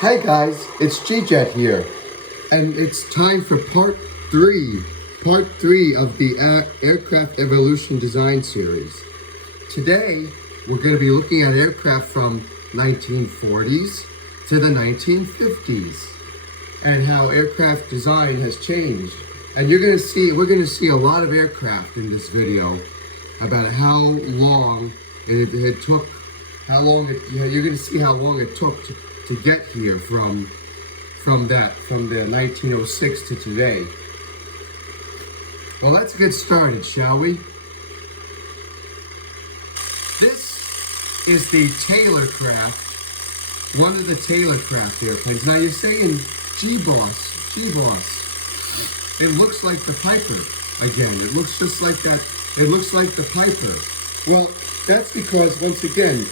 Hey guys, it's G-Jet here, and it's time for part three of the Aircraft Evolution Design Series. Today, we're going to be looking at aircraft from 1940s to the 1950s, and how aircraft design has changed. And we're going to see a lot of aircraft in this video about how long it took, you're going to see how long it took to get here from the 1906 to today. Well, let's get started, shall we? This is the Taylor craft, one of the Taylor craft airplanes. Now you're saying, G-Boss. It looks like the Piper again. It looks just like that. It looks like the Piper. Well, that's because, once again,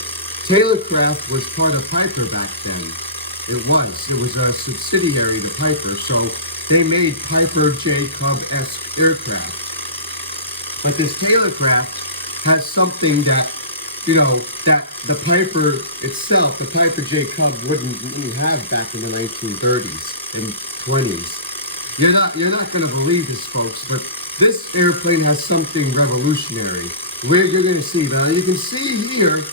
Taylor Craft was part of Piper back then. It was a subsidiary to Piper, so they made Piper J. Cub-esque aircraft. But this Taylor Craft has something that, that the Piper itself, the Piper J. Cub wouldn't really have back in the 1930s and 20s. You're not going to believe this, folks, but this airplane has something revolutionary. Where you're going to see, now you can see here,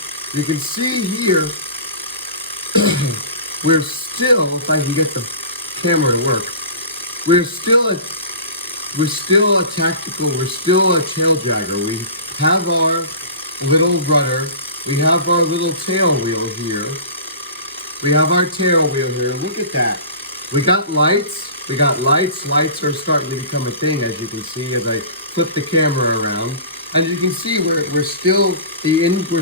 we're still, if I can get the camera to work, we're still a tactical, we're still a tail dragger. We have our little rudder, we have our little tail wheel here. Look at that. We got lights. Lights are starting to become a thing, as you can see, as I flip the camera around. And you can see we're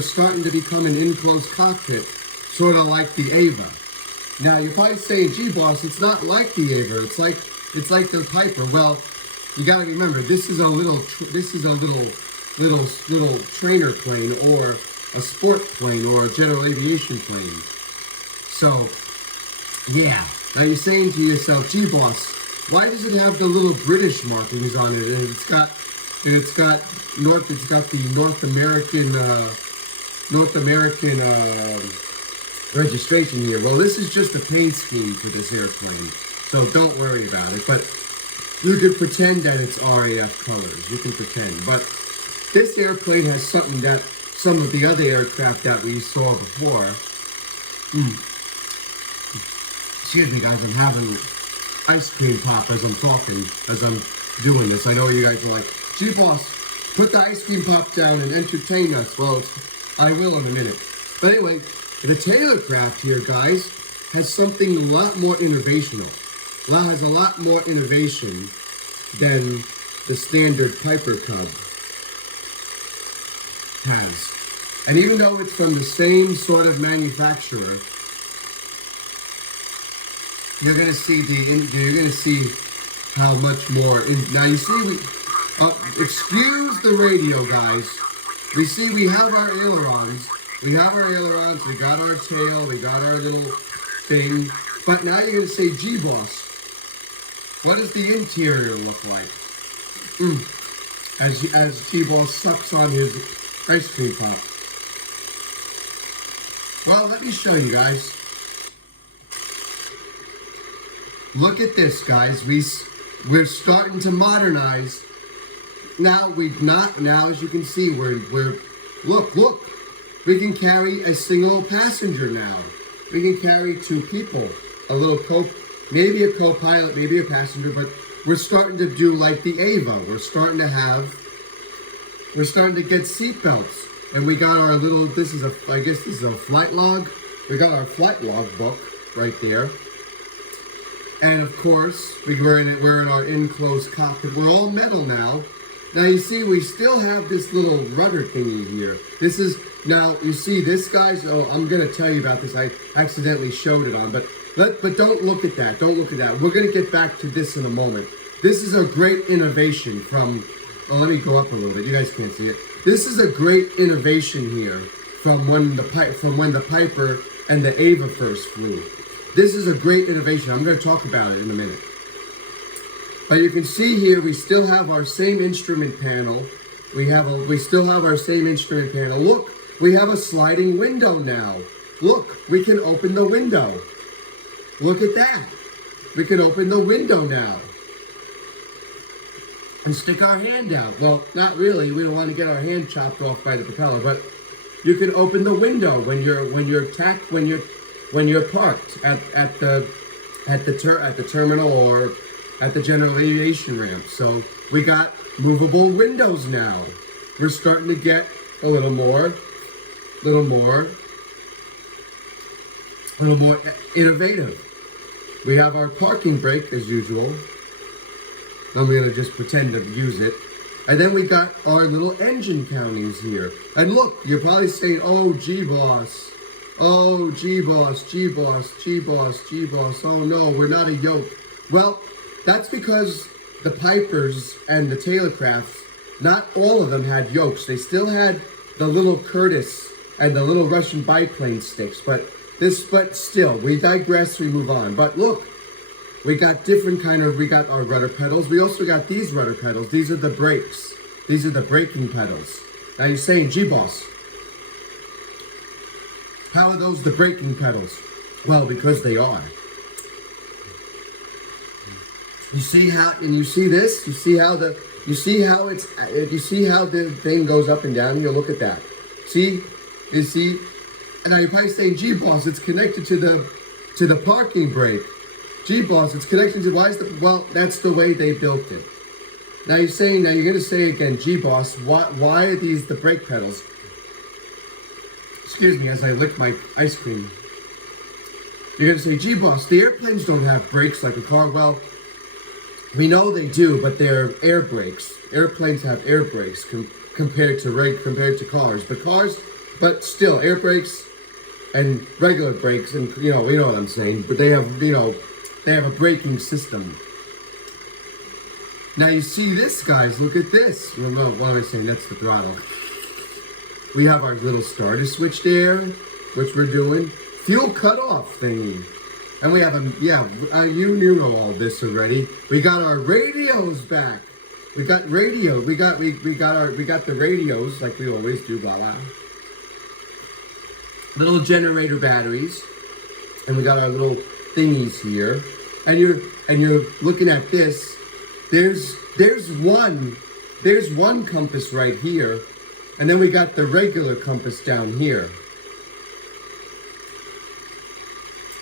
starting to become an enclosed cockpit, sort of like the Ava. Now you're probably saying, "Gee, boss, it's not like the Ava. It's like the Piper." Well, you got to remember, this is a little trainer plane, or a sport plane, or a general aviation plane. So, yeah. Now you're saying to yourself, "Gee, boss, why does it have the little British markings on it? And it's got the North American registration here." Well, this is just a paint scheme for this airplane, so don't worry about it. But you could pretend that it's RAF colors. You can pretend. But this airplane has something that some of the other aircraft that we saw before. Excuse me, guys, I'm having ice cream pop as I'm talking, as I'm doing this. I know you guys are like, "Gee, boss, put the ice cream pop down and entertain us." Well, I will in a minute. But anyway, the Taylor craft here, guys, has something a lot more innovational. Has a lot more innovation than the standard Piper Cub has. And even though it's from the same sort of manufacturer, you're gonna see how much more. Now you see, excuse the radio, guys. We have our ailerons. We got our tail. We got our little thing. But now you're gonna say, "Gee, boss, what does the interior look like?" As G-Boss sucks on his ice cream pop. Well, let me show you guys. Look at this, guys. We're starting to modernize. Now as you can see, look. We can carry a single passenger now. We can carry two people. Maybe a co-pilot, maybe a passenger, but we're starting to do like the Ava. We're starting to get seatbelts. And we got our little, I guess this is a flight log. We got our flight log book right there. And of course, we're in our enclosed cockpit. We're all metal now. Now you see, we still have this little rudder thingy here. Now you see this, guys. Oh, I'm gonna tell you about this. I accidentally showed it on, but don't look at that. Don't look at that. We're gonna get back to this in a moment. This is a great innovation from. Oh, let me go up a little bit. You guys can't see it. This is a great innovation here from when the Piper and the Ava first flew. This is a great innovation. I'm going to talk about it in a minute. But you can see here, we still have our same instrument panel. We still have our same instrument panel. Look, we have a sliding window now. Look, we can open the window. Look at that. We can open the window now and stick our hand out. Well, not really. We don't want to get our hand chopped off by the propeller, but you can open the window when you're parked at the terminal or at the general aviation ramp. So we got movable windows now. We're starting to get a little more innovative. We have our parking brake as usual. I'm gonna just pretend to use it. And then we got our little engine countings here. And look, you're probably saying, oh, G-Boss. Oh, G-Boss, G-Boss, G-Boss, G-Boss. Oh no, we're not a yoke. Well, that's because the Pipers and the Tailorcrafts, not all of them had yokes. They still had the little Curtis and the little Russian biplane sticks. But still, we digress, we move on. But look, we got we got our rudder pedals. We also got these rudder pedals. These are the brakes. These are the braking pedals. Now you're saying, G-Boss, how are those the braking pedals? Well, because they are. You see how, and you see this? You see how the thing goes up and down? You look at that. See? You see? And now you're probably saying, G-Boss, it's connected to the parking brake. G-Boss, it's connected to, well, that's the way they built it. Now you're going to say again, G-Boss, why are these the brake pedals? Excuse me as I lick my ice cream. You're going to say, G-Boss, the airplanes don't have brakes like a car. Well, we know they do, but they're air brakes. Airplanes have air brakes compared to cars. But still, air brakes and regular brakes, and you know what I'm saying. But they have a braking system. Now you see this, guys. Look at this. What am I saying? That's the throttle. We have our little starter switch there, which we're doing. Fuel cutoff thingy. And we have you know all this already. We got our radios back. We got radio. We got the radios like we always do. Blah blah. Little generator batteries, and we got our little thingies here. And you're looking at this. There's one compass right here, and then we got the regular compass down here.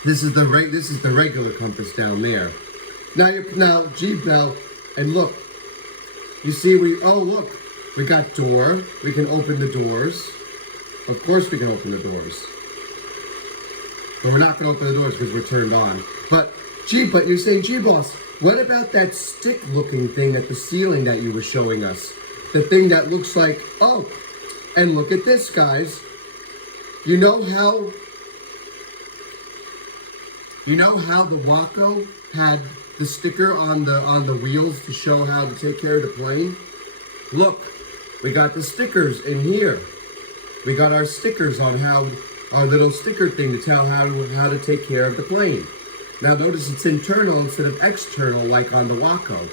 This is the regular compass down there. Now, G-Bell, and look, you see we got door. We can open the doors. Of course we can open the doors. But we're not going to open the doors because we're turned on. But you're saying, G-Boss, what about that stick-looking thing at the ceiling that you were showing us? The thing that looks like, oh, and look at this, guys. You know how the Waco had the sticker on the wheels to show how to take care of the plane? Look, we got the stickers in here. We got our stickers on our little sticker thing to tell how to take care of the plane. Now notice it's internal instead of external like on the Waco.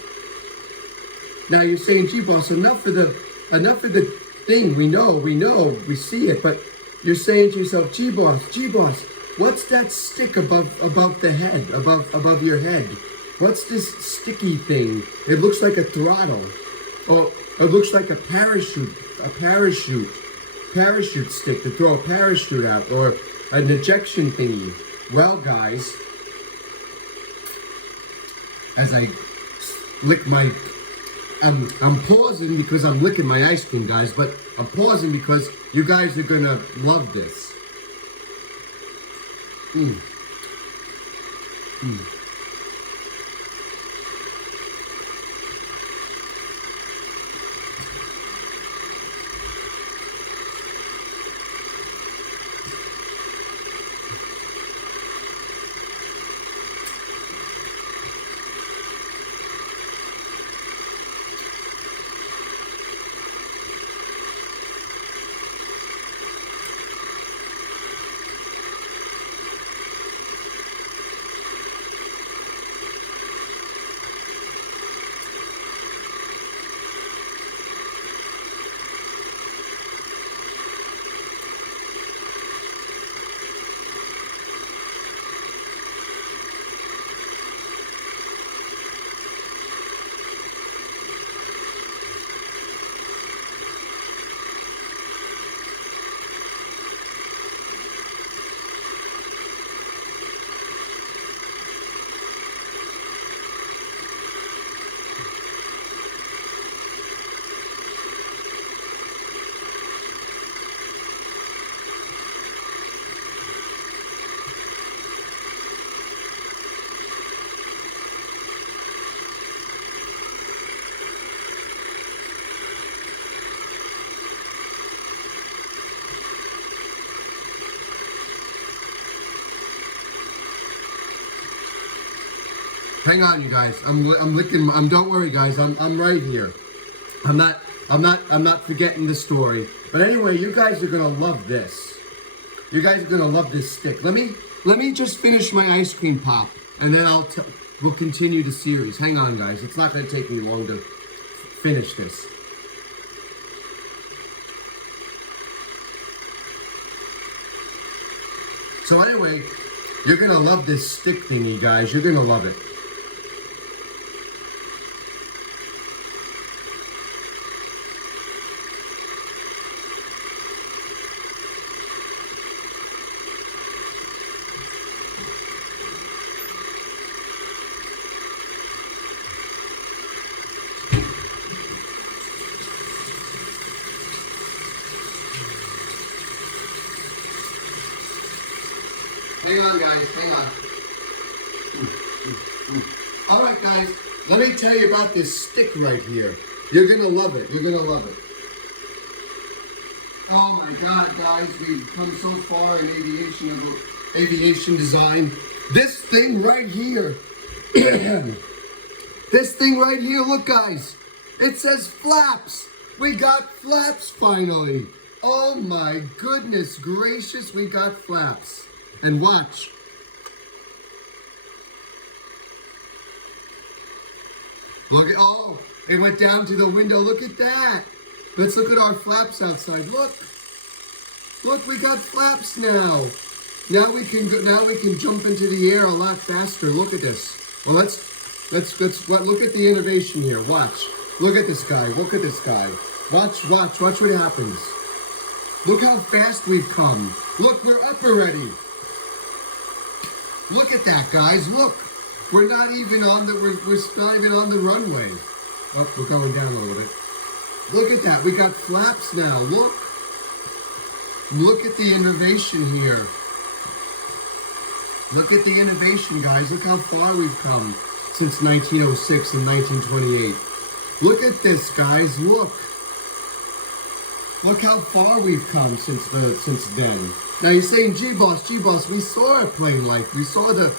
Now you're saying, G-Boss, enough for the thing. We know, we see it, but you're saying to yourself, G-Boss, what's that stick above the head, above your head? What's this sticky thing? It looks like a throttle. Or it looks like a parachute stick to throw a parachute out, or an ejection thingy. Well, guys, as I lick my, I'm pausing because I'm licking my ice cream, guys, but I'm pausing because you guys are gonna love this. Hang on, you guys. I'm licking. Don't worry, guys. I'm right here. I'm not forgetting the story. But anyway, you guys are gonna love this. You guys are gonna love this stick. Let me just finish my ice cream pop, and then we'll continue the series. Hang on, guys. It's not gonna take me long to finish this. So anyway, you're gonna love this stick thingy, guys. You're gonna love it. Hang on, guys, hang on. All right, guys, let me tell you about this stick right here. You're gonna love it, you're gonna love it. Oh my God, guys, we've come so far in aviation design. This thing right here, this thing right here, look guys, it says flaps. We got flaps finally. Oh my goodness gracious, we got flaps. And watch. Look at, oh, it went down to the window. Look at that. Let's look at our flaps outside. Look. Look, we got flaps now. Now we can jump into the air a lot faster. Look at this. Well, let's look at the innovation here. Watch. Look at this guy. Look at this guy. Watch what happens. Look how fast we've come. Look, we're up already. Look at that, guys. Look, we're not even on the runway. Oh, we're going down a little bit. Look at that. We got flaps now. Look. Look at the innovation here. Look at the innovation, guys. Look how far we've come since 1906 and 1928. Look at this, guys. Look. Look how far we've come since then. Now you're saying, gee boss, we saw a plane we saw the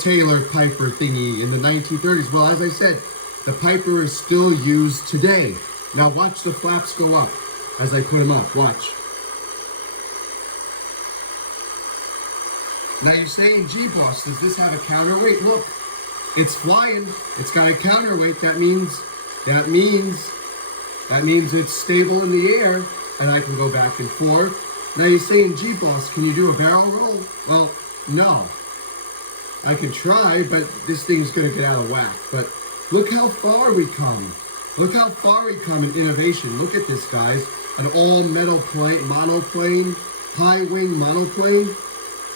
Taylor Piper thingy in the 1930s. Well, as I said, the Piper is still used today. Now watch the flaps go up as I put them up. Watch. Now you're saying, gee boss, does this have a counterweight? Look, it's flying. It's got a counterweight. That means it's stable in the air, and I can go back and forth. Now you're saying, gee boss, can you do a barrel roll? Well, no. I can try, but this thing's gonna get out of whack. But look how far we come. Look how far we come in innovation. Look at this, guys. An all-metal plane, monoplane, high-wing monoplane.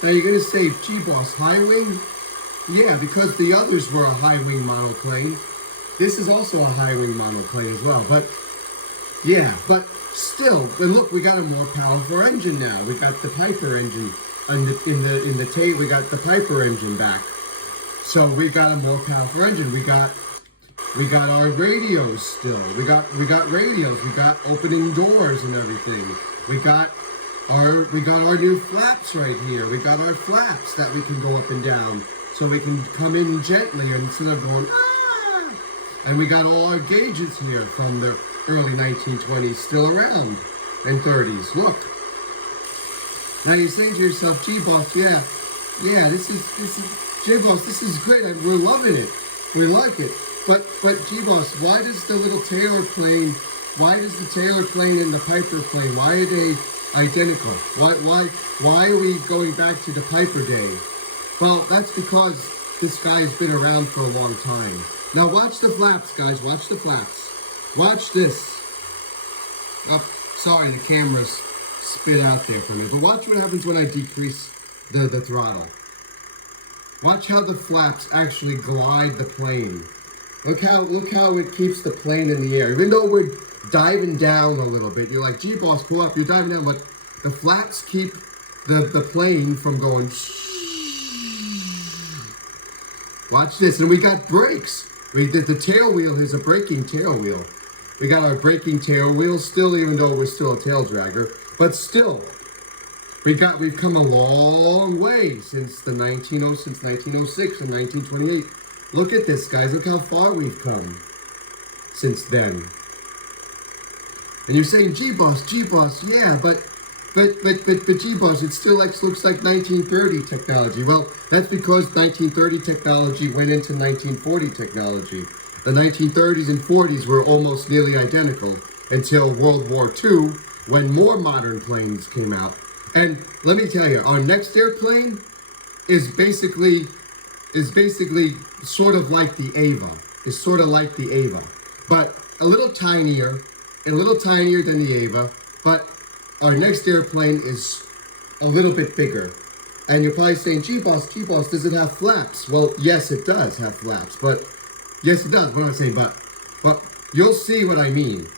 Now you're gonna say, gee boss, high-wing? Yeah, because the others were a high-wing monoplane. This is also a high-wing monoplane as well, but yeah, but still, and look, we got a more powerful engine now. We got the Piper engine in the tail. We got the Piper engine back, so we got a more powerful engine. We got our radios still. We got radios. We got opening doors and everything. We got our new flaps right here. We got our flaps that we can go up and down, so we can come in gently instead of going ah. And we got all our gauges here from the early 1920s still around, and 30s. Look. Now you say to yourself, gee boss, yeah, this is gee boss, this is great. We're loving it. We like it. But gee boss, why does the Taylor plane and the Piper plane, why are they identical? Why are we going back to the Piper day? Well, that's because this guy's been around for a long time. Now watch the flaps, guys. Watch the flaps. Watch this. Oh, sorry, the camera's spit out there for me. But watch what happens when I decrease the throttle. Watch how the flaps actually glide the plane. Look how it keeps the plane in the air. Even though we're diving down a little bit, you're like, gee boss, pull up, you're diving down, but the flaps keep the plane from going shh. Watch this, and we got brakes. The tail wheel is a braking tail wheel. We got our braking tail wheel still, even though we're still a tail dragger, but still, we've come a long way since 1906 and 1928. Look at this, guys. Look how far we've come since then. And you're saying, G-Boss, yeah, but G-Boss, it still looks like 1930 technology. Well, that's because 1930 technology went into 1940 technology. The 1930s and 40s were almost nearly identical until World War II, when more modern planes came out. And let me tell you, our next airplane is basically sort of like the Ava. It's sort of like the Ava, but a little tinier than the Ava. But our next airplane is a little bit bigger. And you're probably saying, G-Boss, does it have flaps? Well, yes, it does have flaps, but yes, it does. What I'm saying, but you'll see what I mean.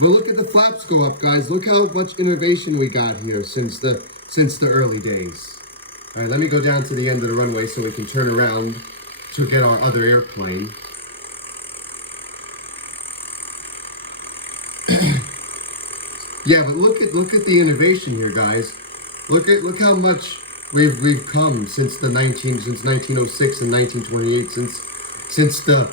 But look at the flaps go up, guys. Look how much innovation we got here since the early days. All right, let me go down to the end of the runway so we can turn around to get our other airplane. Yeah, but look at the innovation here, guys. Look how much we've come since 1906 and 1928, since the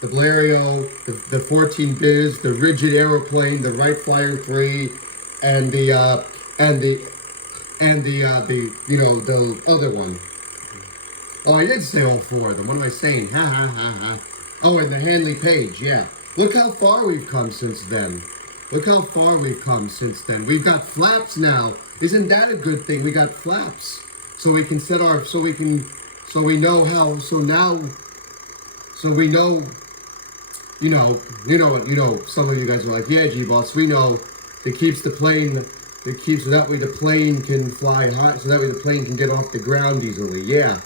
Blériot, the 14 Biz, the rigid aeroplane, the Wright Flyer 3, and the other one. Oh, I did say all four of them. What am I saying? Ha ha ha ha. Oh, and the Handley Page. Yeah. Look how far we've come since then. We've got flaps now. Isn't that a good thing? We got flaps, so we can set our, so we know how. So we know. Some of you guys are like, yeah, G-Boss, we know. It keeps the plane. So that way the plane can fly high. So that way the plane can get off the ground easily. Yeah.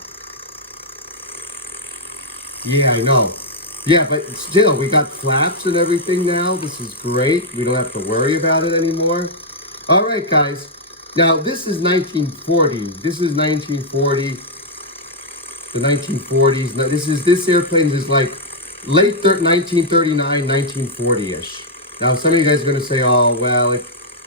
Yeah, I know. Yeah, but still, we got flaps and everything now. This is great. We don't have to worry about it anymore. All right, guys. Now, this is 1940. This is 1940. The 1940s. Now, this airplane is like late 1939, 1940-ish. Now, some of you guys are going to say, oh, well,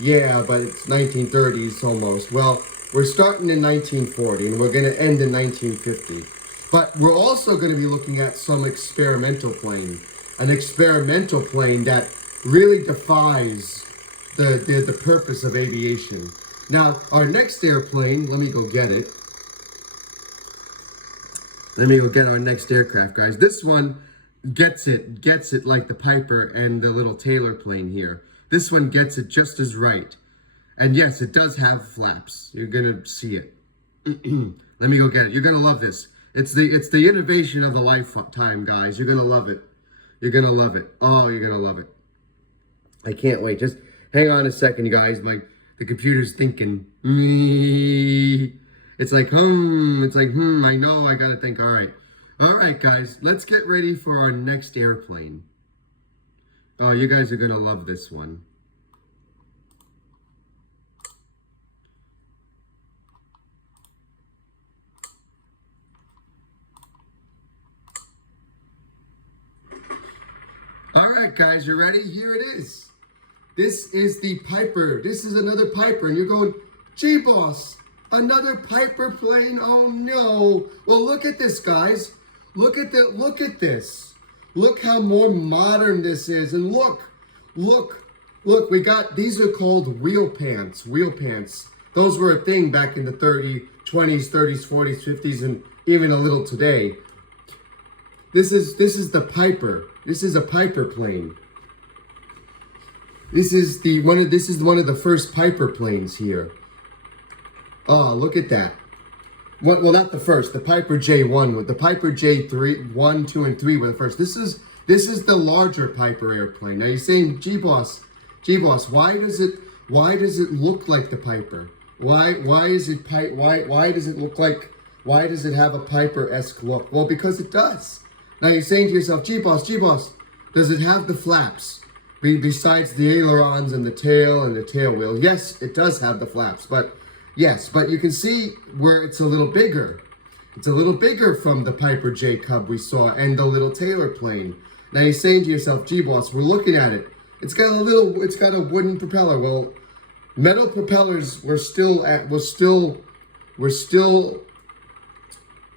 yeah, but it's 1930s almost. Well, we're starting in 1940, and we're going to end in 1950. But we're also going to be looking at some experimental plane. An experimental plane that really defies the purpose of aviation. Now, our next airplane, let me go get it. Let me go get our next aircraft, guys. This one gets it like the Piper and the little Taylor plane here. This one gets it just as right. And yes, it does have flaps. You're going to see it. Let me go get it. You're going to love this. It's the innovation of the lifetime, guys. You're going to love it. You're going to love it. Oh, you're going to love it. I can't wait. Just hang on a second, you guys. The computer's thinking. It's like, I know, I got to think. All right. All right, guys. Let's get ready for our next airplane. Oh, you guys are going to love this one. All right, guys, you ready? Here it is. This is the Piper. This is another Piper, and you're going, G-Boss, another Piper plane? Oh no! Well, look at this, guys. Look at this. Look how more modern this is, and look. We got, these are called wheel pants. Wheel pants. Those were a thing back in the 20s, 30s, 40s, 50s, and even a little today. This is the Piper. This is a Piper plane. This is one of the first Piper planes here. Oh, look at that. Well, not the first. The Piper J1 with the Piper J3, 1, 2, and 3 were the first. This is the larger Piper airplane. Now you're saying, G-Boss, why does it look like the Piper? Why does it look like? Why does it have a Piper-esque look? Well, because it does. Now you're saying to yourself, G-Boss, does it have the flaps? Besides the ailerons and the tail wheel. Yes, it does have the flaps, but you can see where it's a little bigger. It's a little bigger from the Piper J Cub we saw and the little Taylor plane. Now you're saying to yourself, G-Boss, we're looking at it. It's got a wooden propeller. Well, metal propellers we're still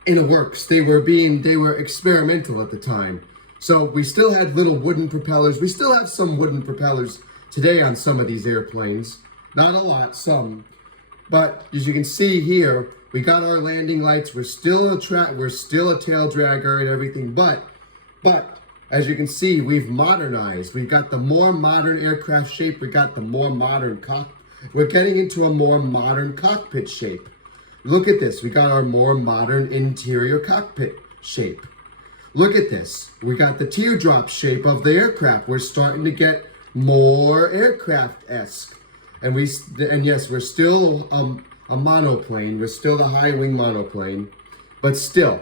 in the works. They were experimental at the time. So we still had little wooden propellers. We still have some wooden propellers today on some of these airplanes. Not a lot, some. But as you can see here, we got our landing lights. We're still a tail dragger and everything. But as you can see, we've modernized. We've got the more modern aircraft shape. We got the more modern cockpit. We're getting into a more modern cockpit shape. Look at this. We got our more modern interior cockpit shape. Look at this. We got the teardrop shape of the aircraft. We're starting to get more aircraft-esque. And yes, we're still a monoplane. We're still the high wing monoplane. But still,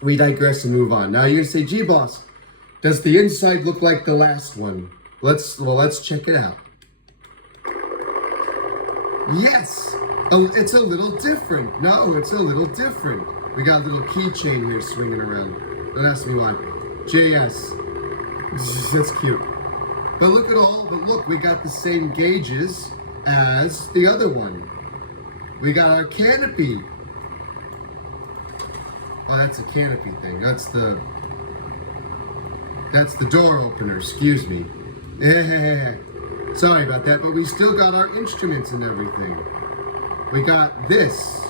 we digress and move on. Now you're gonna say, gee boss, does the inside look like the last one? Let's check it out. Yes, it's a little different. No, it's a little different. We got a little keychain here swinging around. Don't ask me why. JS. That's cute. But look, we got the same gauges as the other one. We got our canopy. Oh, that's a canopy thing. That's the door opener, excuse me. Sorry about that, but we still got our instruments and everything. We got this.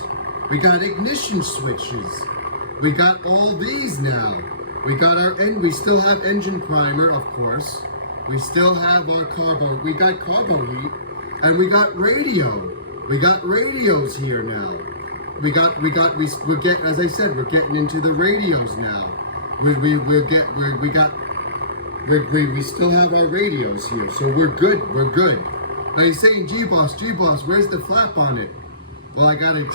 We got ignition switches. We got all these now. We got we still have engine primer, of course. We still have our we got carbo heat, and we got radio. We got radios here now. As I said, we're getting into the radios now. We still have our radios here, so we're good. Now you're saying, gee boss, where's the flap on it? Well, I gotta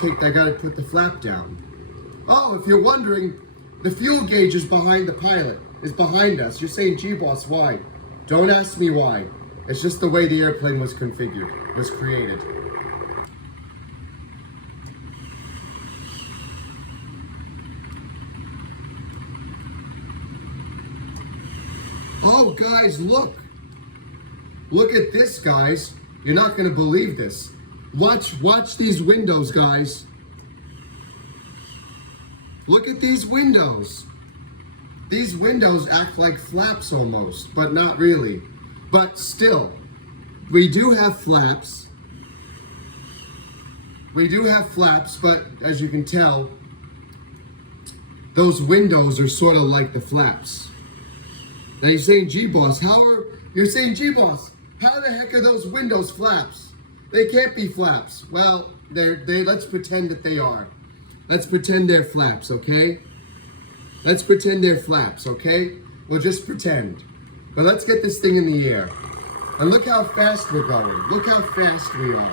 put the flap down. Oh, if you're wondering, the fuel gauge is behind the pilot. It's behind us. You're saying, gee boss, why? Don't ask me why. It's just the way the airplane was configured, was created. Oh, guys, look. Look at this, guys. You're not going to believe this. Watch these windows, guys. Look at these windows. These windows act like flaps almost, but not really. But still, we do have flaps. We do have flaps, but as you can tell, those windows are sort of like the flaps. Now you're saying, gee boss, how the heck are those windows flaps? They can't be flaps. Well, let's pretend that they are. Let's pretend they're flaps, okay? Let's pretend they're flaps, okay? We'll just pretend. But let's get this thing in the air. And look how fast we're going. Look how fast we are.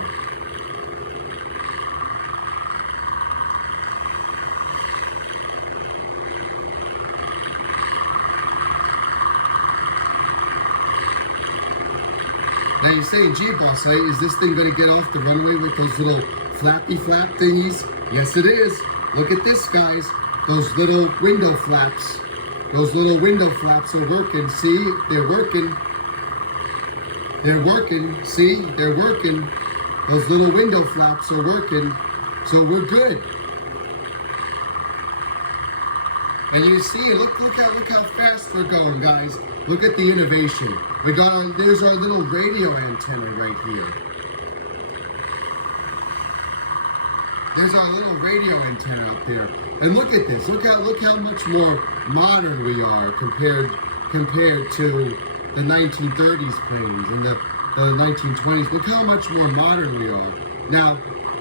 Now you're saying, gee boss, is this thing gonna get off the runway with those little flappy flap thingies? Yes it is. Look at this, guys. Those little window flaps. Those little window flaps are working. See, they're working. They're working. See, they're working. Those little window flaps are working. So we're good. And you see, look how fast we're going, guys. Look at the innovation. There's our little radio antenna right here. There's our little radio antenna up there. And look at this. Look how much more modern we are compared to the 1930s planes and the 1920s. Look how much more modern we are. Now,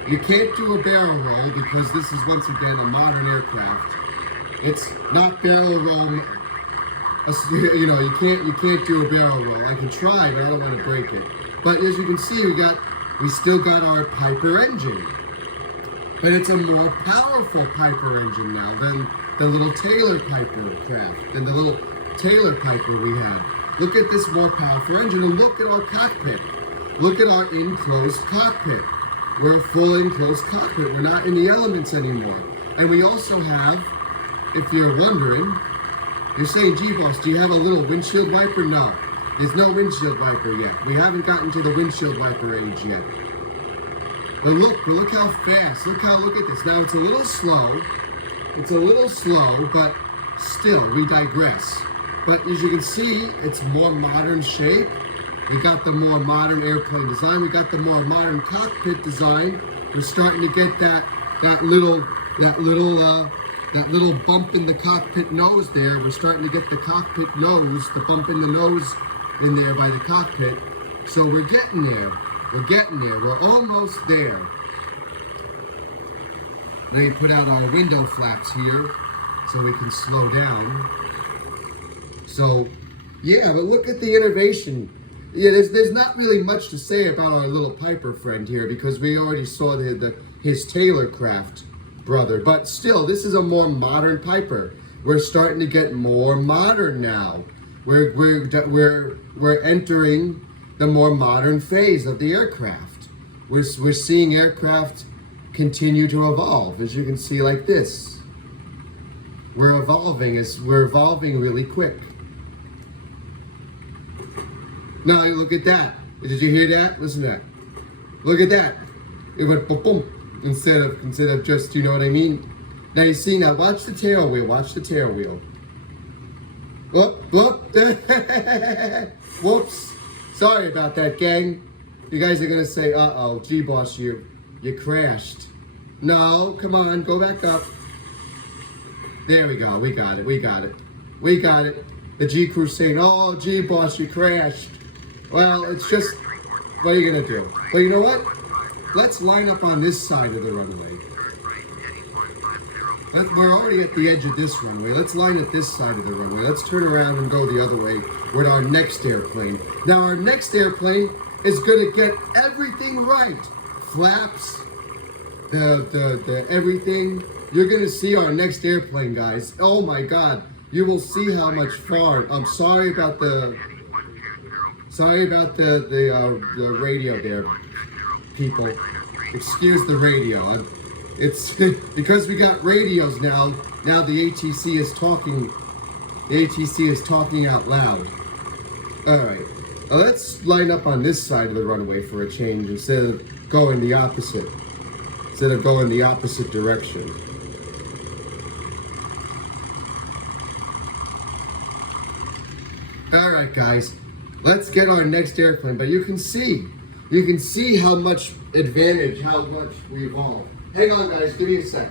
you can't do a barrel roll because this is once again a modern aircraft. It's not barrel roll. You know, you can't do a barrel roll. I can try, but I don't want to break it. But as you can see, we still got our Piper engine. But it's a more powerful Piper engine now than the little Taylor Piper craft, than the little Taylor Piper we had. Look at this more powerful engine, and look at our cockpit. Look at our enclosed cockpit. We're a full enclosed cockpit. We're not in the elements anymore. And we also have, if you're wondering, you're saying, gee boss, do you have a little windshield wiper? No, there's no windshield wiper yet. We haven't gotten to the windshield wiper age yet. But look how fast, look at this. Now it's a little slow, It's a little slow, but still, we digress. But as you can see, it's more modern shape. We got the more modern airplane design. We got the more modern cockpit design. We're starting to get that little bump in the cockpit nose there. We're starting to get the cockpit nose, the bump in the nose in there by the cockpit. So we're getting there. We're getting there. We're almost there. Let me put out our window flaps here so we can slow down. So, yeah, but look at the innovation. Yeah, there's not really much to say about our little Piper friend here because we already saw his Taylorcraft brother. But still, this is a more modern Piper. We're starting to get more modern now. We're entering the more modern phase of the aircraft. We're seeing aircraft continue to evolve, as you can see, like this. We're evolving really quick. Now look at that. Did you hear that? Listen to that. Look at that. It went boom boom instead of just, you know what I mean? Now you see, now watch the tail wheel. Watch the tail wheel. Whoop, whoop. Whoops. Sorry about that, gang. You guys are gonna say, uh-oh, gee boss, you crashed. No, come on, go back up. There we go, we got it. The G crew's saying, oh, gee boss, you crashed. Well, it's just, what are you gonna do? Well, you know what? Let's line up on this side of the runway. We're already at the edge of this runway. Let's line up this side of the runway. Let's turn around and go the other way with our next airplane. Now, our next airplane is gonna get everything right. Flaps, the everything. You're gonna see our next airplane, guys. Oh my God, you will see how much far. I'm sorry about the radio there, people. Excuse the radio. It's because we got radios now. Now the ATC is talking. The ATC is talking out loud. All right, let's line up on this side of the runway for a change instead of going the opposite. Instead of going the opposite direction. All right, guys, let's get our next airplane. But you can see how much advantage, how much we evolved. Hang on, guys, give me a sec.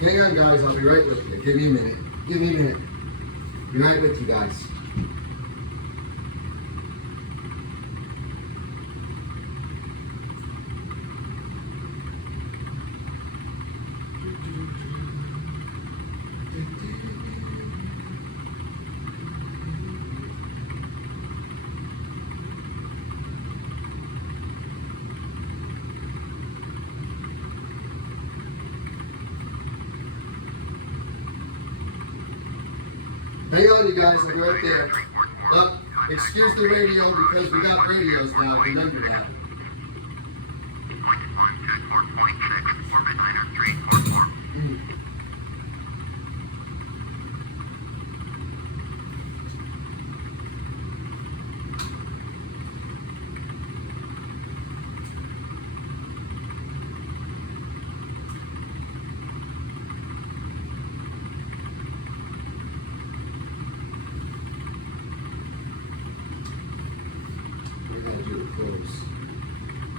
Hang on, guys, I'll be right with you. Give me a minute. Be right with you guys. Hang on, you guys, I'll be right there. Excuse the radio because we got radios now, remember that.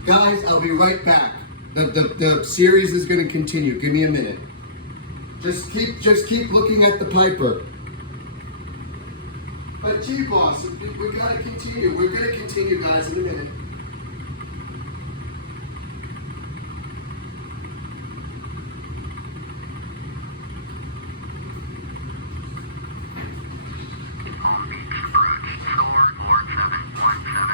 Guys, I'll be right back. The series is going to continue. Give me a minute. Just keep looking at the Piper. But G-Boss, we got to continue. We're going to continue, guys, in a minute. Long Beach approach, Soar 4717.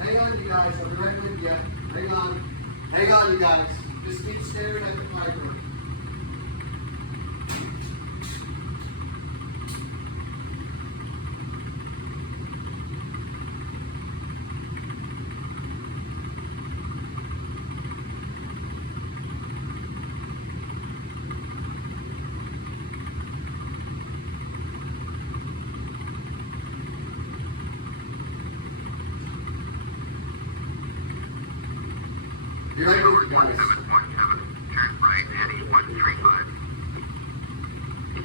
Hang on, you guys. I'll be right with you. Hang on. Hang on, you guys. Just keep staring at the Piper. You're right with you guys. 717, turn right heading 135.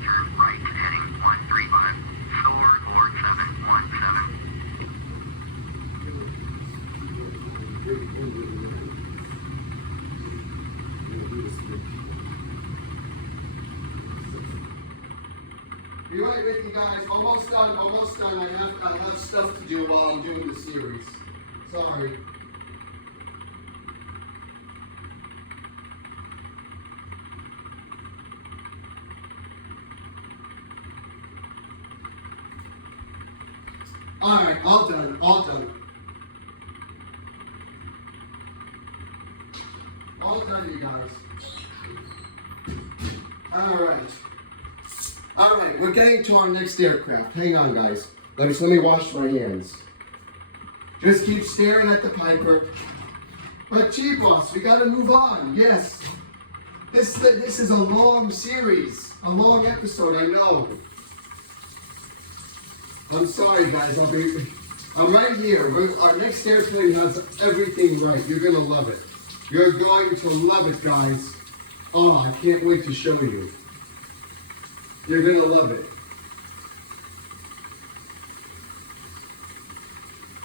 Turn right heading 135. Store or 717. Be right with you guys. Almost done, almost done. I have stuff to do while I'm doing the series. Sorry. Alright, all done, all done. All done, you guys. Alright. Alright, we're getting to our next aircraft. Hang on, guys. Let me wash my hands. Just keep staring at the Piper. But gee, boss, we gotta move on. Yes. This is a long series. A long episode, I know. I'm sorry, guys. I'm right here. Our next airplane has everything right. You're gonna love it. You're going to love it, guys. Oh, I can't wait to show you. You're gonna love it.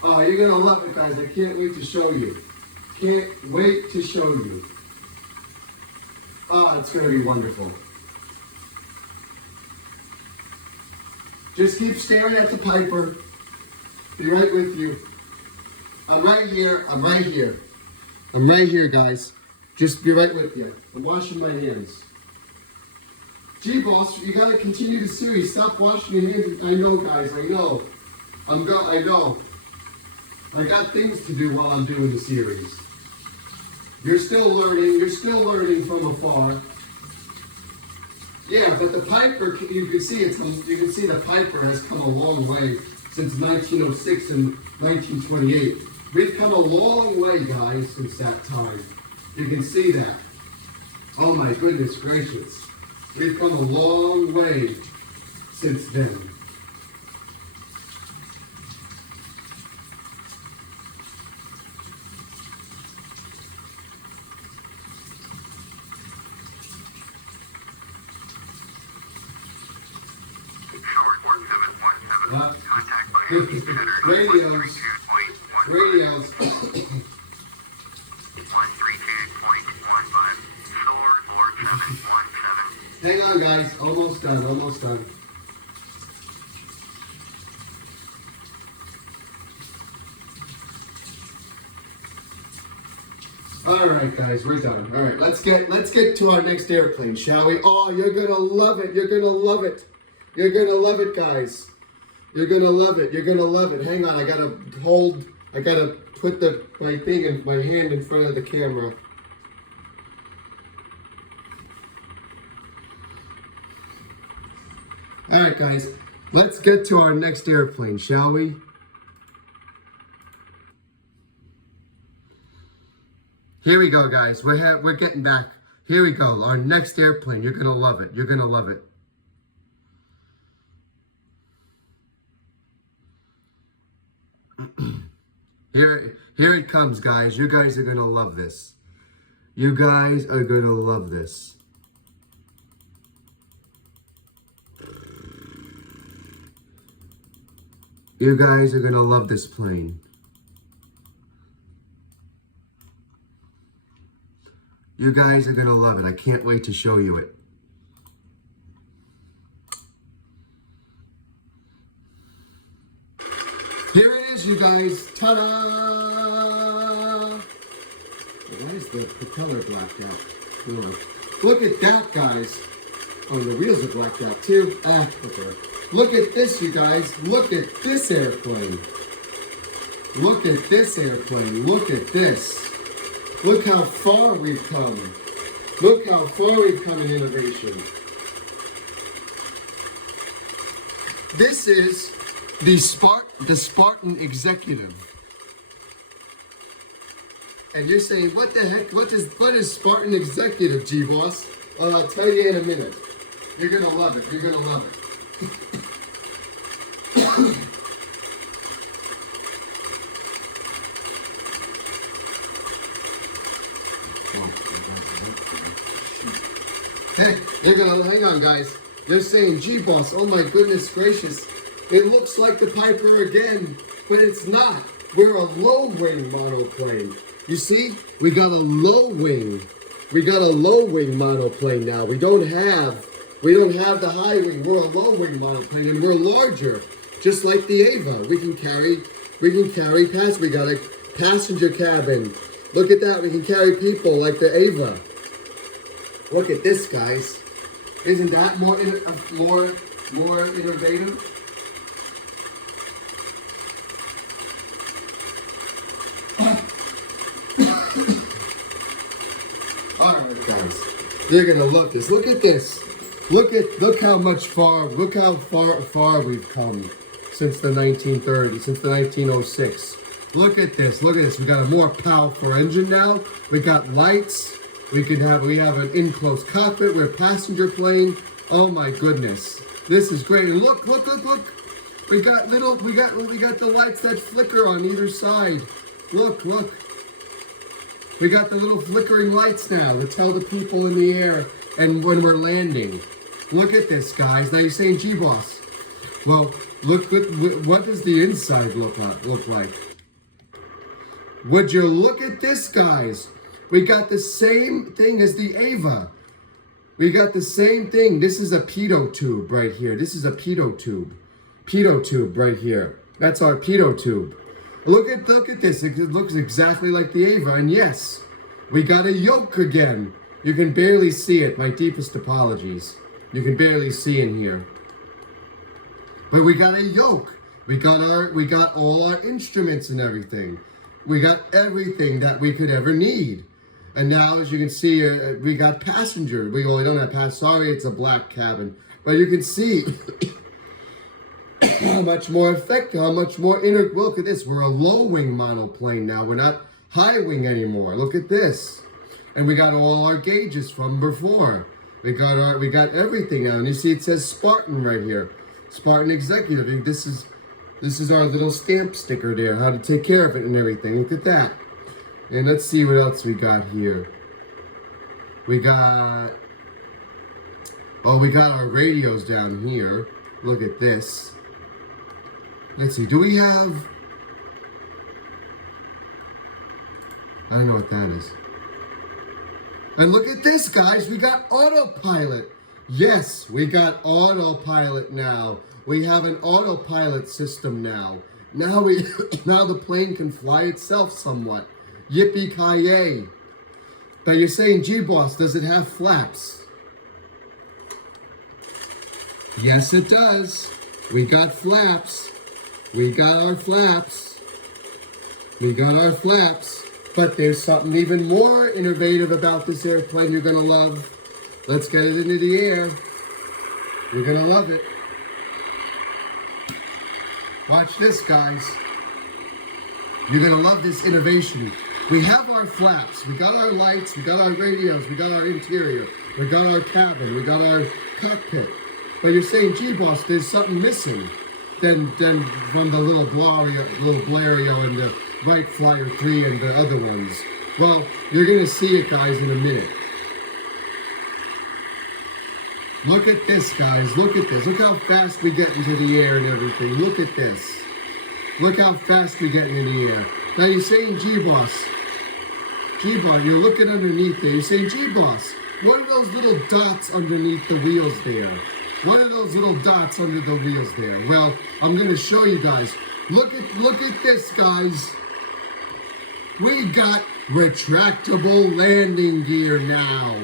Oh, you're gonna love it, guys. I can't wait to show you. Can't wait to show you. Oh, it's gonna be wonderful. Just keep staring at the Piper. Be right with you. I'm right here. I'm right here. I'm right here, guys. Just be right with you. I'm washing my hands. Gee, boss, you gotta continue the series. Stop washing your hands. I know, guys. I know. I know. I got things to do while I'm doing the series. You're still learning. You're still learning from afar. Yeah, but the Piper, you can see the Piper has come a long way since 1906 and 1928. We've come a long way, guys, since that time. You can see that. Oh my goodness gracious. We've come a long way since then. Radios. 132.15. Store or 717. Hang on, guys. Almost done. Almost done. All right, guys, we're done. All right, let's get to our next airplane, shall we? Oh, you're gonna love it. You're gonna love it. You're gonna love it, guys. You're gonna love it. You're gonna love it. Hang on, I gotta put my thing in my hand in front of the camera. All right, guys, let's get to our next airplane, shall we? Here we go, guys. We're getting back. Here we go. Our next airplane. You're gonna love it. You're gonna love it. Here it comes, guys. You guys are gonna love this. You guys are gonna love this. You guys are gonna love this plane. You guys are gonna love it. I can't wait to show you it. Here it is, you guys. Ta-da! Why is the propeller blacked out? Come on. Look at that, guys. Oh, the wheels are blacked out too. Okay. Look at this, you guys. Look at this airplane. Look at this airplane. Look at this. Look how far we've come. Look how far we've come in innovation. This is the Spartan Executive. And you're saying, what the heck? What is Spartan Executive, G-Boss? Well, I'll tell you in a minute. You're gonna love it. You're gonna love it. Hey, they're gonna hang on, guys. They're saying, G-Boss, oh my goodness gracious, it looks like the Piper again, but it's not. We're a low wing monoplane. You see, we got a low wing. We got a low wing monoplane now. We don't have the high wing. We're a low wing monoplane, and we're larger, just like the Ava. We can carry past. We got a passenger cabin. Look at that. We can carry people like the Ava. Look at this, guys. Isn't that more innovative? All right, guys. You're gonna love this. Look at this. Look how far we've come since the 1930s, since the 1906. Look at this. Look at this. We got a more powerful engine now. We got lights. We have an enclosed cockpit. We're a passenger plane. Oh my goodness. This is great. And look. We got the lights that flicker on either side. Look. We got the little flickering lights now to tell the people in the air and when we're landing. Look at this, guys. Now you're saying, G-Boss. Well, what does the inside look like? Would you look at this, guys? We got the same thing as the Ava. We got the same thing. This is a pitot tube right here. This is a pitot tube. Pitot tube right here. That's our pitot tube. Look at this. It looks exactly like the Ava. And yes, we got a yoke again. You can barely see it. My deepest apologies. You can barely see in here. But we got a yoke. We got all our instruments and everything. We got everything that we could ever need. And now, as you can see, we got passenger. We don't have passenger. Sorry, it's a black cabin. But you can see how much more effective, how much more look at this. We're a low wing monoplane now. We're not high wing anymore. Look at this. And we got all our gauges from before. We got everything now. And you see it says Spartan right here. Spartan Executive. This is our little stamp sticker there. How to take care of it and everything. Look at that. And let's see what else we got here. We got our radios down here. Look at this. Let's see, do we have... I don't know what that is. And look at this, guys. We got autopilot. Yes, we got autopilot now. We have an autopilot system now. Now the plane can fly itself somewhat. Yippee-ki-yay. Now you're saying, G-Boss, does it have flaps? Yes, it does. We got flaps. We got our flaps. But there's something even more innovative about this airplane you're gonna love. Let's get it into the air. You're gonna love it. Watch this, guys. You're gonna love this innovation. We have our flaps, we got our lights, we got our radios, we got our interior, we got our cabin, we got our cockpit. But you're saying, G-Boss, there's something missing than from the little Blériot and the Wright Flyer 3 and the other ones. Well, you're gonna see it, guys, in a minute. Look at this, guys, look at this. Look how fast we get into the air and everything. Look at this. Look how fast we get into the air. Now you're saying, G-Boss, you're looking underneath there. You're saying, G-Boss, what are those little dots underneath the wheels there? What are those little dots under the wheels there? Well, I'm going to show you guys. Look at this, guys. We got retractable landing gear now.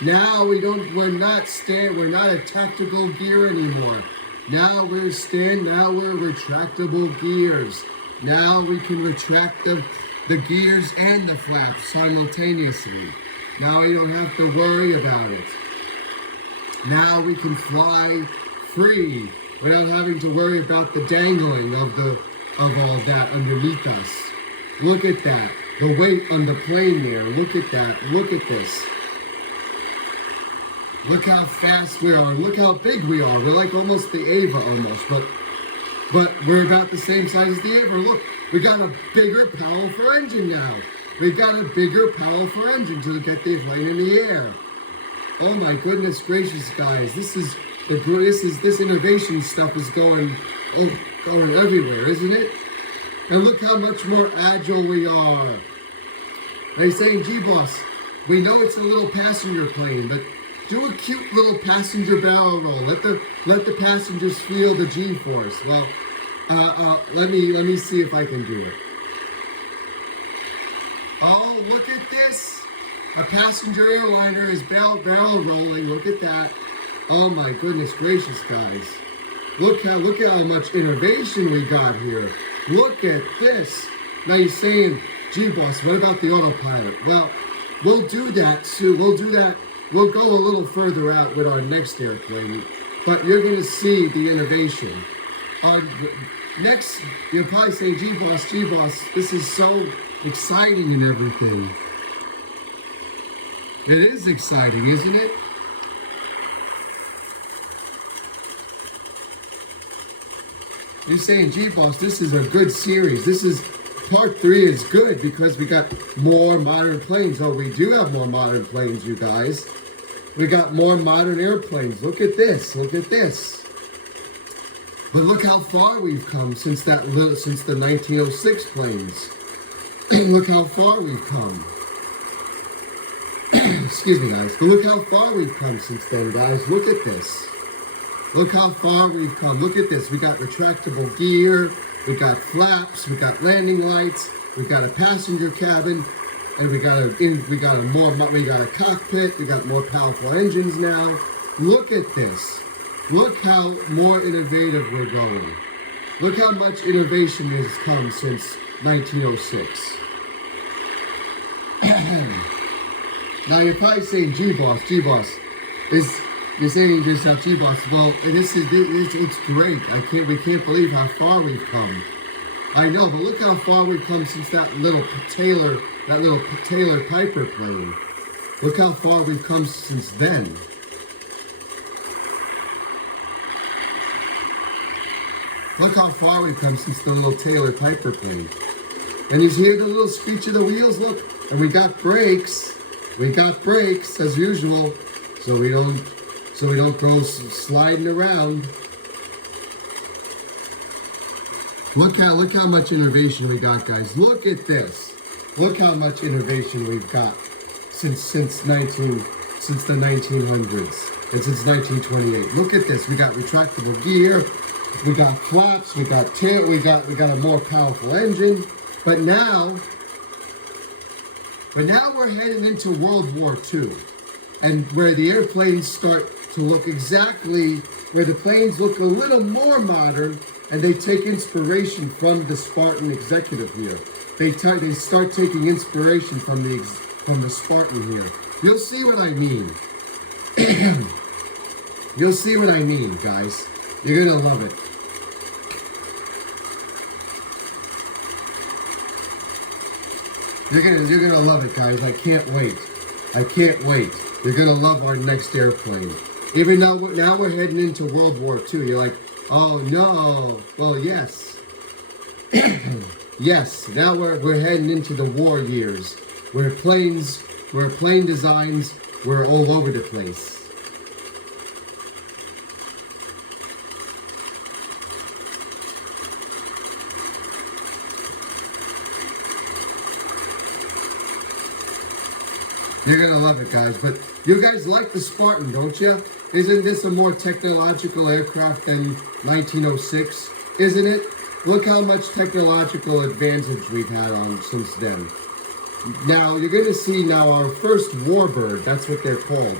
Now we're not a tactical gear anymore. Now we're retractable gears. Now we can retract the gears and the flaps simultaneously. Now we don't have to worry about it. Now we can fly free without having to worry about the dangling of all that underneath us. Look at that. The weight on the plane there. Look at that. Look at this. Look how fast we are. Look how big we are. We're like almost the Ava almost, but we're about the same size as the Ava. Look, we got a bigger, powerful engine now. We got a bigger, powerful engine to get the plane in the air. Oh my goodness gracious, guys! This innovation stuff is going everywhere, isn't it? And look how much more agile we are. They're saying, "Gee, boss, we know it's a little passenger plane, but do a cute little passenger barrel roll. Let the passengers feel the G-force." Well, let me see if I can do it. Oh, look at this! A passenger airliner is barrel rolling. Look at that! Oh my goodness gracious, guys! Look how much innovation we got here. Look at this. Now you're saying, "Gee, boss, what about the autopilot?" Well, we'll do that soon. We'll do that. We'll go a little further out with our next airplane, but you're going to see the innovation. Our next, you're probably saying, gee boss, this is so exciting and everything." It is exciting, isn't it? You're saying, "Gee, boss, this is a good series. This is part 3 is good because we got more modern planes." Oh, we do have more modern planes, you guys. We got more modern airplanes. Look at this. Look at this. But look how far we've come since the 1906 planes. Look how far we've come. Excuse me, guys. But look how far we've come since then, guys. Look at this. Look how far we've come. Look at this. We got retractable gear. We got flaps. We got landing lights. We got a passenger cabin, and we got a cockpit. We got more powerful engines now. Look at this. Look how more innovative we're going. Look how much innovation has come since 1906. Now you're probably saying, gee boss, you're saying to yourself, gee boss, well, it's great. We can't believe how far we've come. I know, but look how far we've come since that little Taylor Piper plane. Look how far we've come since then. Look how far we've come since the little Taylor Piper plane. And you hear the little screech of the wheels? Look, and we got brakes. We got brakes as usual, so we don't go sliding around. Look how much innovation we got, guys. Look at this. Look how much innovation we've got since the 1900s and since 1928. Look at this. We got retractable gear. We got flaps. We got tail. We got a more powerful engine. But now we're heading into World War II, and where the airplanes start to look where the planes look a little more modern, and they take inspiration from the Spartan executive here. They start taking inspiration from the Spartan here. You'll see what I mean. You'll see what I mean, guys. You're gonna love it. You're gonna love it, guys. I can't wait. I can't wait. You're gonna love our next airplane. Even though now we're heading into World War II, you're like, oh no. Well, yes. Yes. Now we're heading into the war years, where plane designs were all over the place. You're gonna love it, guys. But you guys like the Spartan, don't you? Isn't this a more technological aircraft than 1906? Isn't it? Look how much technological advantage we've had on since then. Now you're gonna see now our first warbird. That's what they're called,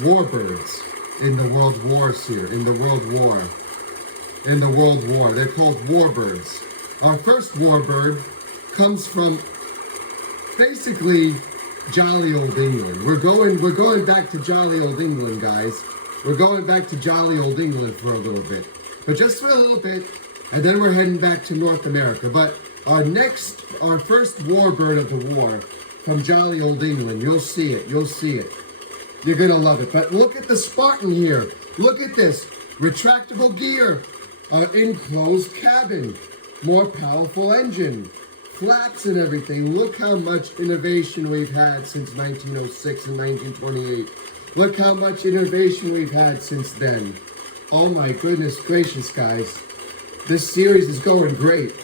warbirds in the World Wars here. In the World War, they're called warbirds. Our first warbird comes from basically jolly old England. We're going back to jolly old England, guys. We're going back to jolly old England for a little bit. But just for a little bit, and then we're heading back to North America. But our first warbird of the war from jolly old England, you'll see it, you'll see it. You're gonna love it. But look at the Spartan here. Look at this. Retractable gear, enclosed cabin, more powerful engine, flaps and everything. Look how much innovation we've had since 1906 and 1928. Look how much innovation we've had since then. Oh my goodness gracious, guys. This series is going great.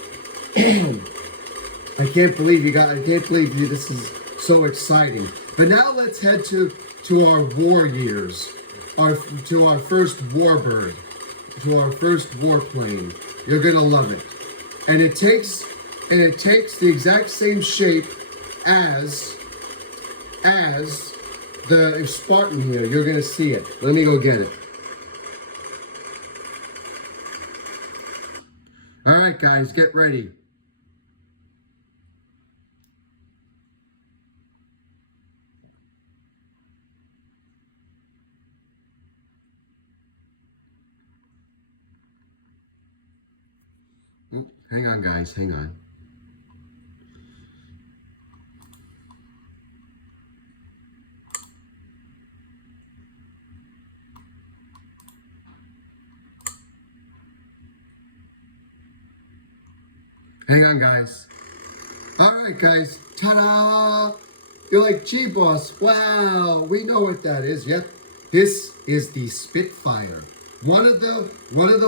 I can't believe this is so exciting. But now let's head to our war years. To our first warbird, to our first warplane. You're gonna love it, and it takes the exact same shape as the Spartan here. You're gonna see it. Let me go get it. All right, guys, get ready. Hang on, guys, hang on. Hang on, guys. All right, guys. Ta-da! You're like, gee, boss, wow, we know what that is. Yep, this is the Spitfire. One of the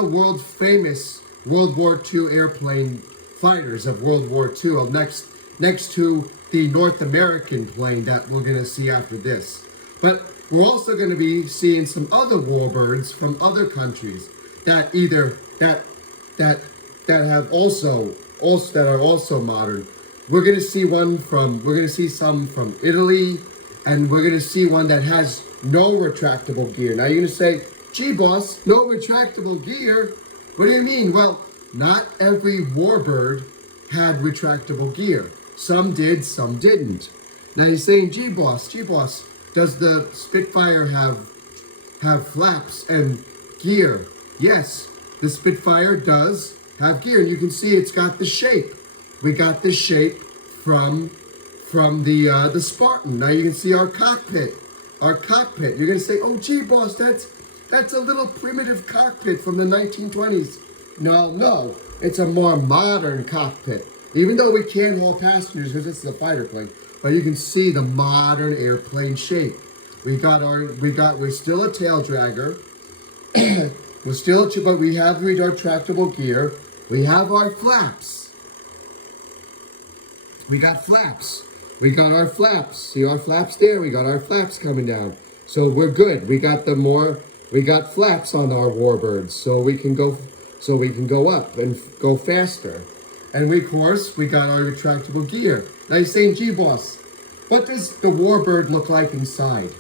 world famous World War II airplane fighters of World War II, next to the North American plane that we're going to see after this. But we're also going to be seeing some other warbirds from other countries that are also modern. We're going to see some from Italy, and we're going to see one that has no retractable gear. Now you're going to say, gee, boss, no retractable gear? What do you mean? Well, not every warbird had retractable gear. Some did, some didn't. Now you're saying, gee, boss, does the Spitfire have flaps and gear? Yes, the Spitfire does have gear. You can see it's got the shape. We got the shape from the Spartan. Now you can see our cockpit. You're gonna say, oh, gee, boss, that's a little primitive cockpit from the 1920s. No, it's a more modern cockpit. Even though we can't hold passengers because this is a fighter plane, but you can see the modern airplane shape. We're still a tail dragger. But we have the retractable gear. We have our flaps. We got flaps. We got our flaps. See our flaps there? We got our flaps coming down. So we're good. We got flaps on our warbirds, so we can go up and go faster. And of course, we got our retractable gear. Now you're saying, gee, boss, what does the warbird look like inside?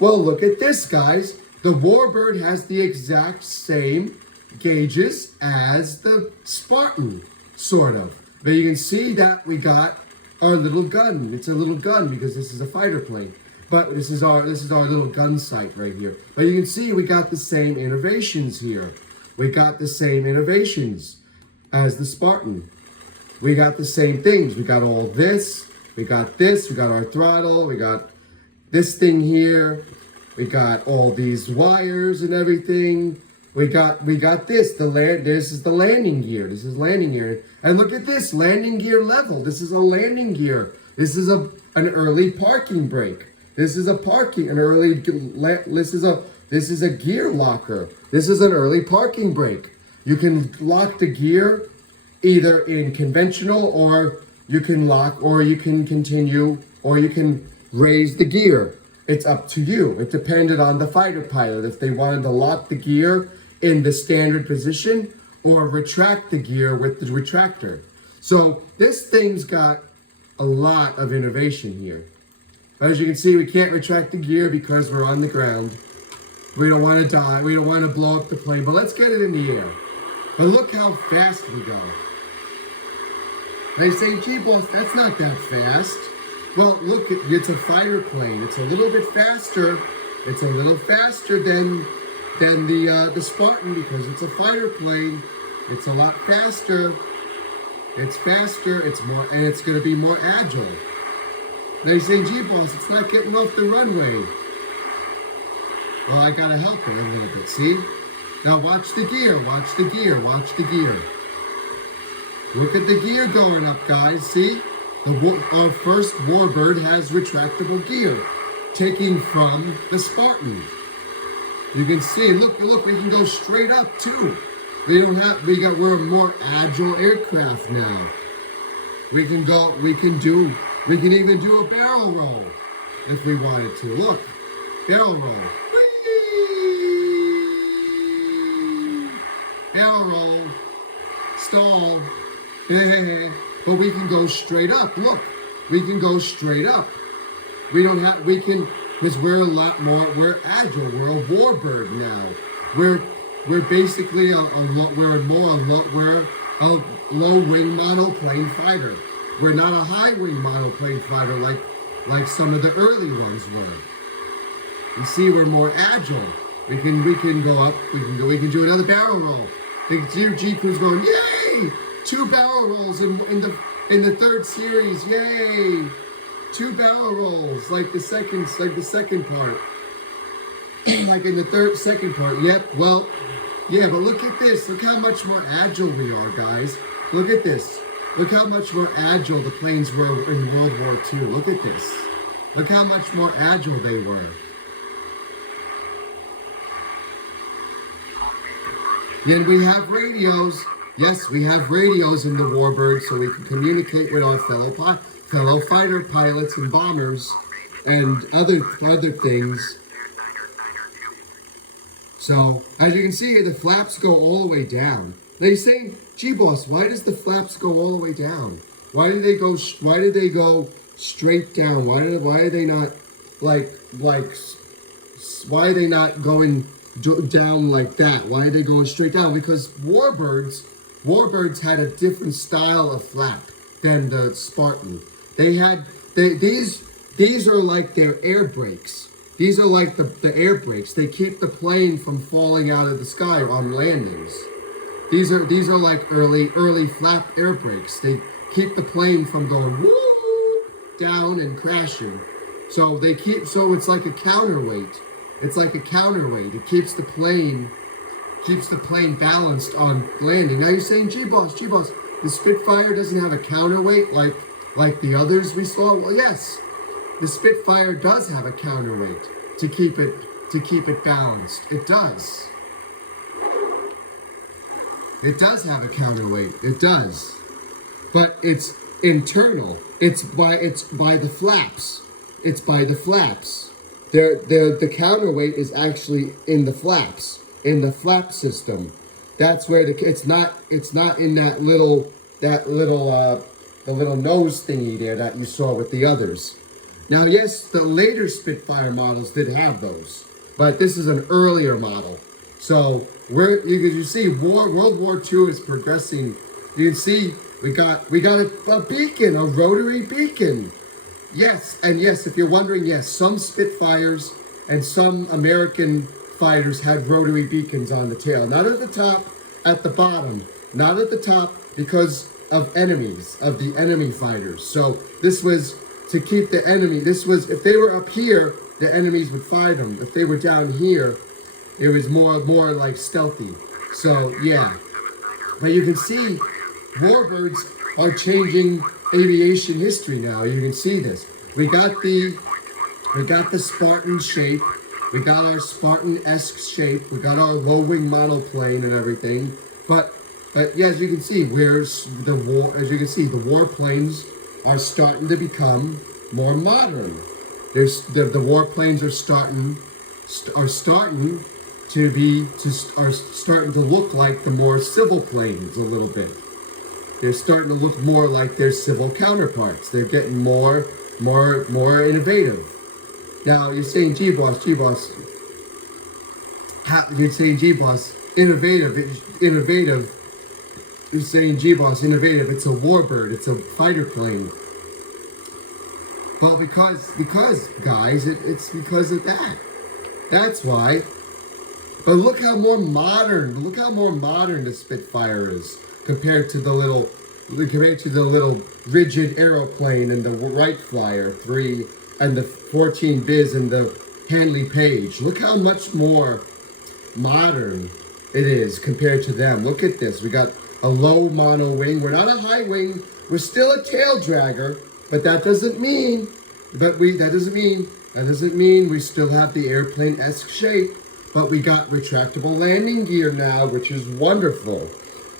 Well, look at this, guys. The warbird has the exact same gauges as the Spartan, sort of. But you can see that we got our little gun. It's a little gun because this is a fighter plane. But this is our little gun sight right here. But you can see we got the same innovations here. We got the same innovations as the Spartan. We got the same things. We got all this. We got our throttle. We got this thing here. We got all these wires and everything. We got this. This is the landing gear. This is landing gear. And look at this landing gear level. This is a landing gear. This is an early parking brake. This is a this is a gear locker. This is an early parking brake. You can lock the gear either in conventional, or you can lock, or you can continue, or you can raise the gear. It's up to you. It depended on the fighter pilot if they wanted to lock the gear in the standard position or retract the gear with the retractor. So this thing's got a lot of innovation here. As you can see, we can't retract the gear because we're on the ground. We don't want to die. We don't want to blow up the plane, but let's get it in the air. But look how fast we go. They say, gee, boss, that's not that fast. Well, look, it's a fighter plane. It's a little bit faster. It's a little faster than the Spartan because it's a fighter plane. It's a lot faster. It's faster. It's more, and it's going to be more agile. They say, gee, boss, it's not getting off the runway. Well, I got to help it a little bit. See? Now watch the gear. Watch the gear. Watch the gear. Look at the gear going up, guys. See? Our first Warbird has retractable gear, taking from the Spartan. You can see, look, we can go straight up too. We're a more agile aircraft now. We can even do a barrel roll if we wanted to. Look, barrel roll. Whee! Barrel roll. Stall. But we can go straight up. Look, we can go straight up. Because we're a lot more, we're agile. We're a Warbird now. We're basically we're a low wing monoplane fighter. We're not a high wing monoplane fighter like some of the early ones were. You see, we're more agile. We can go up. We can do another barrel roll. The G crew's going, yay! 2 barrel rolls in the third series, yay! 2 barrel rolls, like the second part. Like in the second part, yep, well, yeah, but look at this. Look how much more agile we are, guys. Look at this. Look how much more agile the planes were in World War II. Look at this. Look how much more agile they were. Then we have radios. Yes, we have radios in the Warbird so we can communicate with our fellow fighter pilots and bombers and other things. So, as you can see here, the flaps go all the way down. They say, gee, boss, why does the flaps go all the way down? Why did they go straight down? Why are they not why are they not going down like that? Why are they going straight down? Because Warbirds had a different style of flap than the Spartan. These are like their air brakes. These are like the air brakes. They keep the plane from falling out of the sky on landings. These are like early flap air brakes. They keep the plane from going woo down and crashing. So it's like a counterweight. It's like a counterweight. It keeps the plane balanced on landing. Now you're saying, gee boss, the Spitfire doesn't have a counterweight like the others we saw? Well, yes, the Spitfire does have a counterweight to keep it balanced. It does. It does have a counterweight. It does. But it's internal. It's by the flaps. It's by the flaps. The counterweight is actually in the flaps, in the flap system. That's where it's not in that little nose thingy there that you saw with the others. Now, yes, the later Spitfire models did have those, but this is an earlier model. So you see, World War II is progressing. You can see we got a beacon, a rotary beacon. Yes, and yes, if you're wondering, yes, some Spitfires and some American fighters had rotary beacons on the tail. Not at the top, at the bottom. Not at the top because of the enemy fighters. So this was to keep the enemy. If they were up here, the enemies would fight them. If they were down here, it was more like stealthy. So yeah, but you can see Warbirds are changing aviation history now. You can see this. We got the Spartan shape. We got our Spartan-esque shape. We got our low-wing monoplane and everything. But yeah, as you can see, the warplanes are starting to become more modern. The warplanes are starting to look like the more civil planes a little bit. They're starting to look more like their civil counterparts. They're getting more innovative. Now you're saying, gee boss. You're saying, gee boss, innovative. You're saying, gee, boss, innovative. It's a warbird. It's a fighter plane. Well, because guys, it's because of that. That's why. But look how more modern. Look how more modern the Spitfire is compared to the little rigid aeroplane and the Wright Flyer 3 and the 14 Biz and the Handley Page. Look how much more modern it is compared to them. Look at this. We got a low mono wing. We're not a high wing. We're still a tail dragger, but that doesn't mean we still have the airplane-esque shape. But we got retractable landing gear now, which is wonderful.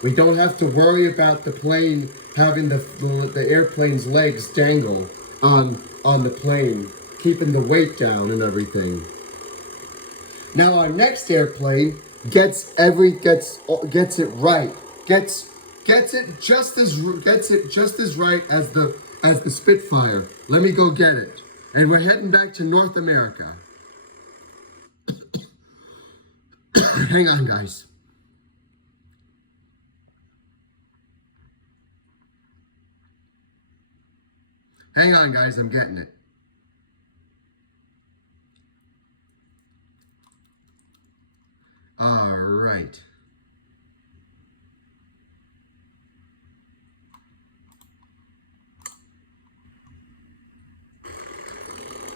We don't have to worry about the plane having the airplane's legs dangle on the plane, keeping the weight down and everything. Now our next airplane gets it right. Gets it just as right as the Spitfire. Let me go get it. And we're heading back to North America. Hang on, guys. Hang on, guys. I'm getting it. All right.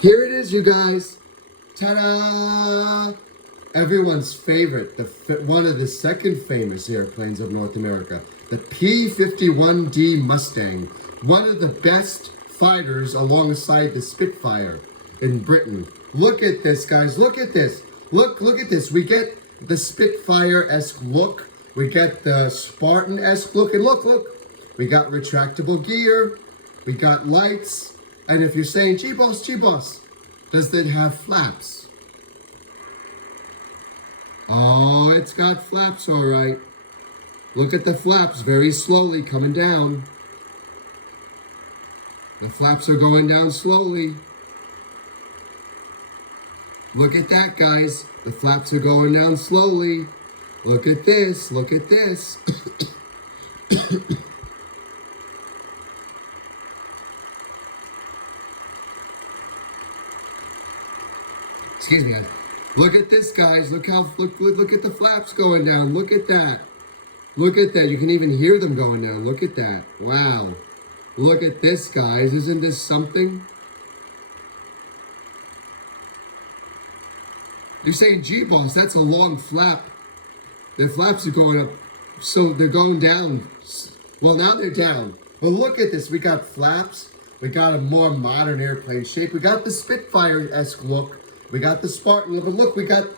Here it is, you guys. Ta-da! Everyone's favorite, one of the second famous airplanes of North America, the P-51D Mustang, one of the best fighters alongside the Spitfire in Britain. Look at this, guys. Look at this. Look at this. We get the Spitfire-esque look. We get the Spartan-esque look. And look. We got retractable gear. We got lights. And if you're saying, gee, boss, does it have flaps? Oh, it's got flaps, all right. Look at the flaps very slowly coming down. The flaps are going down slowly. Look at that, guys. The flaps are going down slowly. Look at this. Look at this. Excuse me, guys. Look at this, guys. Look at the flaps going down. Look at that. Look at that. You can even hear them going down. Look at that. Wow. Look at this, guys. Isn't this something? You're saying, gee, boss, that's a long flap. The flaps are going up, so they're going down. Well, now they're down. But look at this. We got flaps. We got a more modern airplane shape. We got the Spitfire-esque look. We got the Spartan look. But look, we got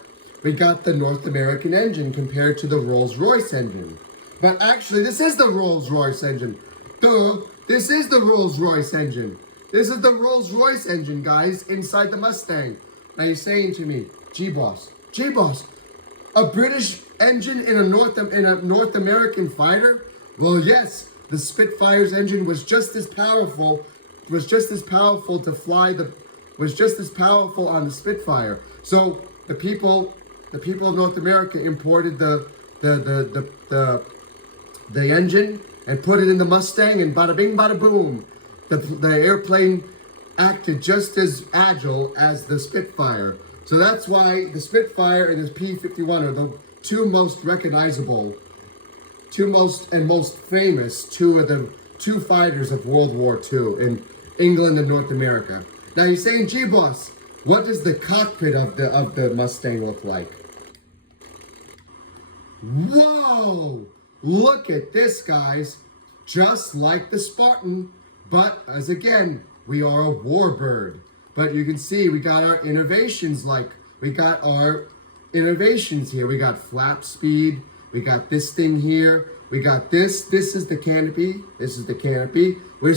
the North American engine compared to the Rolls-Royce engine. But actually, this is the Rolls-Royce engine. Duh. This is the Rolls-Royce engine. This is the Rolls-Royce engine, guys, inside the Mustang. Now you're saying to me, gee, boss, a British engine in a North American fighter? Well, yes, the Spitfire's engine was just as powerful. Was just as powerful on the Spitfire. So the people of North America imported the engine and put it in the Mustang, and bada bing, bada boom. The airplane acted just as agile as the Spitfire. So that's why the Spitfire and the P-51 are the two most recognizable, most famous two fighters of World War II in England and North America. Now you're saying, gee, boss, what does the cockpit of the Mustang look like? Whoa! Look at this, guys. Just like the Spartan, but as again, we are a warbird. But you can see we got our innovations here. We got flap speed. We got this thing here. We got this. This is the canopy. You're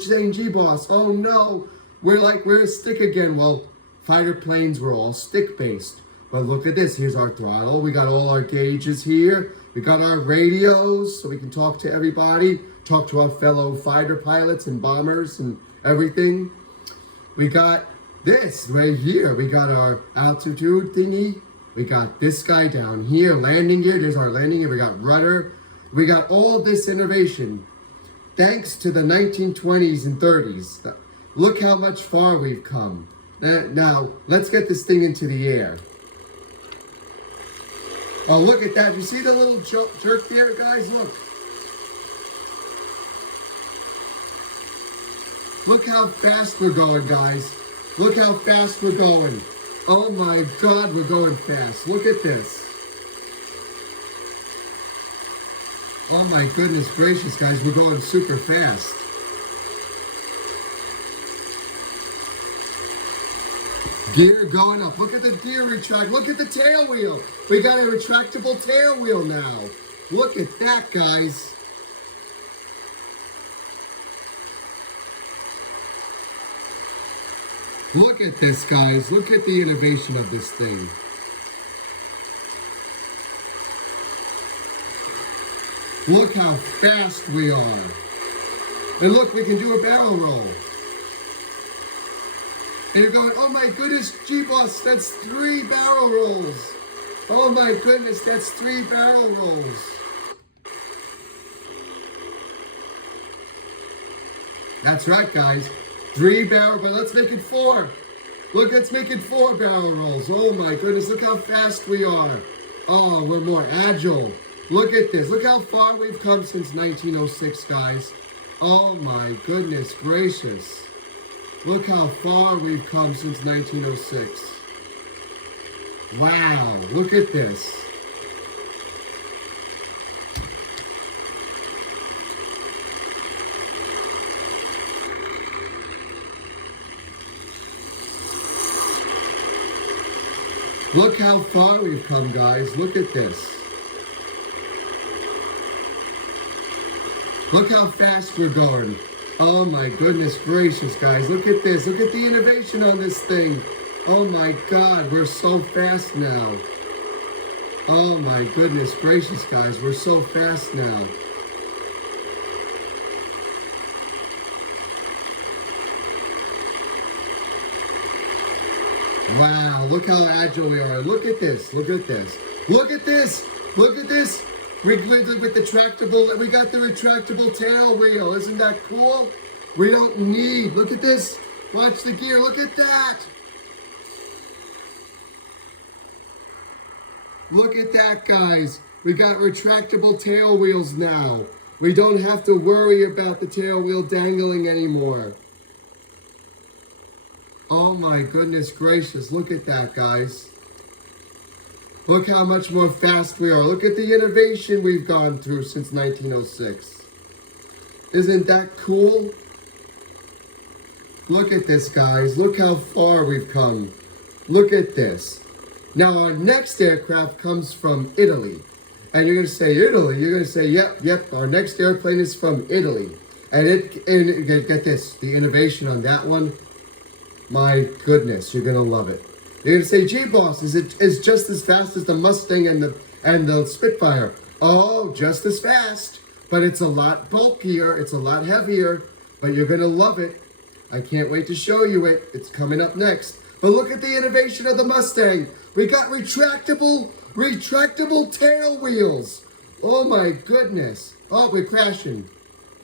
saying, gee, boss, oh no, we're a stick again. Well, fighter planes were all stick-based. But look at this. Here's our throttle. We got all our gauges here. We got our radios so we can talk to everybody, talk to our fellow fighter pilots and bombers and everything. We got this right here. We got our altitude thingy. We got this guy down here, landing gear. There's our landing gear. We got rudder. We got all this innovation thanks to the 1920s and 30s. Look how much far we've come. Now, let's get this thing into the air. Oh, look at that. You see the little jerk there, guys? Look. Look how fast we're going, guys. Look how fast we're going. Oh my God, we're going fast. Look at this. Oh my goodness gracious, guys. We're going super fast. Gear going up. Look at the gear retract. Look at the tail wheel. We got a retractable tail wheel now. Look at that, guys. Look at this, guys. Look at the innovation of this thing. Look how fast we are. And look, we can do a barrel roll. And you're going, oh my goodness, G-Boss, that's 3 barrel rolls. Oh my goodness, that's 3 barrel rolls. That's right, guys. 3 barrel, but let's make it 4. Look, let's make it 4 barrel rolls. Oh my goodness, look how fast we are. Oh, we're more agile. Look at this. Look how far we've come since 1906, guys. Oh my goodness gracious. Look how far we've come since 1906. Wow, look at this. Look how far we've come, guys. Look at this. Look how fast we're going. Oh my goodness gracious, guys. Look at this. Look at the innovation on this thing. Oh my God, we're so fast now. Oh my goodness gracious, guys. We're so fast now. Wow, look how agile we are. Look at this. Look at this. Look at this. Look at this. With the tractable, we got the retractable tail wheel. Isn't that cool? We don't need, look at this. Watch the gear, look at that. Look at that, guys. We got retractable tail wheels now. We don't have to worry about the tail wheel dangling anymore. Oh my goodness gracious, look at that, guys. Look how much more fast we are. Look at the innovation we've gone through since 1906. Isn't that cool? Look at this, guys. Look how far we've come. Look at this. Now, our next aircraft comes from Italy. And you're going to say, Italy? You're going to say, yep, our next airplane is from Italy. And get this, the innovation on that one, my goodness, you're going to love it. You're going to say, G-Boss, is just as fast as the Mustang and the Spitfire. Oh, just as fast. But it's a lot bulkier. It's a lot heavier. But you're going to love it. I can't wait to show you it. It's coming up next. But look at the innovation of the Mustang. We got retractable tail wheels. Oh, my goodness. Oh, we're crashing.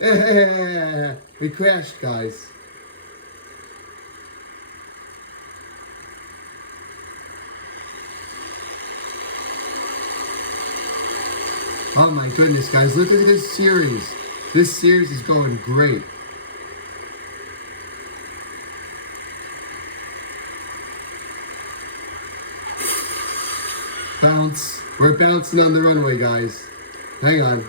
We crashed, guys. Oh my goodness, guys, look at this series. This series is going great. Bounce. We're bouncing on the runway, guys. Hang on.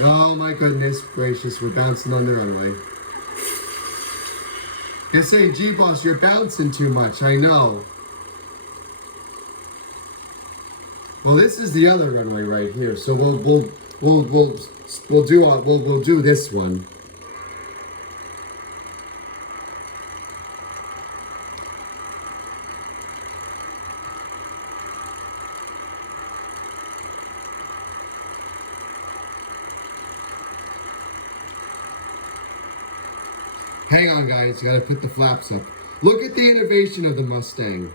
Oh my goodness gracious, we're bouncing on the runway. You're saying, G-Boss, you're bouncing too much, I know. Well, this is the other runway right here, so we'll do this one. Hang on, guys, you gotta put the flaps up. Look at the innovation of the Mustang.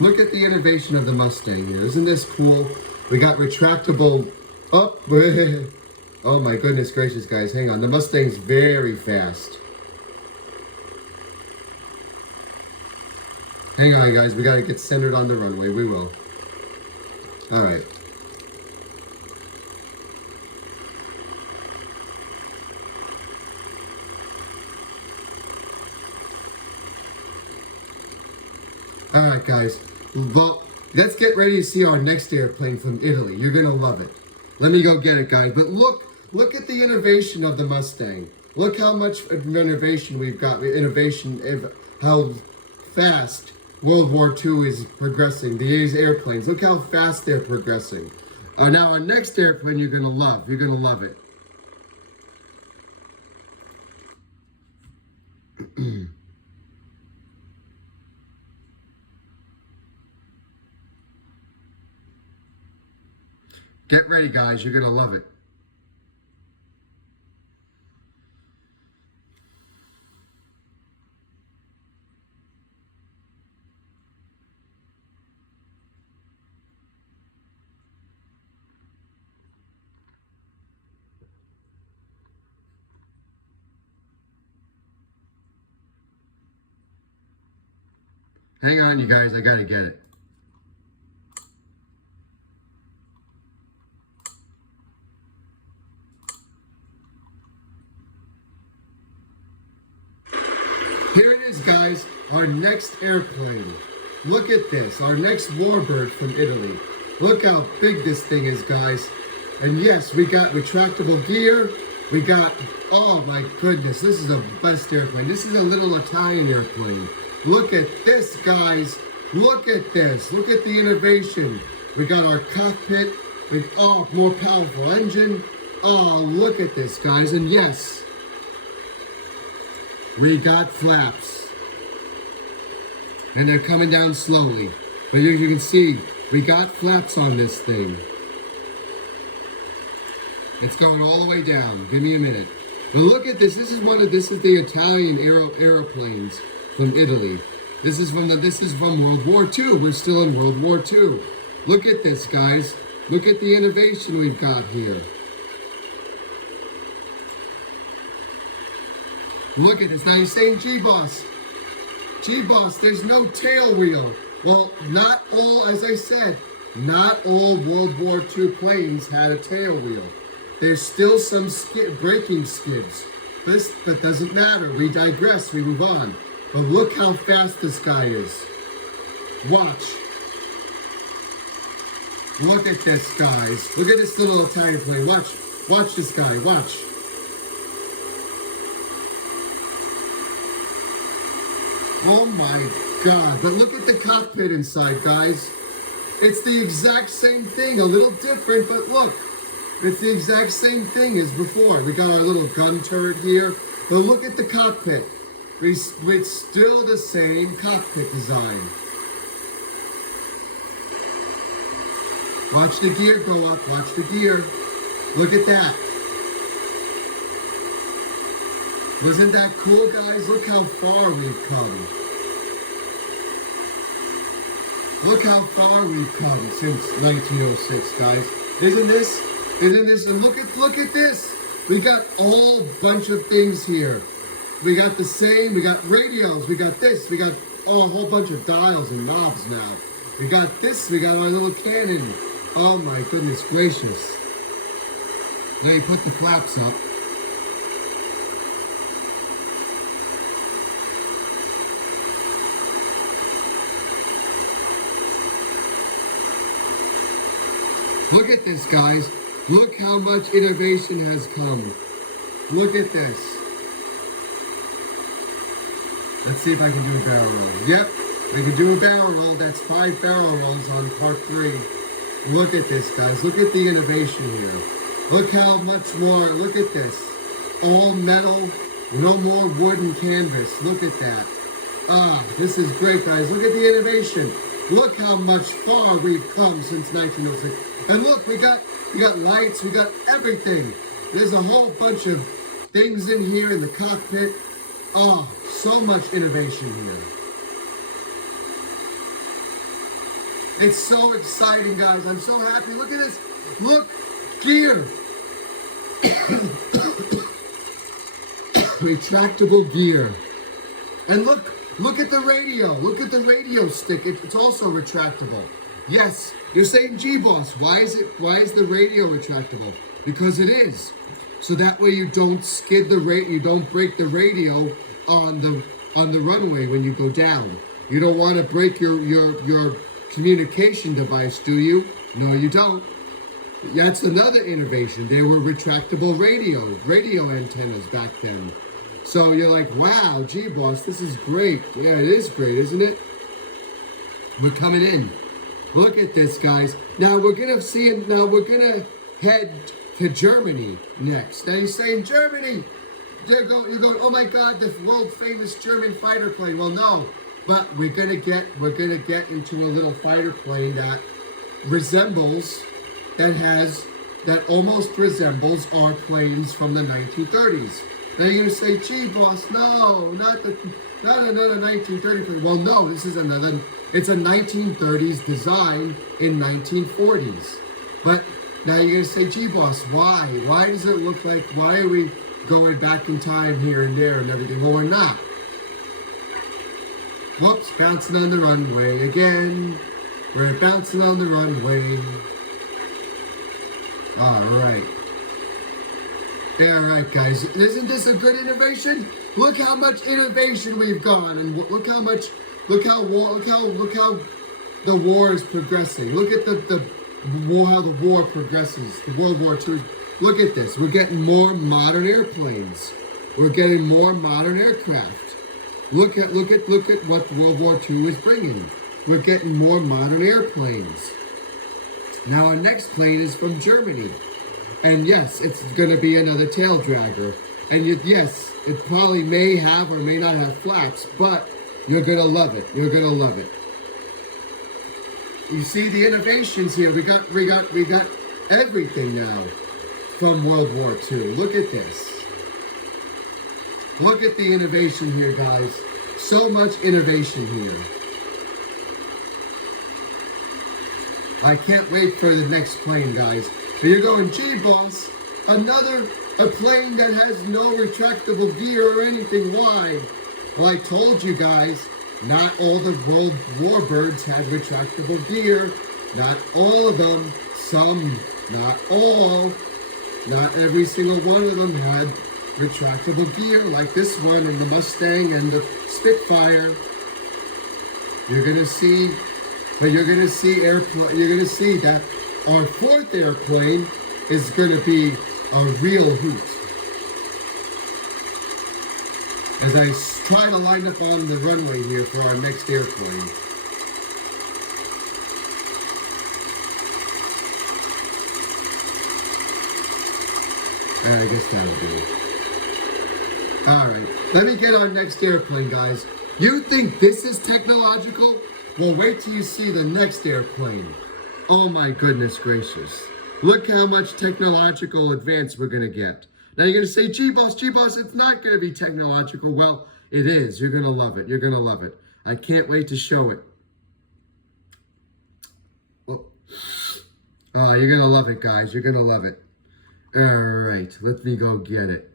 Look at the innovation of the Mustang here. Isn't this cool? We got retractable up. Oh my goodness gracious, guys. Hang on. The Mustang's very fast. Hang on, guys. We got to get centered on the runway. We will. All right. All right, guys. Well, let's get ready to see our next airplane from Italy. You're going to love it. Let me go get it, guys. But look at the innovation of the Mustang. Look how much innovation we've got. Innovation of how fast World War II is progressing. These airplanes. Look how fast they're progressing. Now, our next airplane you're going to love. You're going to love it. Get ready, guys. You're going to love it. Hang on, you guys. I got to get it. Here it is, guys, our next airplane. Look at this, our next Warbird from Italy. Look how big this thing is, guys. And yes, we got retractable gear. We got, oh my goodness, this is the best airplane. This is a little Italian airplane. Look at this, guys. Look at this. Look at the innovation. We got our cockpit with, oh, more powerful engine. Oh, look at this, guys. And yes, we got flaps, and they're coming down slowly. But as you can see, we got flaps on this thing. It's going all the way down. Give me a minute. But look at this. This is the Italian aeroplanes from Italy. This is from World War II. We're still in World War II. Look at this, guys. Look at the innovation we've got here. Look at this. Now you're saying, G-Boss, there's no tail wheel. Well, not all, as I said, not all World War II planes had a tail wheel. There's still some braking skids. But doesn't matter. We digress. We move on. But look how fast this guy is. Watch. Look at this, guys. Look at this little Italian plane. Watch this guy. Watch. Oh my God, but look at the cockpit inside, guys. It's the exact same thing, a little different, but look. It's the exact same thing as before. We got our little gun turret here, but look at the cockpit. It's still the same cockpit design. Watch the gear go up, watch the gear. Look at that. Wasn't that cool, guys? Look how far we've come. Look how far we've come since 1906, guys. Isn't this? And look at this. We got all bunch of things here. We got the same, we got radios, we got this, we got a whole bunch of dials and knobs now. We got this, we got our little cannon. Oh my goodness gracious. Now you put the flaps up. Look at this, guys. Look how much innovation has come. Look at this. Let's see if I can do a barrel roll. Yep, I can do a barrel roll. That's 5 barrel rolls on part 3. Look at this, guys. Look at the innovation here. Look how much more. Look at this. All metal. No more wood and canvas. Look at that. Ah, this is great, guys. Look at the innovation. Look how much far we've come since 1906. And look, we got lights, we got everything. There's a whole bunch of things in here in the cockpit. Oh, so much innovation here. It's so exciting, guys. I'm so happy. Look at this. Look, gear. Retractable gear. And look at the radio. Look at the radio stick. It's also retractable. Yes, you're saying, gee, boss, why is the radio retractable? Because it is. So that way you don't skid the you don't break the radio on the runway when you go down. You don't want to break your communication device, do you? No, you don't. That's another innovation. There were retractable radio antennas back then. So you're like, wow, gee, boss, this is great. Yeah, it is great, isn't it? We're coming in. Look at this, guys. Now we're gonna head to Germany next. Now you're saying Germany. You're going, oh my God, the world famous German fighter plane. Well, no, but we're gonna get into a little fighter plane that almost resembles our planes from the 1930s. Now you're gonna say, gee, boss, no, not another 1930 plane. Well, no, it's a 1930s design in 1940s. But now you're gonna say, gee, boss, why? Why does it look like? Why are we going back in time here and there and everything? Well, we're not. Whoops, bouncing on the runway again. We're bouncing on the runway. All right. All right, guys. Isn't this a good innovation? Look how much innovation we've gone, and look how the war is progressing. Look at the war, how the war progresses. The World War II. Look at this. We're getting more modern airplanes. We're getting more modern aircraft. Look at what World War II is bringing. We're getting more modern airplanes. Now our next plane is from Germany. And yes, it's going to be another tail dragger. And yes, it probably may have or may not have flaps, but you're going to love it. You're going to love it. You see the innovations here. We got everything now from World War II. Look at this. Look at the innovation here, guys. So much innovation here. I can't wait for the next plane, guys. But you're going, gee, boss, a plane that has no retractable gear or anything. Why? Well, I told you guys, not all the World War birds had retractable gear. Not all of them. Some, not all. Not every single one of them had retractable gear, like this one and the Mustang and the Spitfire. You're gonna see that our fourth airplane is gonna be a real hoot. As I try to line up on the runway here for our next airplane. I guess that'll do it. Alright, let me get our next airplane, guys. You think this is technological? Well, wait till you see the next airplane. Oh my goodness gracious. Look how much technological advance we're going to get. Now you're going to say, gee, boss, it's not going to be technological. Well, it is. You're going to love it. You're going to love it. I can't wait to show it. Oh, you're going to love it, guys. You're going to love it. All right, let me go get it.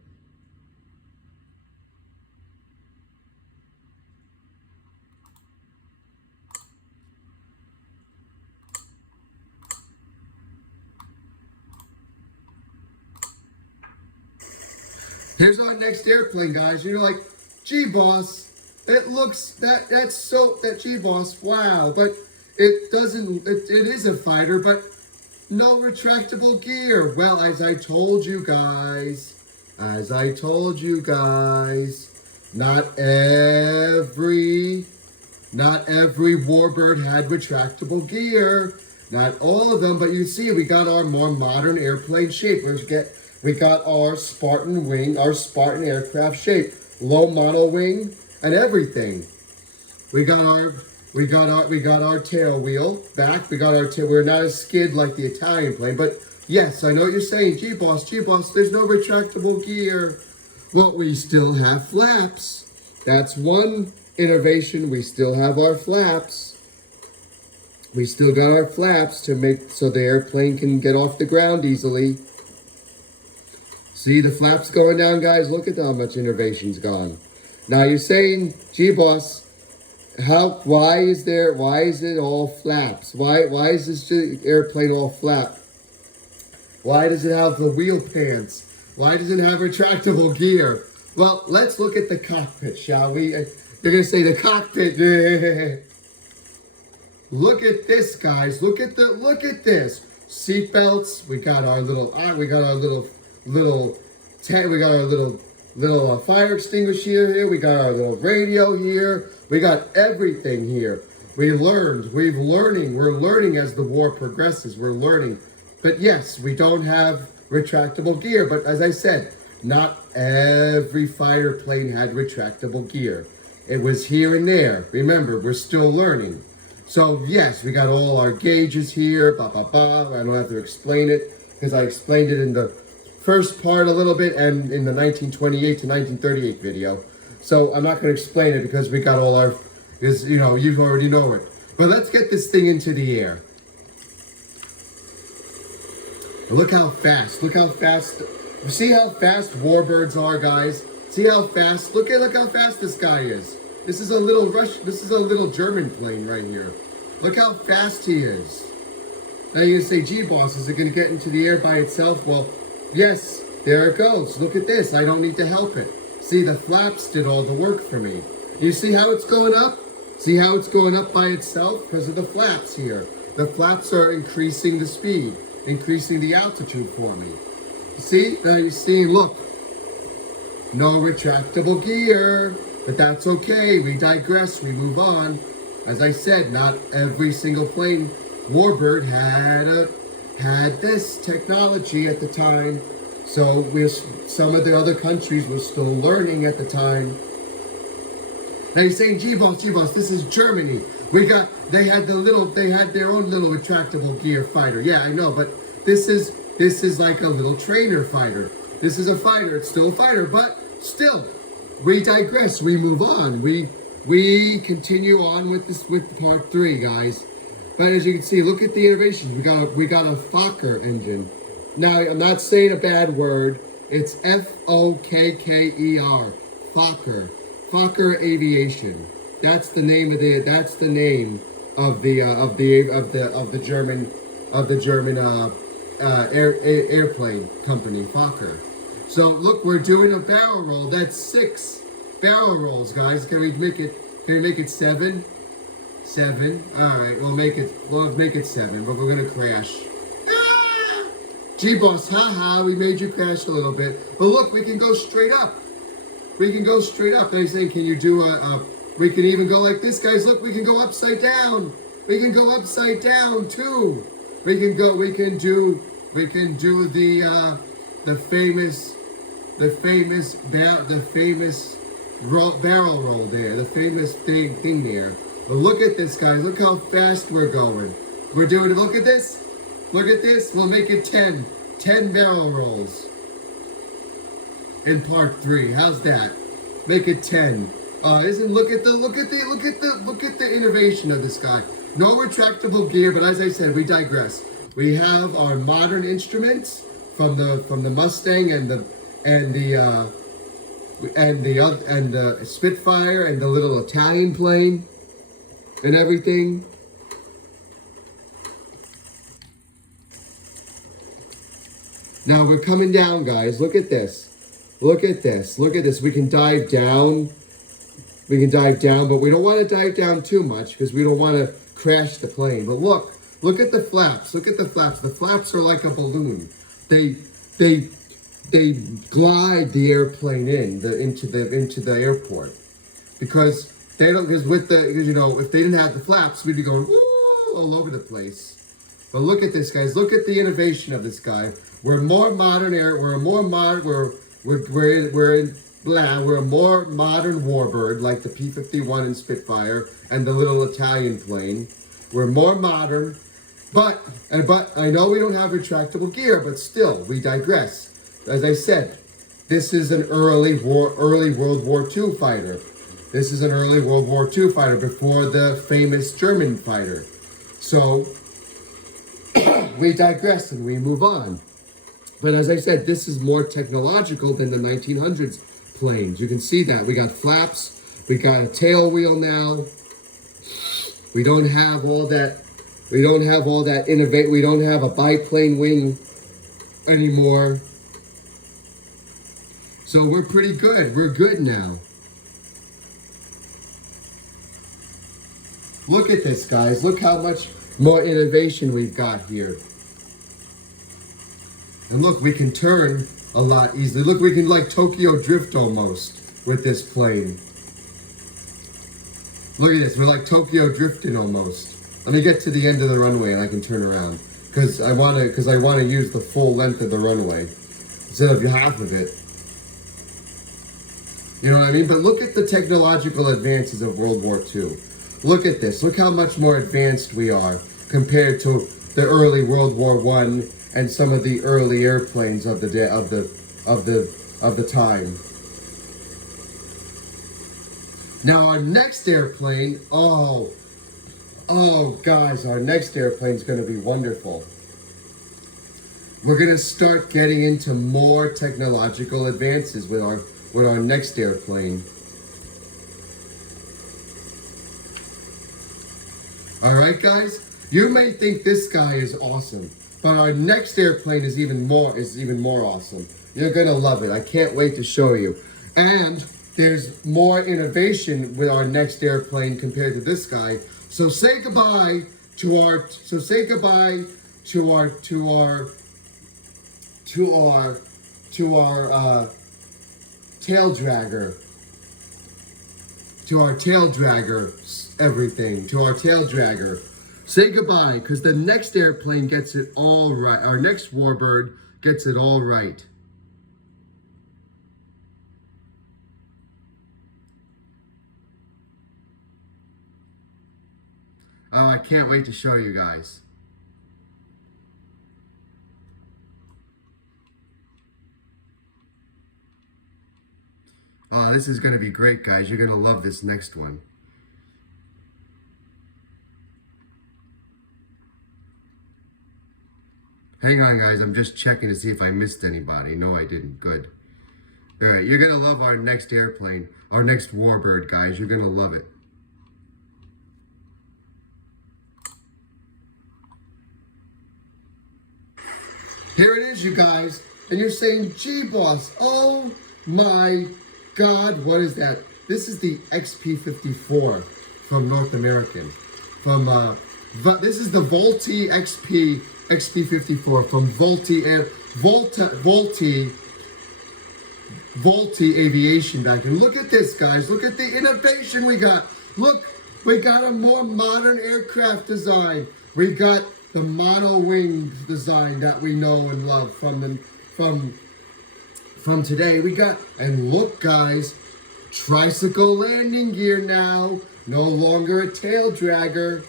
Here's our next airplane, guys. You're like, gee, boss, it looks, gee, boss, wow. But it doesn't, it is a fighter, but no retractable gear. Well, as I told you guys, not every warbird had retractable gear. Not all of them, but you see, we got our more modern airplane shape. We got our Spartan wing, our Spartan aircraft shape, low mono wing, and everything. We got our tail wheel back. We're not as skid like the Italian plane, but yes, I know what you're saying. Gee, boss, there's no retractable gear. Well, we still have flaps. That's one innovation. We still have our flaps. We still got our flaps to make so the airplane can get off the ground easily. See the flaps going down, guys? Look at how much innovation's gone. Now you're saying, gee, boss, why is it all flaps? Why is this airplane all flap? Why does it have the wheel pants? Why does it have retractable gear? Well, let's look at the cockpit, shall we? You're gonna say the cockpit. Look at this, guys. Look at this. Seat belts. We got our little fire extinguisher here. We got our little radio here. We got everything here. We're learning as the war progresses. We're learning. But yes, we don't have retractable gear. But as I said, not every fighter plane had retractable gear. It was here and there. Remember, we're still learning. So yes, we got all our gauges here. I don't have to explain it because I explained it in the first part a little bit and in the 1928 to 1938 video. So I'm not going to explain it because we got all our, because you already know it. But let's get this thing into the air. Look how fast. See how fast warbirds are, guys? See how fast? Look how fast this guy is. This is a little German plane right here. Look how fast he is. Now you're gonna say, gee, boss, is it gonna get into the air by itself? Well, yes, there it goes. Look at this. I don't need to help it. See, the flaps did all the work for me. You see how it's going up? See how it's going up by itself? Because of the flaps here. The flaps are increasing the speed, increasing the altitude for me. See? Now you see, look. No retractable gear. But that's okay. We digress. We move on. As I said, not every single plane warbird had this technology at the time. So some of the other countries were still learning at the time. Now you're saying, gee boss, this is Germany. They had their own little retractable gear fighter. Yeah, I know, but this is like a little trainer fighter. This is a fighter. It's still a fighter, but still. We digress. We move on. We continue on with part 3, guys. But as you can see, look at the innovation. We got a Fokker engine. Now I'm not saying a bad word. It's F-O-K-K-E-R. Fokker. Fokker Aviation. That's the name of the German airplane company, Fokker. So look, we're doing a barrel roll. That's 6 barrel rolls, guys. Can we make it 7? 7. All right, we'll make it 7, but we're gonna crash. Ah! Gee, boss, haha, we made you crash a little bit. But look, we can go straight up. We can go straight up. They're saying, can you do we can even go like this, guys. Look, we can go upside down. We can go upside down too. We can do the famous barrel roll there, the famous thing there. But look at this, guys. Look how fast we're going. We're doing it. Look at this. Look at this. We'll make it 10 barrel rolls in part 3. How's that? Make it 10. Look at the innovation of this guy. No retractable gear, but as I said, we digress. We have our modern instruments from the Mustang and the Spitfire and the little Italian plane and everything. Now we're coming down, guys. Look at this. Look at this. Look at this. We can dive down. We can dive down, but we don't want to dive down too much because we don't want to crash the plane. But look at the flaps. Look at the flaps. The flaps are like a balloon. They glide the airplane into the airport because if they didn't have the flaps, we'd be going all over the place. But look at this, guys. Look at the innovation of this guy. We're a more modern warbird like the P-51 and Spitfire and the little Italian plane. We're more modern, but I know we don't have retractable gear, but still, we digress. As I said, this is an early World War II fighter. This is an early World War II fighter before the famous German fighter. So we digress and we move on. But as I said, this is more technological than the 1900s planes. You can see that. We got flaps. We got a tail wheel now. We don't have all that. We don't have all that innovate. We don't have a biplane wing anymore. So we're pretty good. We're good now. Look at this, guys. Look how much more innovation we've got here. And look, we can turn a lot easily. Look, we can like Tokyo drift almost with this plane. Look at this. We're like Tokyo drifting almost. Let me get to the end of the runway and I can turn around. Because I want to use the full length of the runway instead of half of it. You know what I mean? But look at the technological advances of World War II. Look at this. Look how much more advanced we are compared to the early World War I and some of the early airplanes of the day of the time. Now our next airplane, oh guys, our next airplane is going to be wonderful. We're going to start getting into more technological advances with our next airplane. All right, guys, you may think this guy is awesome, but our next airplane is even more awesome. You're going to love it. I can't wait to show you. And there's more innovation with our next airplane compared to this guy. So say goodbye to our tail dragger. To our tail dragger, everything. To our tail dragger. Say goodbye, because the next airplane gets it all right. Our next warbird gets it all right. Oh, I can't wait to show you guys. Oh, this is going to be great, guys. You're going to love this next one. Hang on, guys. I'm just checking to see if I missed anybody. No, I didn't. Good. All right, you're going to love our next airplane, our next warbird, guys. You're going to love it. Here it is, you guys. And you're saying, gee, boss, oh my God, what is that? This is the XP54 from North American. This is the Volti XP54 from Volti Aviation back. And look at this, guys. Look at the innovation we got. Look, we got a more modern aircraft design. We got the mono wing design that we know and love from today. We got, and look, guys, tricycle landing gear now. No longer a tail dragger.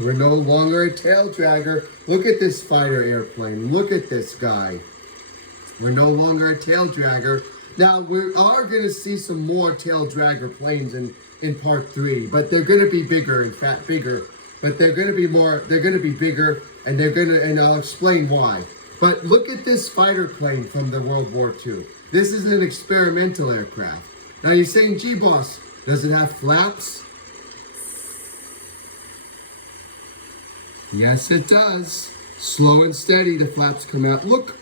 We're no longer a tail dragger. Look at this fighter airplane. Look at this guy. We're no longer a tail dragger. Now, we are going to see some more tail dragger planes in part 3, but they're going to be bigger, in fact, bigger. But they're going to be more, they're going to be bigger, and and I'll explain why. But look at this fighter plane from the World War II. This is an experimental aircraft. Now you're saying, gee, boss, does it have flaps? Yes, it does. Slow and steady, the flaps come out. Look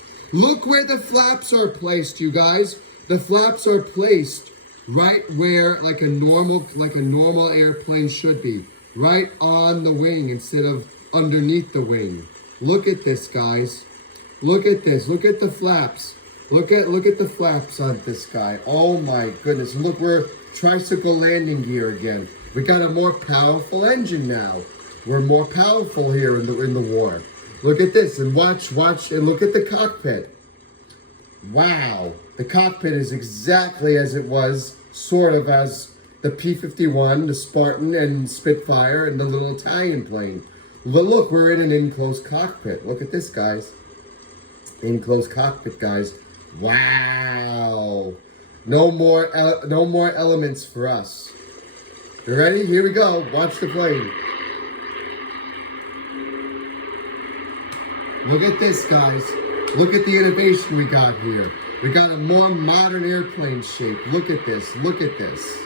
where the flaps are placed, you guys. The flaps are placed right where like a normal airplane should be. Right on the wing instead of underneath the wing. Look at this, guys. Look at this. Look at the flaps. Look at the flaps on this guy. Oh my goodness. Look, we're tricycle landing gear again. We got a more powerful engine now. We're more powerful here in the war. Look at this and watch and look at the cockpit. Wow. The cockpit is exactly as it was, sort of as the P-51, the Spartan, and Spitfire, and the little Italian plane. But look, we're in an enclosed cockpit. Look at this, guys. Enclosed cockpit, guys. Wow. No more elements for us. You ready? Here we go. Watch the plane. Look at this, guys. Look at the innovation we got here. We got a more modern airplane shape. Look at this. Look at this.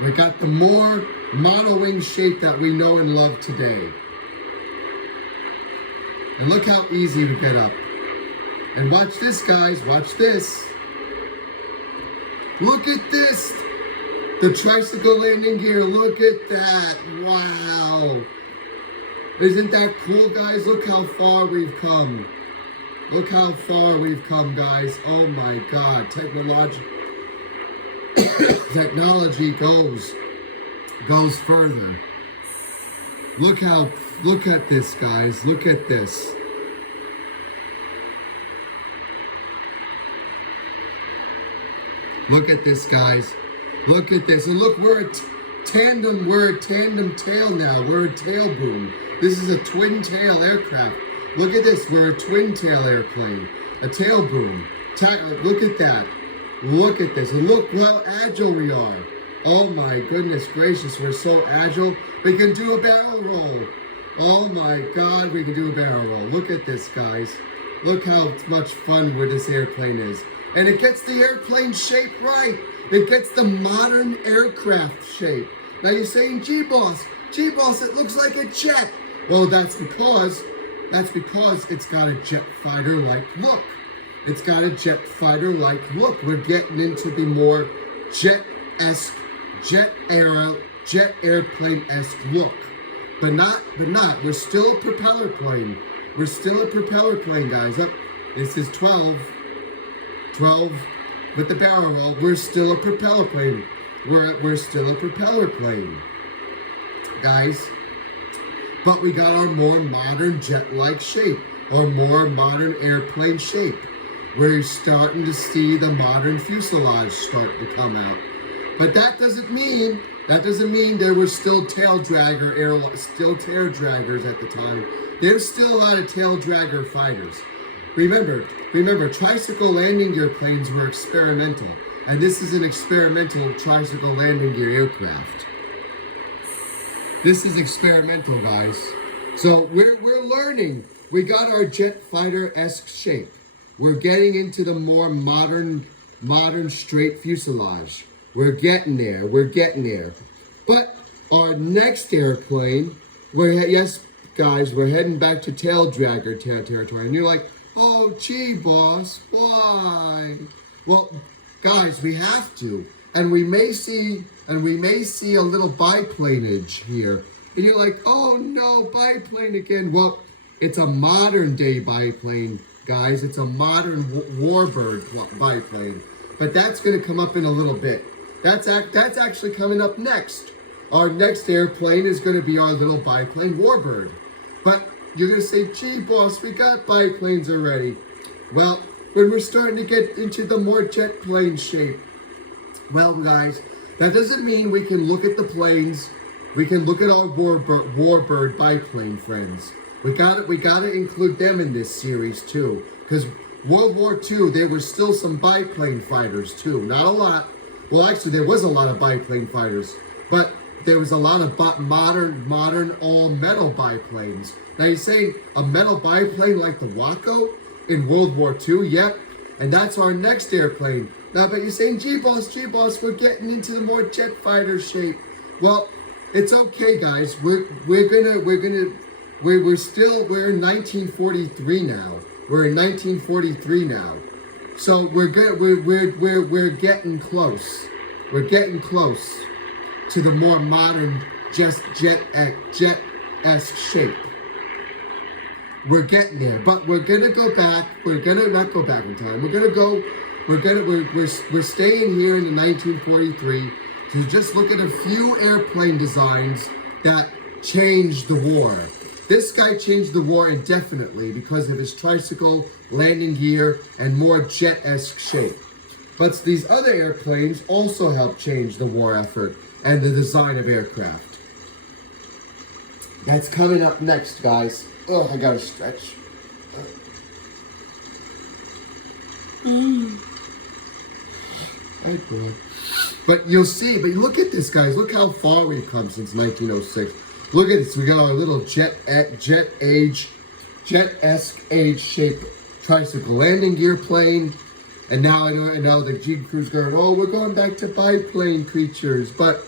We got the more monowing shape that we know and love today. And look how easy to get up. And watch this, guys. Watch this. Look at this. The tricycle landing gear. Look at that. Wow. Isn't that cool, guys? Look how far we've come. Look how far we've come, guys. Oh my God. Technology goes further. Look at this, guys. Look at this. Look at this, guys. Look at this. And look, we're a tandem tail now. We're a tail boom. This is a twin tail aircraft. Look at this. We're a twin tail airplane. A tail boom. Look at that. Look at this. And look how agile we are. Oh my goodness gracious. We're so agile. We can do a barrel roll. Oh my God, we can do a barrel roll. Look at this, guys. Look how much fun this airplane is. And it gets the airplane shape right. It gets the modern aircraft shape. Now you're saying, gee boss, it looks like a jet. Well, that's because it's got a jet fighter-like look. It's got a jet fighter-like look. We're getting into the more jet-esque, jet airplane-esque look. But not, we're still a propeller plane. We're still a propeller plane, guys. This is 12 with the barrel roll. We're still a propeller plane. We're still a propeller plane, guys. But we got our more modern jet-like shape, or more modern airplane shape. We're starting to see the modern fuselage start to come out. But that doesn't mean there were still tail draggers at the time. There's still a lot of tail dragger fighters. Remember, tricycle landing gear planes were experimental, and this is an experimental tricycle landing gear aircraft. This is experimental, guys. So we're learning. We got our jet fighter-esque shape. We're getting into the more modern straight fuselage. We're getting there. But our next airplane, we're heading back to tail dragger territory. And you're like, oh, gee, boss, why? Well, guys, we have to. And we may see a little biplaneage here. And you're like, oh no, biplane again. Well, it's a modern day biplane, guys. It's a modern warbird biplane. But that's going to come up in a little bit. That's actually coming up next. Our next airplane is going to be our little biplane warbird. But you're going to say, gee, boss, we got biplanes already. Well, when we're starting to get into the more jet plane shape, well, guys, that doesn't mean we can look at the planes. We can look at our warbird biplane friends. We gotta include them in this series too, because World War II, there were still some biplane fighters too. Not a lot. Well, actually, there was a lot of biplane fighters, but there was a lot of modern all-metal biplanes. Now you're saying a metal biplane like the Waco in World War II? Yep, and that's our next airplane. Now, but you're saying, gee boss, we're getting into the more jet fighter shape. Well, it's okay, guys. We're in 1943 now. We're in 1943 now. So we're getting close. We're getting close to the more modern jet-esque shape. We're getting there, but we're gonna go back. We're gonna not go back in time. We're staying here in the 1943 to just look at a few airplane designs that changed the war. This guy changed the war indefinitely because of his tricycle, landing gear, and more jet-esque shape. But these other airplanes also helped change the war effort and the design of aircraft. That's coming up next, guys. Oh, I gotta stretch. Right, boy. But you'll see, but look at this, guys. Look how far we've come since 1906. Look at this. We got our little jet-esque age shaped tricycle landing gear plane. And now I know the G crew's going, oh, we're going back to biplane creatures. But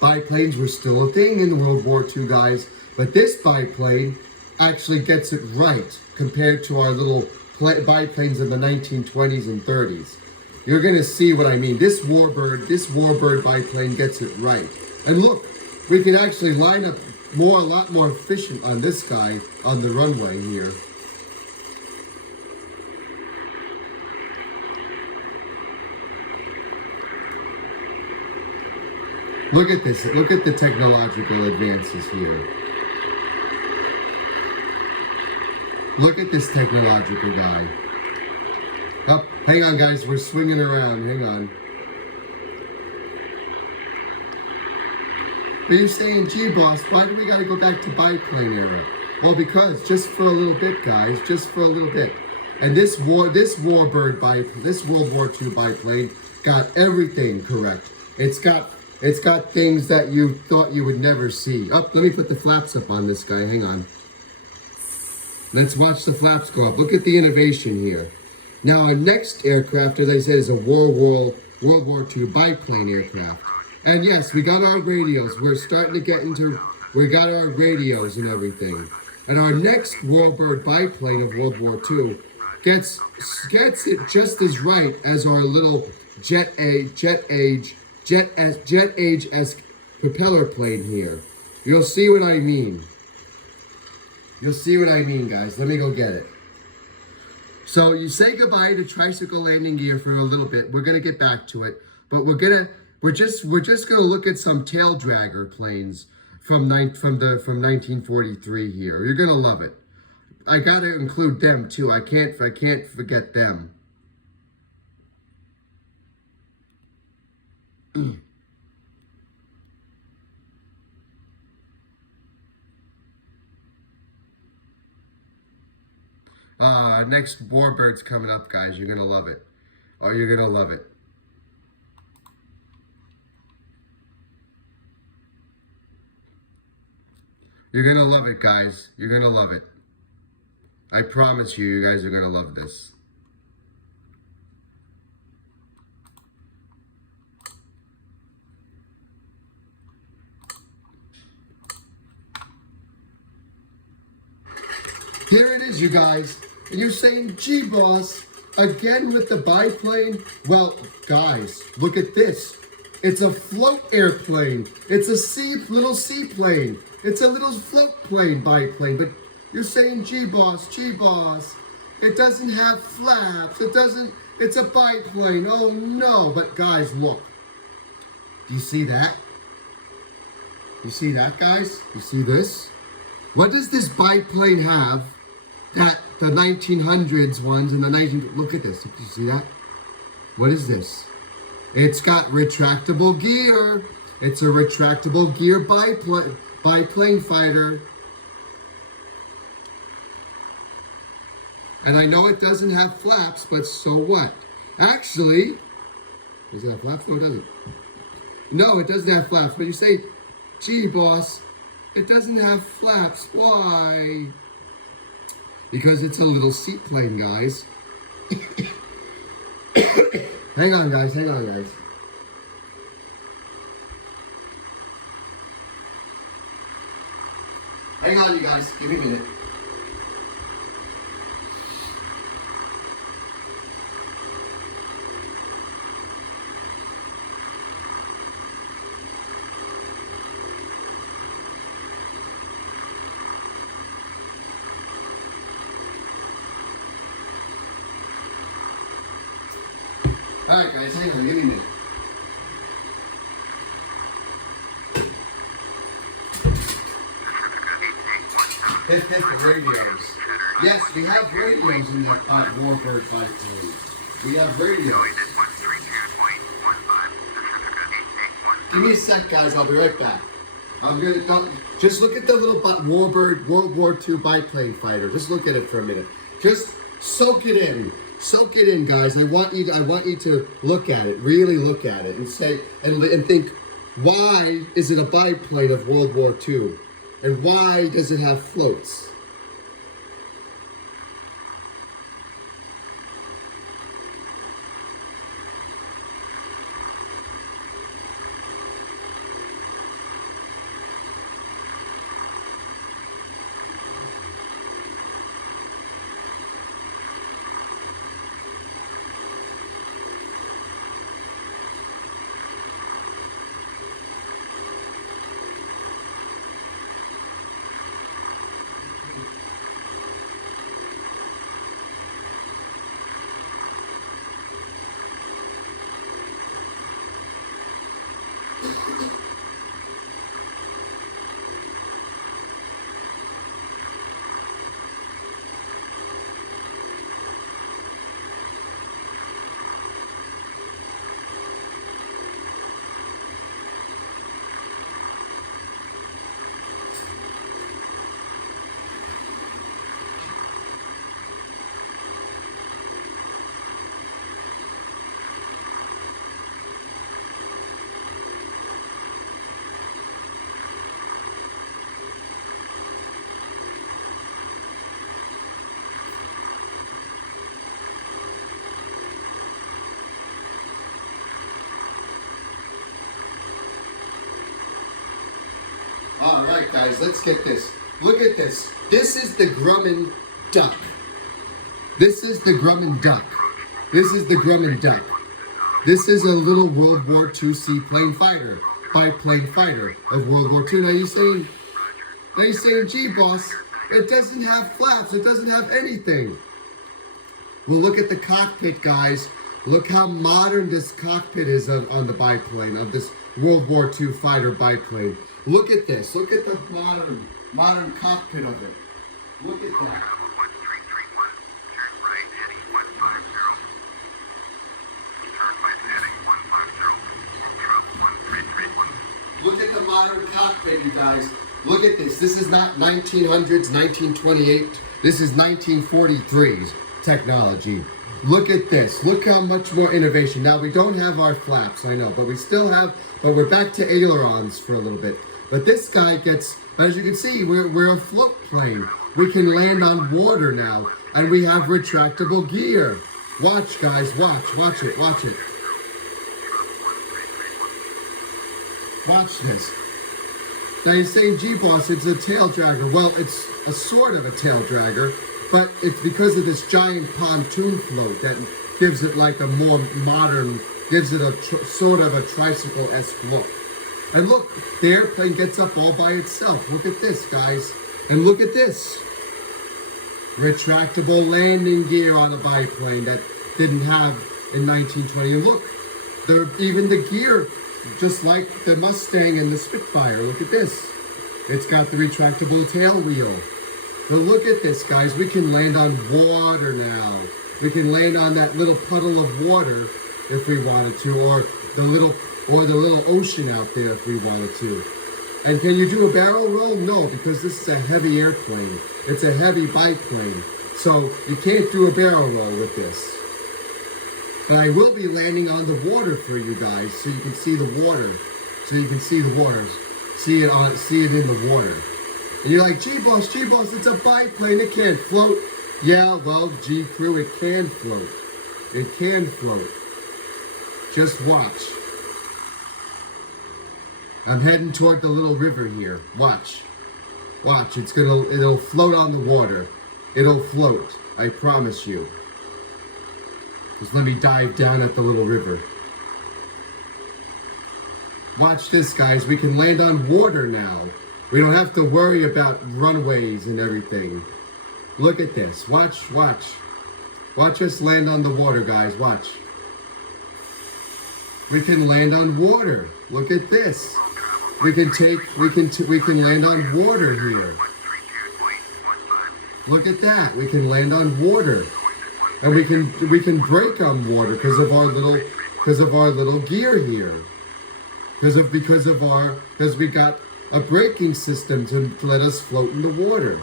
biplanes were still a thing in World War II, guys. But this biplane actually gets it right compared to our little biplanes in the 1920s and 30s. You're gonna see what I mean. This warbird biplane gets it right. And look, we can actually line up a lot more efficient on this guy on the runway here. Look at this. Look at the technological advances here. Look at this technological guy. Oh, hang on, guys. We're swinging around. Hang on. But you're saying, gee, boss, why do we got to go back to biplane era? Well, because just for a little bit, guys, just for a little bit. And this World War II biplane got everything correct. It's got things that you thought you would never see. Oh, let me put the flaps up on this guy. Hang on. Let's watch the flaps go up. Look at the innovation here. Now, our next aircraft, as I said, is a World War II biplane aircraft. And yes, we got our radios. We're starting to get into, we got our radios and everything. And our next warbird biplane of World War II gets it just as right as our little jet age-esque propeller plane here. You'll see what I mean. You'll see what I mean, guys. Let me go get it. So you say goodbye to tricycle landing gear for a little bit. We're gonna get back to it, but we're just gonna look at some tail dragger planes from 1943 here. You're gonna love it. I gotta include them too. I can't forget them. Next Warbird's coming up, guys. You're gonna love it. Oh, you're gonna love it. You're gonna love it, guys. You're gonna love it. I promise you, you guys are gonna love this. Here it is, you guys. And you're saying, gee, boss, again with the biplane? Well, guys, look at this. It's a float airplane. It's a little seaplane. It's a little float plane biplane. But you're saying, gee, boss, it doesn't have flaps. It's a biplane. Oh, no. But, guys, look. Do you see that? You see that, guys? You see this? What does this biplane have that the 1900s ones and the look at this. You see that? What is this? It's got retractable gear. It's a retractable gear biplane fighter. And I know it doesn't have flaps, but so what? Actually, does it have flaps? No, it doesn't. No, it doesn't have flaps. But you say, gee, boss, it doesn't have flaps. Why? Because it's a little seaplane, guys. Hang on, guys. Hang on, guys. Hang on, you guys. Give me a minute. Alright guys, hang on, give me a minute. Hit the radios. Yes, we have radios in that Warbird biplane. We have radios. Give me a sec, guys, I'll be right back. Just look at the little Warbird World War II biplane fighter. Just look at it for a minute. Just soak it in. Soak it in, guys. I want you to look at it, really look at it, and say and think, why is it a biplane of World War II, and why does it have floats? All right, guys, let's get this. Look at this. This is the Grumman duck. This is the Grumman duck. This is the Grumman duck. This is a little World War II seaplane fighter, biplane fighter of World War II. Now you're saying, gee, boss, it doesn't have flaps. It doesn't have anything. Well, look at the cockpit, guys. Look how modern this cockpit is on the biplane, of this World War II fighter biplane. Look at this. Look at the modern cockpit of it. Look at that. 1331, turn right heading 150. Turn west heading 150. Travel 1331. Look at the modern cockpit, you guys. Look at this. This is not 1900s, 1928. This is 1943's technology. Look at this. Look how much more innovation. Now, we don't have our flaps, I know, but we still have, but we're back to ailerons for a little bit. But this guy gets, as you can see, we're a float plane. We can land on water now, and we have retractable gear. Watch, guys, watch it. Watch this. Now you're saying, gee, boss, it's a tail dragger. Well, it's a sort of a tail dragger, but it's because of this giant pontoon float that gives it like a more modern, gives it a sort of a tricycle-esque look. And look, the airplane gets up all by itself. Look at this, guys. And look at this. Retractable landing gear on a biplane that didn't have in 1920. And look, even the gear, just like the Mustang and the Spitfire. Look at this. It's got the retractable tail wheel. But look at this, guys. We can land on water now. We can land on that little puddle of water if we wanted to, or the little ocean out there if we wanted to. And can you do a barrel roll? No, because this is a heavy airplane. It's a heavy biplane. So you can't do a barrel roll with this. But I will be landing on the water for you guys, so you can see the water. So you can see the water. See it in the water. And you're like, gee boss, it's a biplane, it can't float. Yeah, well, G crew, it can float. It can float. Just watch. I'm heading toward the little river here. Watch. Watch, it'll float on the water. It'll float, I promise you. Just let me dive down at the little river. Watch this, guys. We can land on water now. We don't have to worry about runways and everything. Look at this. Watch. Watch us land on the water, guys. Watch. We can land on water. Look at this. We can land on water here. Look at that. We can land on water. And we can brake on water because of our little gear here. Because we got a braking system to let us float in the water.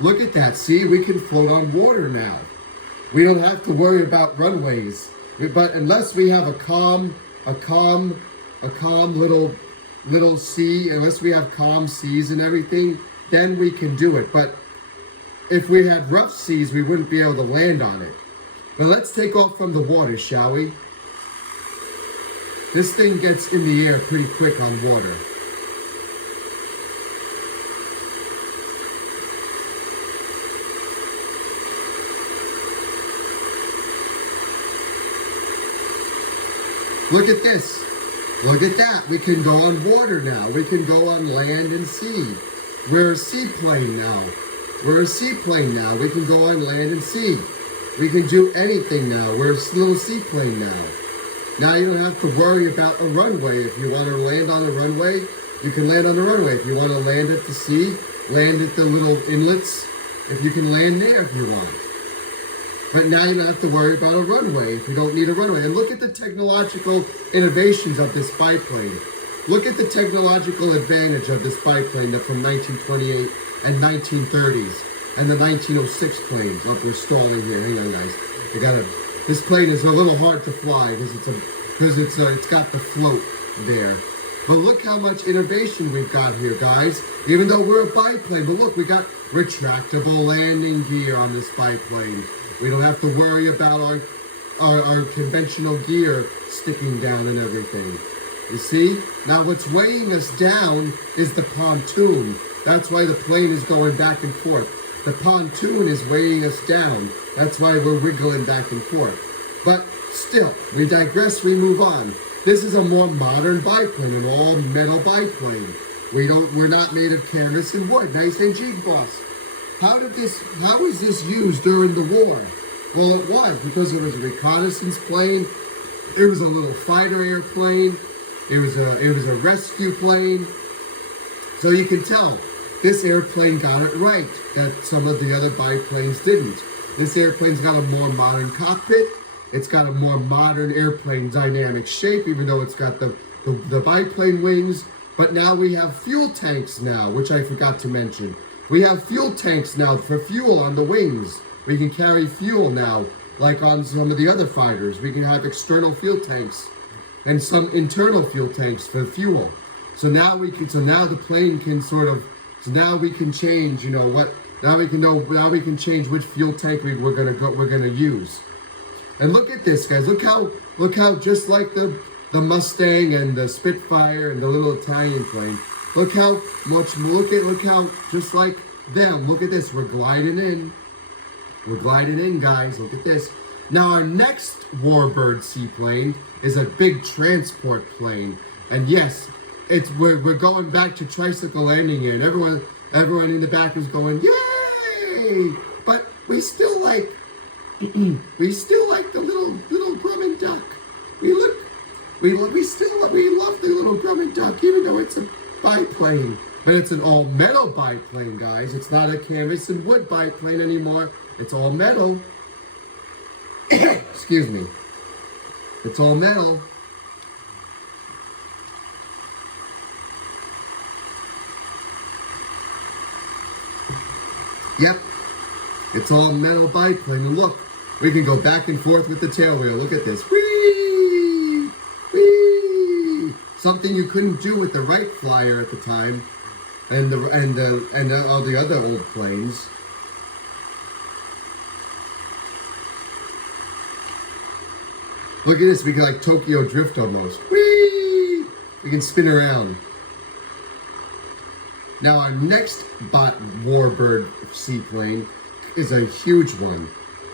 Look at that. See, we can float on water now. We don't have to worry about runways. But unless we have a calm little sea, unless we have calm seas and everything, then we can do it. But if we had rough seas, we wouldn't be able to land on it. But let's take off from the water, shall we? This thing gets in the air pretty quick on water. Look at this. Look at that. We can go on water now. We can go on land and sea. We're a seaplane now. We're a seaplane now. We can go on land and sea. We can do anything now. We're a little seaplane now. Now you don't have to worry about a runway. If you want to land on a runway, you can land on the runway. If you want to land at the sea, land at the little inlets. If you can land there if you want. But now you don't have to worry about a runway if you don't need a runway. And look at the technological innovations of this biplane. Look at the technological advantage of this biplane from 1928 and 1930s and the 1906 planes. Oh, we're stalling here. Hang on, guys. This plane is a little hard to fly because it's got the float there. But look how much innovation we've got here, guys. Even though we're a biplane, but look, we got retractable landing gear on this biplane. We don't have to worry about our conventional gear sticking down and everything. You see? Now what's weighing us down is the pontoon. That's why the plane is going back and forth. The pontoon is weighing us down. That's why we're wiggling back and forth. But still, we digress, we move on. This is a more modern biplane, an all-metal biplane. We're not made of canvas and wood. Nice and gee, boss. How was this used during the war? Well, it was because it was a reconnaissance plane. It was a little fighter airplane. It was a rescue plane. So you can tell this airplane got it right that some of the other biplanes didn't. This airplane's got a more modern cockpit. It's got a more modern airplane dynamic shape, even though it's got the biplane wings. But now we have fuel tanks now, which I forgot to mention. We have fuel tanks now for fuel on the wings. We can carry fuel now, like on some of the other fighters. We can have external fuel tanks and some internal fuel tanks for fuel. So now the plane can now we can change, now we can change which fuel tank we're gonna use. And look at this, guys. Look how just like the Mustang and the Spitfire and the little Italian plane. Look how just like them. Look at this. We're gliding in. We're gliding in, guys. Look at this. Now our next Warbird seaplane is a big transport plane. And yes, we're going back to tricycle landing gear. And everyone in the back is going, yay! But we still like the little Grumman duck. We love the little Grumman duck, even though it's a biplane. But it's an all-metal biplane, guys. It's not a canvas and wood biplane anymore. It's all metal. Excuse me. It's all metal. Yep. It's all metal biplane. And look, we can go back and forth with the tail wheel. Look at this. Whee! Whee! Something you couldn't do with the Wright Flyer at the time. And all the other old planes. Look at this, we can like Tokyo Drift almost. Whee! We can spin around. Now our next Warbird seaplane is a huge one,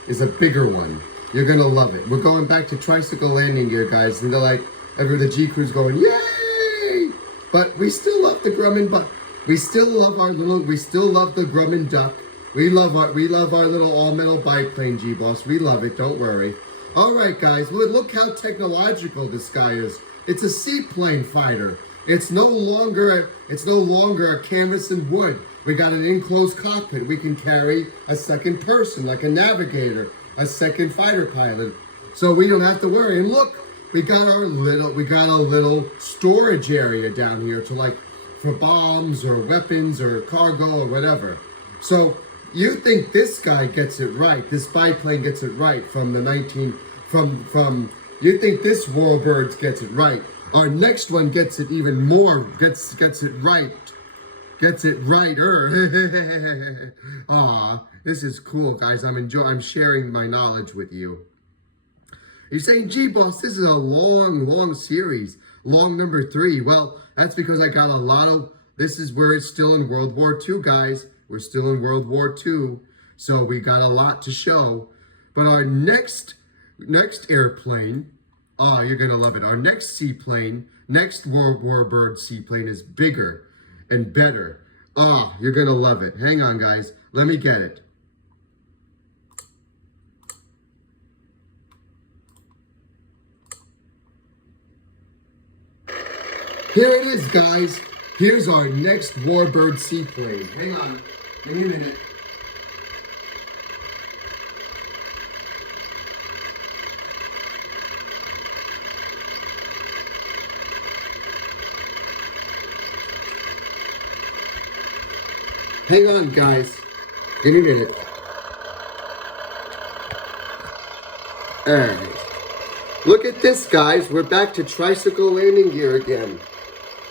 is a bigger one. You're gonna love it. We're going back to tricycle landing gear, guys. And they're like, the G crew's going, yay! But we still love the Grumman, but we still love the Grumman duck. We love our little all-metal biplane, G-Boss. We love it, don't worry. All right, guys, look how technological this guy is. It's a seaplane fighter. It's no longer a canvas and wood. We got an enclosed cockpit. We can carry a second person, like a navigator, a second fighter pilot. So we don't have to worry. And look, we got a little storage area down here for bombs or weapons or cargo or whatever. So You think this guy gets it right? This biplane gets it right from the 19 from. You think this Warbirds gets it right? Our next one gets it even more. Gets it right. Gets it righter. Ah, this is cool, guys. I'm sharing my knowledge with you. You're saying, gee, boss, this is a long series. Long number 3. Well, that's because I got a lot of, this is where it's still in World War II, guys. We're still in World War II. So we got a lot to show. But our next airplane, you're going to love it. Our next seaplane, next Warbird seaplane is bigger and better. You're going to love it. Hang on, guys. Let me get it. Here it is, guys. Here's our next Warbird seaplane. Hang on. Give me a minute. Hang on, guys. Give me a minute. Alright. Look at this, guys. We're back to tricycle landing gear again.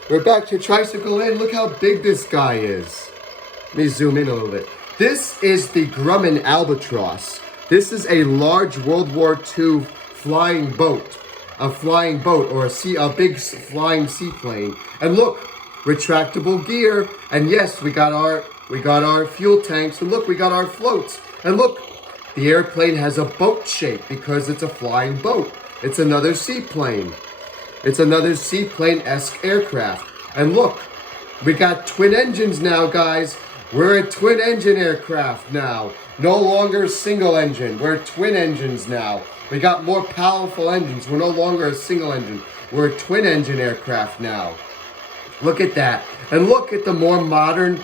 We're back to tricycle landing. Look how big this guy is. Let me zoom in a little bit. This is the Grumman Albatross. This is a large World War II flying boat. A flying boat or a big flying seaplane. And look, retractable gear. And yes, we got our fuel tanks. And look, we got our floats. And look, the airplane has a boat shape because it's a flying boat. It's another seaplane. It's another seaplane-esque aircraft. And look, we got twin engines now, guys. We're a twin engine aircraft now. No longer single engine. We're twin engines now. We got more powerful engines. We're no longer a single engine. We're a twin engine aircraft now. Look at that. And look at the more modern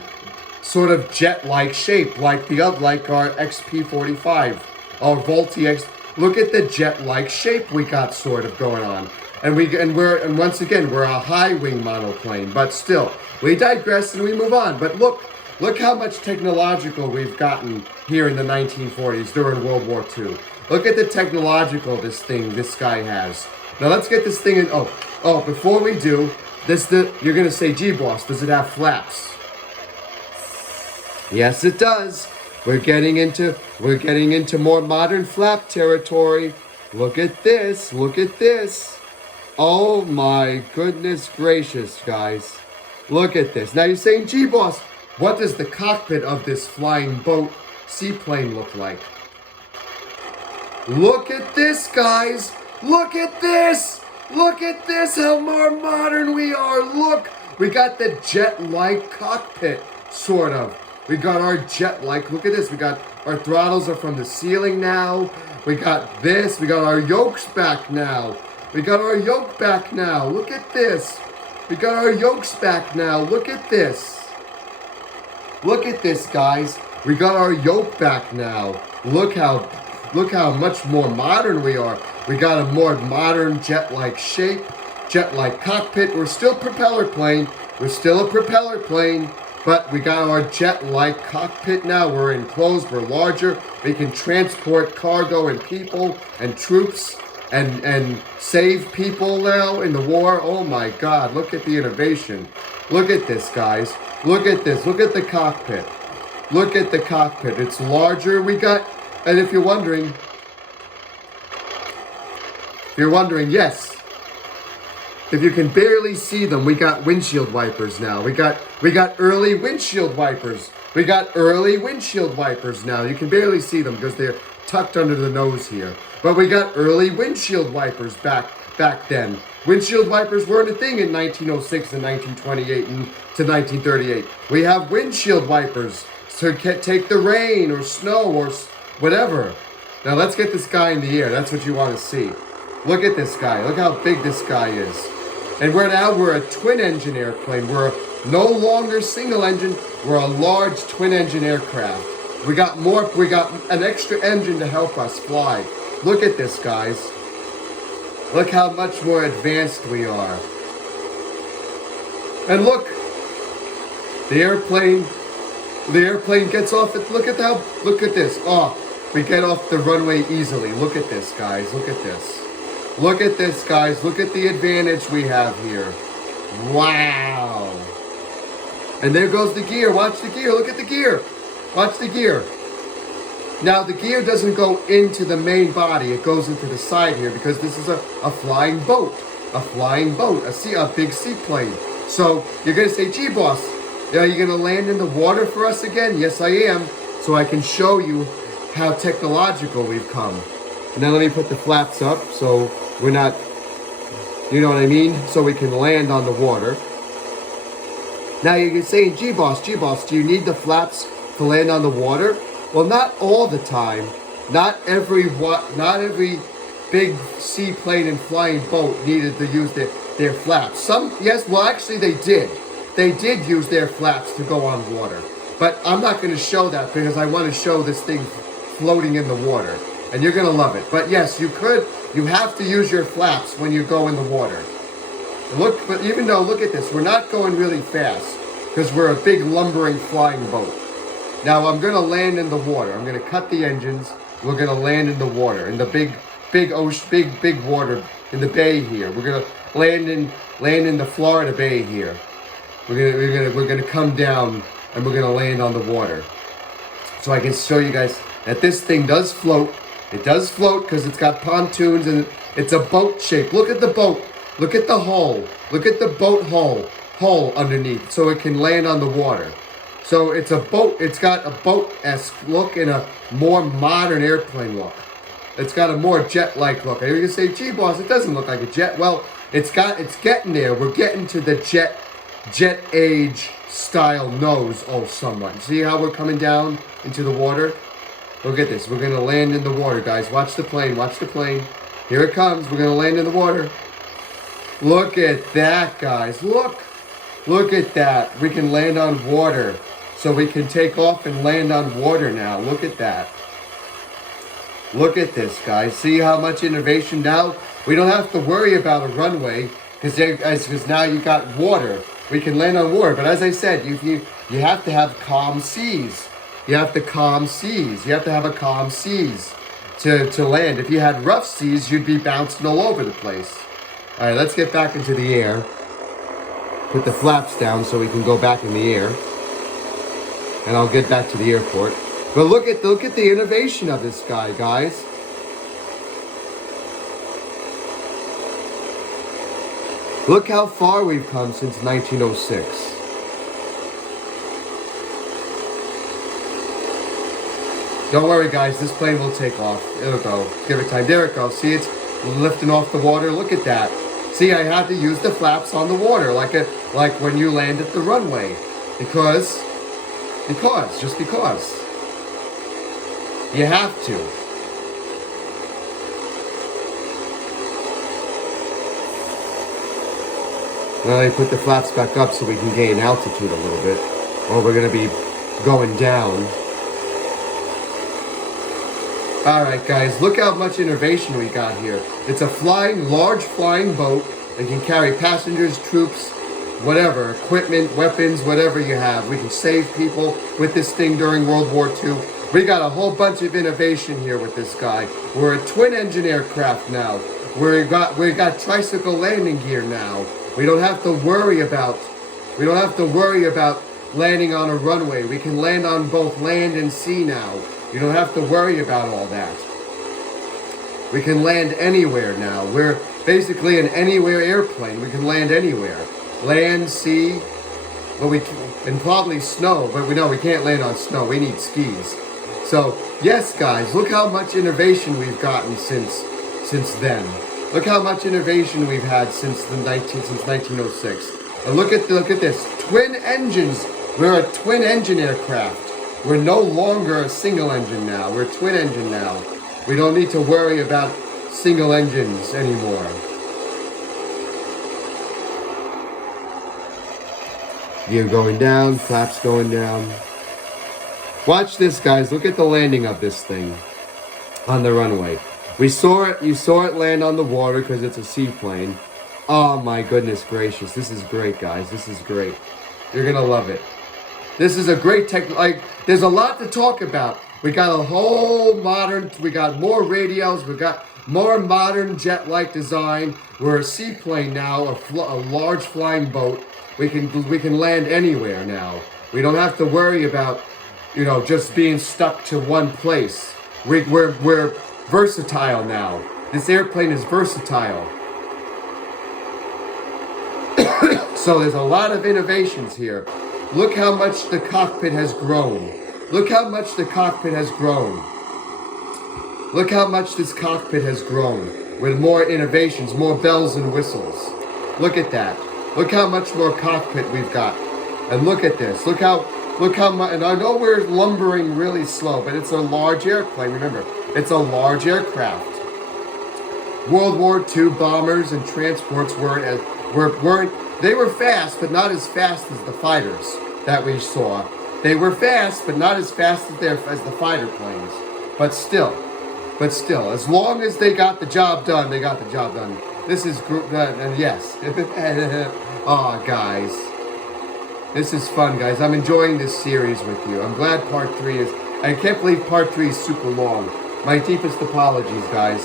sort of jet-like shape, like our XP-45, our Volti X. Look at the jet-like shape we got sort of going on. And once again, we're a high-wing monoplane, but still, we digress and we move on. But look how much technological we've gotten here in the 1940s during World War II. Look at the technological this guy has. Now let's get this thing in. Before we do, you're gonna say, gee, boss, does it have flaps? Yes, it does. We're getting into more modern flap territory. Look at this. Look at this. Oh my goodness gracious, guys. Look at this. Now you're saying, gee, boss, what does the cockpit of this flying boat seaplane look like? Look at this, guys. Look at this. Look at this, how more modern we are. Look, we got the jet-like cockpit, sort of. We got our jet-like, look at this. We got our throttles are from the ceiling now. We got this. We got our yokes back now. We got our yoke back now. Look at this. We got our yokes back now. Look at this. Look at this, guys. We got our yoke back now. Look how much more modern we are. We got a more modern jet-like shape, jet-like cockpit. We're still propeller plane. We're still a propeller plane, but we got our jet-like cockpit now. We're enclosed. We're larger. We can transport cargo and people and troops and save people now in the war. Oh my God, look at the innovation. Look at this, guys. Look at this. Look at the cockpit. Look at the cockpit. It's larger. And if you're wondering, yes. If you can barely see them, we got windshield wipers now. We got early windshield wipers. We got early windshield wipers now. You can barely see them because they're tucked under the nose here. But we got early windshield wipers back then. Windshield wipers weren't a thing in 1906 and 1928 and to 1938. We have windshield wipers to take the rain or snow or whatever. Now let's get this guy in the air. That's what you want to see. Look at this guy. Look how big this guy is. And we're a twin engine airplane. We're no longer single engine. We're a large twin engine aircraft. We got an extra engine to help us fly. Look at this, guys. Look how much more advanced we are. And look, the airplane The airplane gets off it. Look at this. Oh, we get off the runway easily. Look at this, guys. Look at this. Look at this, guys. Look at the advantage we have here. Wow. And there goes the gear. Watch the gear. Look at the gear. Watch the gear. Now, the gear doesn't go into the main body. It goes into the side here because this is a flying boat. A flying boat. A big seaplane. So, you're going to say, gee, boss, are you going to land in the water for us again? Yes, I am. So I can show you how technological we've come. Now, let me put the flaps up so we're not, you know what I mean? So we can land on the water. Now, you're saying, gee, boss, do you need the flaps to land on the water? Well, not all the time. Not every big seaplane and flying boat needed to use their flaps. Some, yes, well, actually they did. They did use their flaps to go on water. But I'm not going to show that because I want to show this thing floating in the water. And you're going to love it. But yes, you have to use your flaps when you go in the water. Look, but even though, look at this, we're not going really fast because we're a big lumbering flying boat. Now I'm going to land in the water. I'm going to cut the engines. We're going to land in the water, in the big ocean, big water, in the bay here. We're going to land in the Florida Bay here. We're gonna come down and we're gonna land on the water. So I can show you guys that this thing does float. It does float because it's got pontoons and it's a boat shape. Look at the boat. Look at the hull. Look at the boat hull underneath, so it can land on the water. So it's a boat. It's got a boat-esque look and a more modern airplane look. It's got a more jet-like look. And you can say, gee, boss, it doesn't look like a jet. Well, it's getting there. We're getting to the jet age style nose. Oh, someone. See how we're coming down into the water? Look at this. We're going to land in the water, guys. Watch the plane. Watch the plane. Here it comes. We're going to land in the water. Look at that, guys. Look. Look at that. We can land on water. So we can take off and land on water now. Look at that. Look at this, guys. See how much innovation now? We don't have to worry about a runway because now you got water. We can land on water. But as I said, you have to have calm seas. You have to calm seas. You have to have a calm seas to land. If you had rough seas, you'd be bouncing all over the place. All right, let's get back into the air. Put the flaps down so we can go back in the air. And I'll get back to the airport. But look at the innovation of this guy, guys. Look how far we've come since 1906. Don't worry, guys. This plane will take off. It'll go. Give it time. There it goes. See, it's lifting off the water. Look at that. See, I had to use the flaps on the water, like when you land at the runway, because, just because. You have to. Now I put the flaps back up so we can gain altitude a little bit, or we're going to be going down. Alright guys, look how much innovation we got here. It's a large flying boat that can carry passengers, troops, whatever, equipment, weapons, whatever you have. We can save people with this thing during World War II. We got a whole bunch of innovation here with this guy. We're a twin engine aircraft now. We got tricycle landing gear now. We don't have to worry about landing on a runway. We can land on both land and sea now. You don't have to worry about all that. We can land anywhere now. We're basically an anywhere airplane. We can land anywhere. Land, sea, and probably snow. But we know we can't land on snow. We need skis. So, yes, guys, look how much innovation we've gotten since then. Look how much innovation we've had since 1906. And look at this. Twin engines. We're a twin engine aircraft. We're no longer a single engine now. We're a twin engine now. We don't need to worry about single engines anymore. Gear going down, flaps going down. Watch this, guys. Look at the landing of this thing on the runway. You saw it land on the water because it's a seaplane. Oh my goodness gracious. This is great, guys. This is great. You're going to love it. This is a great there's a lot to talk about. We got a whole we got more radios, we got more modern jet-like design. We're a seaplane now, a large flying boat. We can land anywhere now. We don't have to worry about, just being stuck to one place. We're versatile now. This airplane is versatile. So there's a lot of innovations here. Look how much the cockpit has grown. Look how much the cockpit has grown. Look how much this cockpit has grown with more innovations, more bells and whistles. Look at that. Look how much more cockpit we've got. And look at this. Look how much, and I know we're lumbering really slow, but it's a large airplane. Remember, it's a large aircraft. World War II bombers and transports they were fast, but not as fast as the fighters that we saw. They were fast, but not as fast as the fighter planes. But still, as long as they got the job done, they got the job done. This is and yes. Oh, guys. This is fun, guys. I'm enjoying this series with you. I'm glad part 3 is... I can't believe part 3 is super long. My deepest apologies, guys.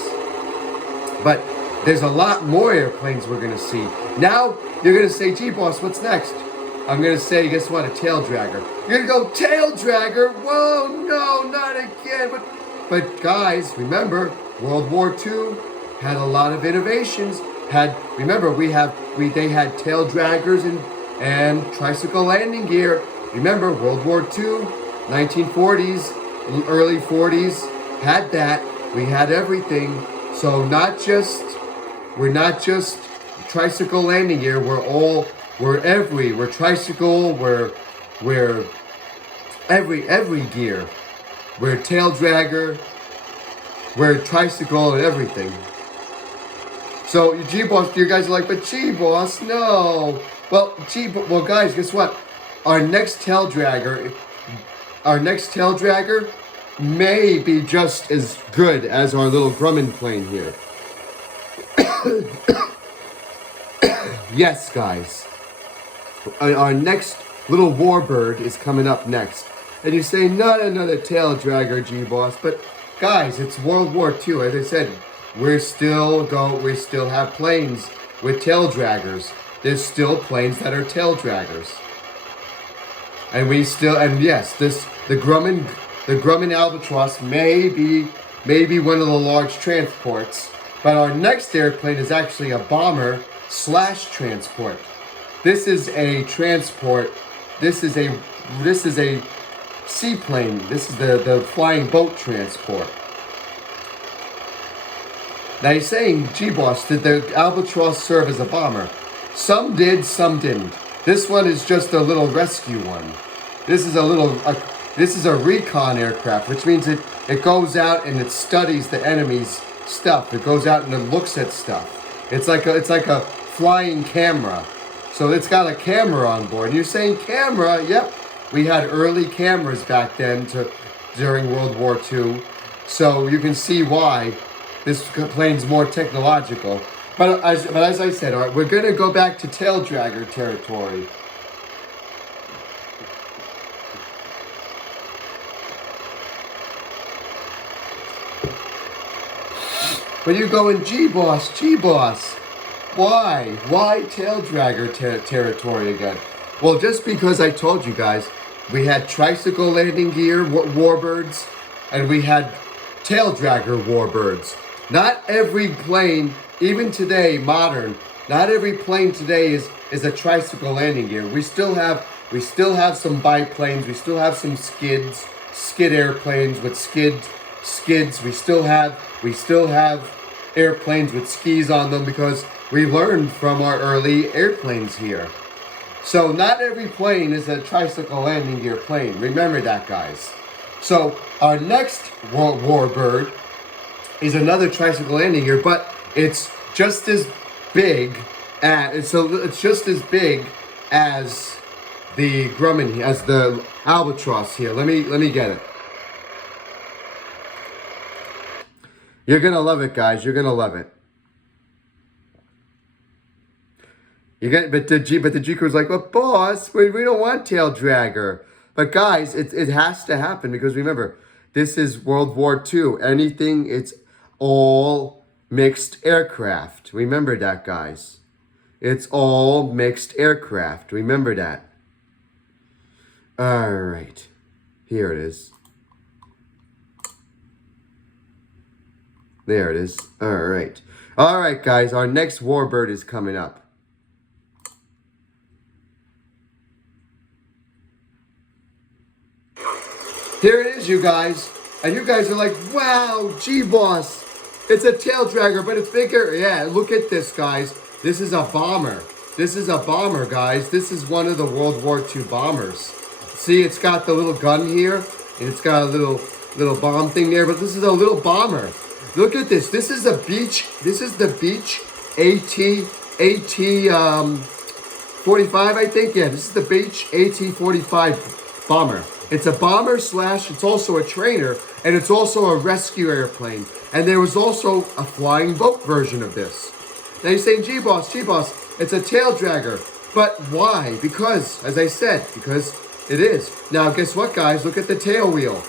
But there's a lot more airplanes we're going to see. Now, you're going to say, gee, boss, what's next? I'm going to say, guess what? A tail dragger. You're going to go, tail dragger? Whoa, no, not again. But guys, remember, World War II had a lot of innovations. Remember, they had tail draggers and tricycle landing gear. Remember, World War II, 1940s, early 40s, had that. We had everything. So we're not just tricycle landing gear. We're tricycle. We're every gear. We're tail dragger. We're tricycle and everything. So G-Boss, you guys are like, but G-Boss, no. Well, guys, guess what? Our next tail dragger may be just as good as our little Grumman plane here. Yes, guys. Our next little warbird is coming up next. And you say, not another tail dragger, G-Boss. But, guys, it's World War II. As I said, we still have planes with tail draggers. There's still planes that are tail draggers. And yes, the Grumman Albatross may be one of the large transports. But our next airplane is actually a bomber / transport. This is a transport. This is a seaplane. This is the flying boat transport. Now you're saying, G-Boss, did the Albatross serve as a bomber? Some did, some didn't. This one is just a little rescue one. This is a recon aircraft, which means it goes out and it studies the enemy's stuff. It goes out and it looks at stuff. It's like a flying camera. So it's got a camera on board. And you're saying camera? Yep. We had early cameras back then during World War II. So you can see why this plane's more technological. But as I said, all right, we're going to go back to tail dragger territory. But you're going, G-Boss, why? Why tail dragger territory again? Well, just because I told you guys, we had tricycle landing gear warbirds, and we had tail dragger warbirds. Not every plane, even today, modern, not every plane today is a tricycle landing gear. We still have some biplanes. We still have some skid airplanes with skids. We still have airplanes with skis on them because we learned from our early airplanes here. So not every plane is a tricycle landing gear plane. Remember that, guys. So our next warbird is another tricycle landing gear, but it's just as big as the Grumman, as the Albatross here. Let me get it. You're gonna love it, guys. You're gonna love it. But the G crew's like, well, boss, we don't want tail dragger. But guys, it has to happen because remember, this is World War II. Anything, it's all mixed aircraft. Remember that, guys. It's all mixed aircraft. Remember that. All right. Here it is. There it is. All right. All right, guys. Our next warbird is coming up. Here it is, you guys. And you guys are like, wow, G-Boss. It's a tail dragger, but it's bigger. Yeah, look at this, guys. This is a bomber. This is a bomber, guys. This is one of the World War II bombers. See, it's got the little gun here, and it's got a little bomb thing there, but this is a little bomber. Look at this. This is a beach. This is the beach AT 45, I think. Yeah, this is the beach AT 45 bomber. It's a bomber slash, it's also a trainer, and it's also a rescue airplane. And there was also a flying boat version of this. Now you're saying, G-Boss, it's a tail dragger. But why? Because, as I said, because it is. Now, guess what, guys? Look at the tail wheel.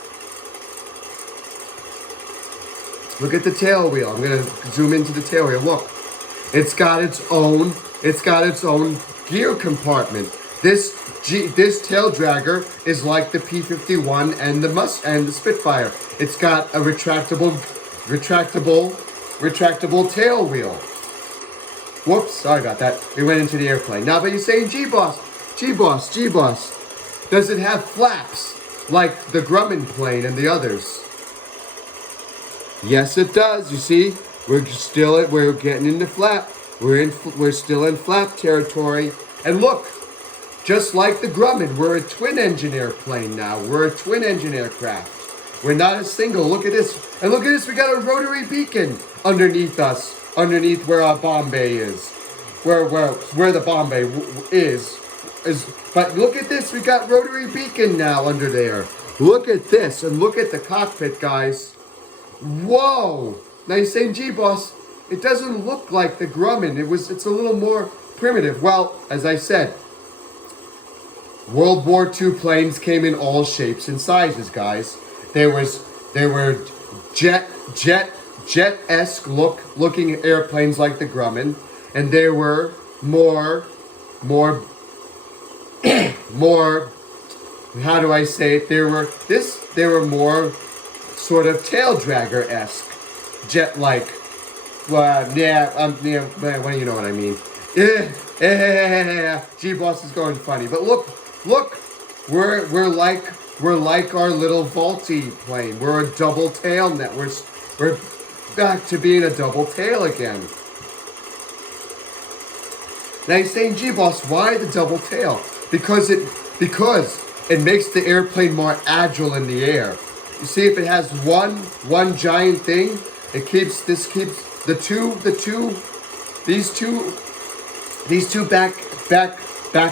Look at the tail wheel. I'm going to zoom into the tail wheel. Look. It's got its own gear compartment. This tail dragger is like the P-51 and the Spitfire. It's got a retractable tail wheel. Whoops, sorry about that. We went into the airplane. Now, but you're saying, G-Boss, does it have flaps like the Grumman plane and the others? Yes, it does. You see, we're getting into flap. We're still in flap territory. And look, just like the Grumman, we're a twin-engine airplane now. We're a twin-engine aircraft. We're not a single. Look at this. And look at this. We got a rotary beacon underneath us. Underneath where our bomb bay is. Where the bomb bay is. But look at this. We got rotary beacon now under there. Look at this. And look at the cockpit, guys. Whoa. Now you're saying, G-Boss, it doesn't look like the Grumman. It's a little more primitive. Well, as I said, World War II planes came in all shapes and sizes, guys. There were jet-esque looking airplanes like the Grumman, and there were more, how do I say it? There were more sort of tail dragger-esque, jet-like. Well, yeah, well, you know what I mean. G-Boss is going funny, but look, we're like our little Vultee plane. We're a double tail net. We're back to being a double tail again. Now you're saying, G-Boss, why the double tail? Because it makes the airplane more agile in the air. You see, if it has one giant thing, these two back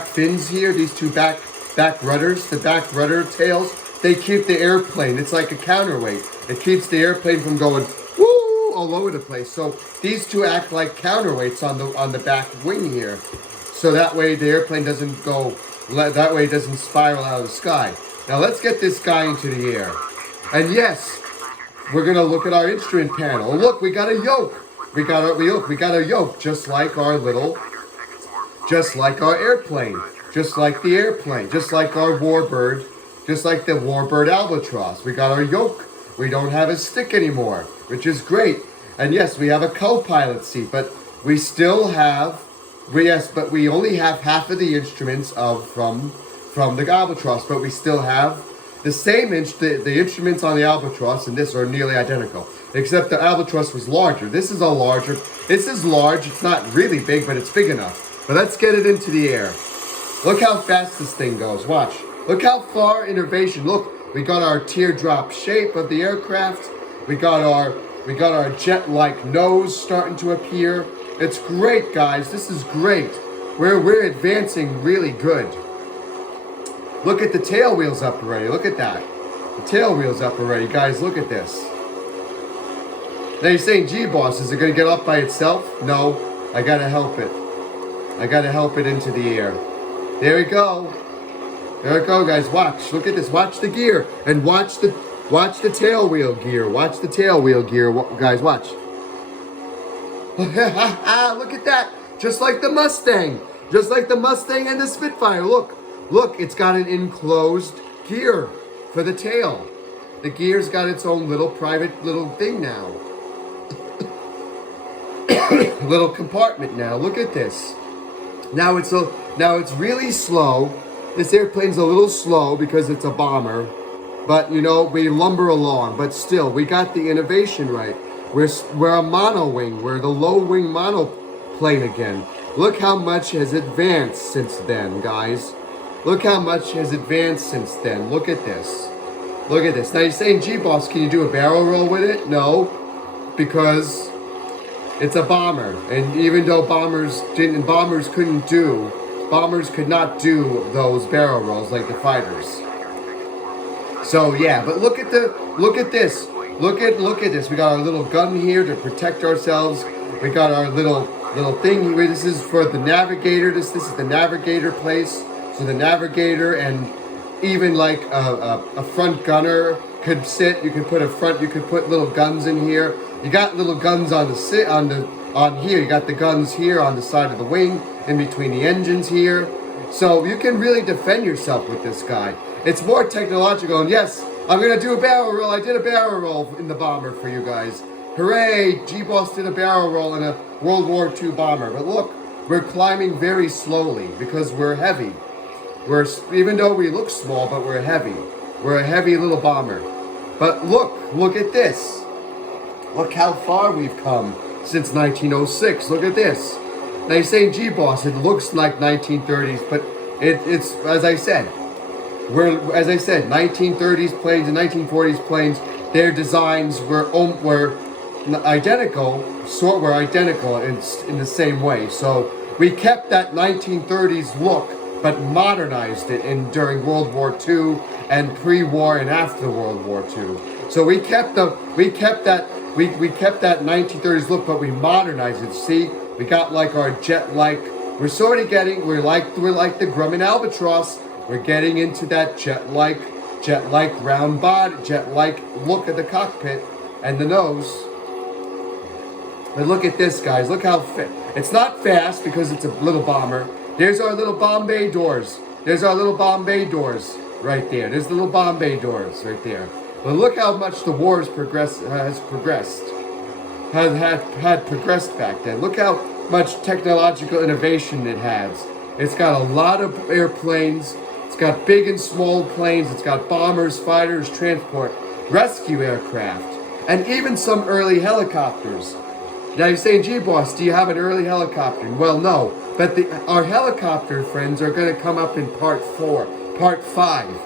fins here, these two back rudders, the back rudder tails, they keep the airplane. It's like a counterweight. It keeps the airplane from going woo all over the place. So these two act like counterweights on the back wing here. So that way the airplane doesn't spiral out of the sky. Now let's get this guy into the air. And yes, we're gonna look at our instrument panel. Look, we got a yoke. We got a yoke, just like our airplane, just like the airplane, just like our warbird, just like the warbird albatross. We got our yoke. We don't have a stick anymore, which is great. And yes, we have a co-pilot seat, but we still have, but we only have half of the instruments from the albatross, but we still have the same the instruments on the albatross and this are nearly identical, except the albatross was larger. This is large. It's not really big, but it's big enough. But let's get it into the air. Look how fast this thing goes. Watch. Look how far innervation. Look, we got our teardrop shape of the aircraft. We got our jet-like nose starting to appear. It's great, guys. This is great. We're advancing really good. Look at the tail wheels up already. Look at that. The tail wheels up already. Guys, look at this. Now you're saying, G-Boss, is it going to get up by itself? No, I got to help it. I got to help it into the air. There we go. There we go, guys. Watch. Look at this. Watch the gear and watch the tail wheel gear. Watch the tail wheel gear, guys. Watch. Look at that. Just like the Mustang. Just like the Mustang and the Spitfire. Look. Look, it's got an enclosed gear for the tail. The gear's got its own little private little thing now. Little compartment now. Look at this. Now it's really slow. This airplane's a little slow because it's a bomber. But you know, we lumber along, but still we got the innovation right. We're a mono wing. We're the low wing monoplane again. Look how much has advanced since then, guys. Look how much has advanced since then. Look at this. Look at this. Now you're saying, gee, boss, can you do a barrel roll with it? No, because it's a bomber. And even though bombers could not do those barrel rolls like the fighters. So yeah, but look at this. Look at this. We got our little gun here to protect ourselves. We got our little thing here. This is for the navigator. This is the navigator place. So the navigator and even like a front gunner could sit. You could put little guns in here. You got little guns on here. You got the guns here on the side of the wing, in between the engines here. So you can really defend yourself with this guy. It's more technological, and yes, I'm gonna do a barrel roll. I did a barrel roll in the bomber for you guys. Hooray! G-Boss did a barrel roll in a World War II bomber. But look, we're climbing very slowly because we're heavy. Even though we look small, but we're heavy. We're a heavy little bomber. But look at this. Look how far we've come since 1906. Look at this. Now you're saying, G-Boss, it looks like 1930s, but it's as I said, 1930s planes and 1940s planes, their designs were identical, were identical in the same way. So we kept that 1930s look, but modernized it during World War II and pre-war and after World War II. So we kept that 1930s look, but we modernized it. See, we got like our jet-like. We're like the Grumman Albatross. We're getting into that jet-like round body, jet-like look at the cockpit and the nose. But look at this, guys. Look how it's not fast because it's a little bomber. There's our little Bombay doors. There's our little Bombay doors right there. There's the little Bombay doors right there. But look how much the war has progressed back then. Look how much technological innovation it has. It's got a lot of airplanes. It's got big and small planes. It's got bombers, fighters, transport, rescue aircraft, and even some early helicopters. Now you're saying, gee, boss, do you have an early helicopter? Well, no. But our helicopter friends are going to come up in part 5.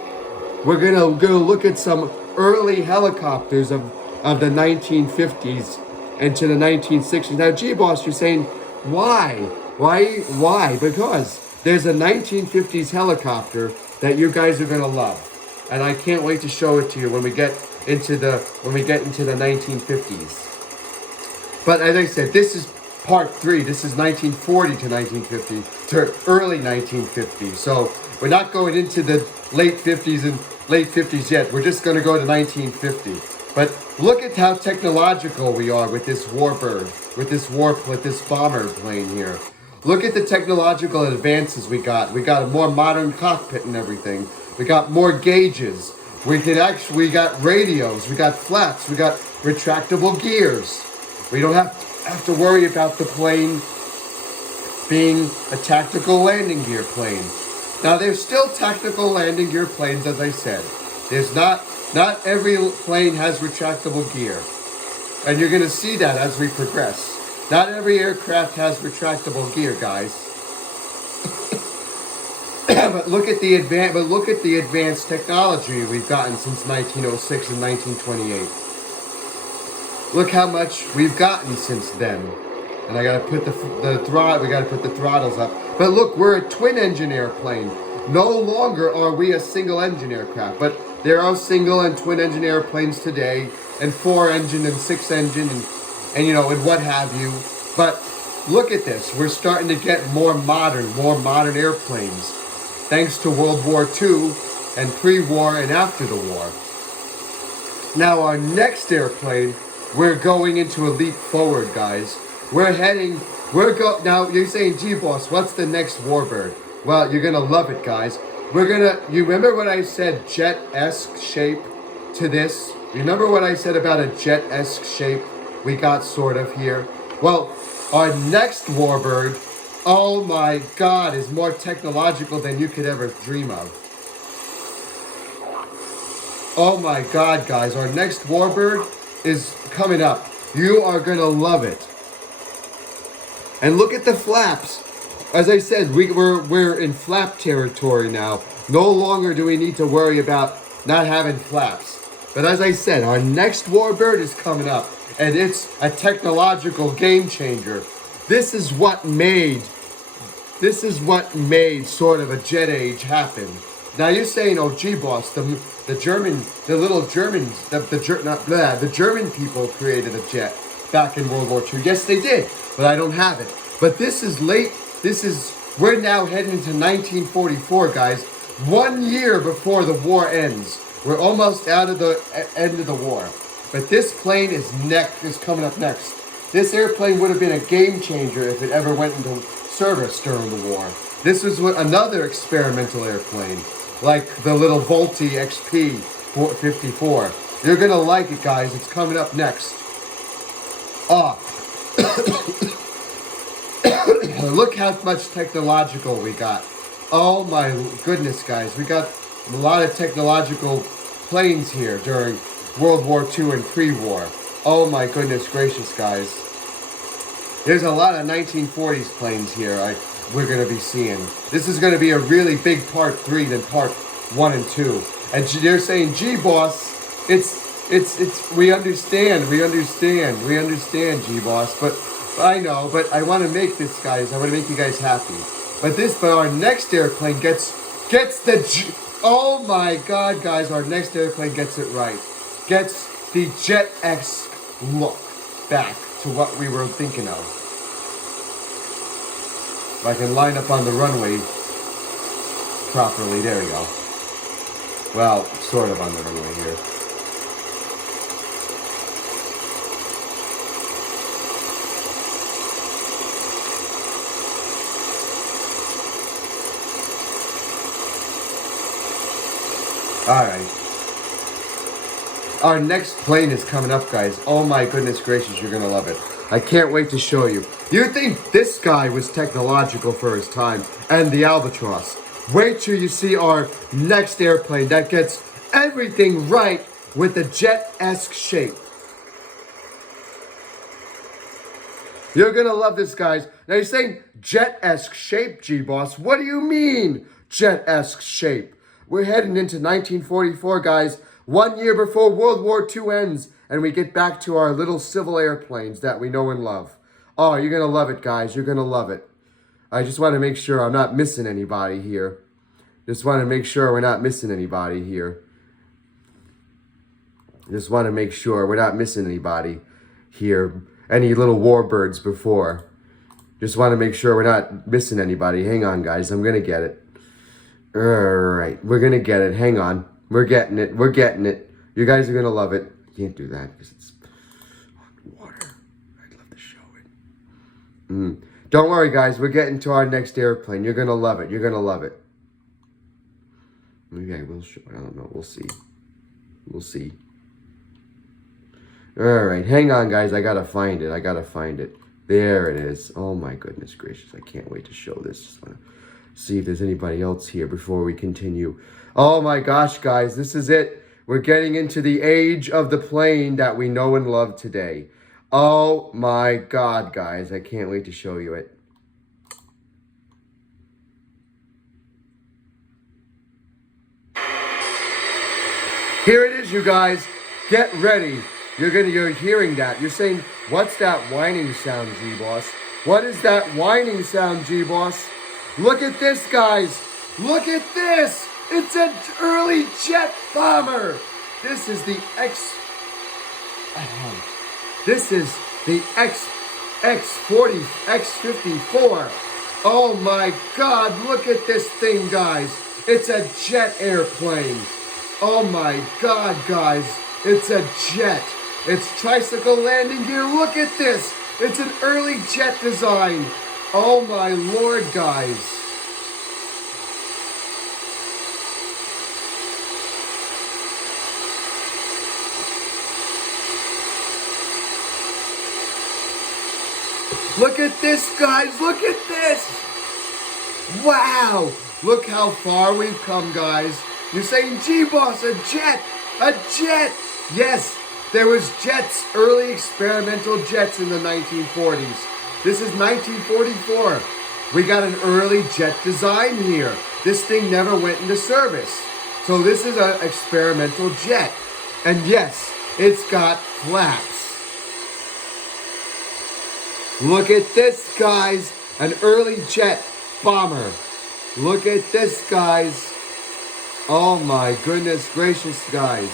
We're going to look at some early helicopters of the 1950s and to the 1960s. Now, gee, boss, you're saying, why? Why? Because there's a 1950s helicopter that you guys are going to love. And I can't wait to show it to you when we get into the 1950s. But as I said, this is part 3. This is 1940 to 1950 to early 1950. So we're not going into the late 50s yet. We're just going to go to 1950. But look at how technological we are with this warbird, with this bomber plane here. Look at the technological advances we got. We got a more modern cockpit and everything. We got more gauges. We got radios. We got flaps. We got retractable gears. We don't have to worry about the plane being a tactical landing gear plane. Now, there's still tactical landing gear planes, as I said. There's not every plane has retractable gear. And you're going to see that as we progress. Not every aircraft has retractable gear, guys. But look at the advanced technology we've gotten since 1906 and 1928. Look how much we've gotten since then. And I gotta put the throttle. We gotta put the throttles up. But look, we're a twin-engine airplane. No longer are we a single-engine aircraft, but there are single and twin-engine airplanes today, and 4-engine and 6-engine, and what have you. But look at this. We're starting to get more modern airplanes. thanks to World War II and pre-war and after the war. Now our next airplane, we're going into a leap forward, guys. Now you're saying, gee boss, what's the next warbird? Well, you're gonna love it, guys. You remember what I said, jet-esque shape to this? Remember what I said about a jet-esque shape we got sort of here? Well, our next warbird, oh my God, is more technological than you could ever dream of. Oh my God, guys, our next warbird is coming up. You are gonna love it. And look at the flaps. As I said, we're in flap territory now. No longer do we need to worry about not having flaps. But as I said, our next warbird is coming up, and it's a technological game changer. This is what made sort of a jet age happen. Now you're saying, oh gee boss, the German people created a jet back in World War II. Yes, they did, but I don't have it. But this is late. We're now heading into 1944, guys. 1 year before the war ends. We're almost out of the end of the war. But this plane is coming up next. This airplane would have been a game changer if it ever went into service during the war. This is another experimental airplane, like the little Volti XP 54. You're gonna like it, guys. It's coming up next. Look how much technological we got. Oh my goodness, guys. We got a lot of technological planes here during World War II and pre-war. Oh my goodness gracious, guys. There's a lot of 1940s planes here we're going to be seeing. This is going to be a really big part 3 than part 1 and 2. And they're saying, gee boss, we understand, gee boss, but I know, but I want to make this, guys, I want to make you guys happy. But our next airplane gets oh my God, guys, our next airplane gets it right. Gets the jet-esque look back to what we were thinking of. If I can line up on the runway properly, there we go. Well, sort of on the runway here. Alright. Our next plane is coming up, guys. Oh my goodness gracious, you're gonna love it. I can't wait to show you. You think this guy was technological for his time, and the Albatross. Wait till you see our next airplane that gets everything right with the jet-esque shape. You're gonna love this, guys. Now you're saying jet-esque shape, G-Boss. What do you mean, jet-esque shape? We're heading into 1944, guys. 1 year before World War II ends, and we get back to our little civil airplanes that we know and love. Oh, you're gonna love it, guys. You're gonna love it. I just want to make sure I'm not missing anybody here. Just want to make sure we're not missing anybody here. Just want to make sure we're not missing anybody here. Any little warbirds before. Just want to make sure we're not missing anybody. Hang on, guys. I'm going to get it. All right. We're going to get it. Hang on. We're getting it. We're getting it. You guys are going to love it. Can't do that because it's on water. I'd love to show it. Don't worry, guys. We're getting to our next airplane. You're going to love it. You're going to love it. Okay, we'll show it. I don't know. We'll see. We'll see. All right. Hang on, guys. I got to find it. I got to find it. There it is. Oh, my goodness gracious. I can't wait to show this. Just want to see if there's anybody else here before we continue. Oh, my gosh, guys. This is it. We're getting into the age of the plane that we know and love today. Oh, my God, guys. I can't wait to show you it. Here it is, you guys. Get ready. You're hearing that. You're saying, what's that whining sound, G-Boss? What is that whining sound, G-Boss? Look at this, guys. Look at this. It's an early jet bomber. This is the X40, X54. Oh my God, look at this thing, guys. It's a jet airplane. Oh my God, guys. It's a jet. It's tricycle landing gear. Look at this. It's an early jet design. Oh my Lord, guys. Look at this, guys. Look at this. Wow. Look how far we've come, guys. You're saying, gee, boss, a jet. A jet. Yes, there was jets, early experimental jets in the 1940s. This is 1944. We got an early jet design here. This thing never went into service. So this is an experimental jet. And yes, it's got flaps. Look at this, guys. An early jet bomber. Look at this, guys. Oh my goodness gracious, guys.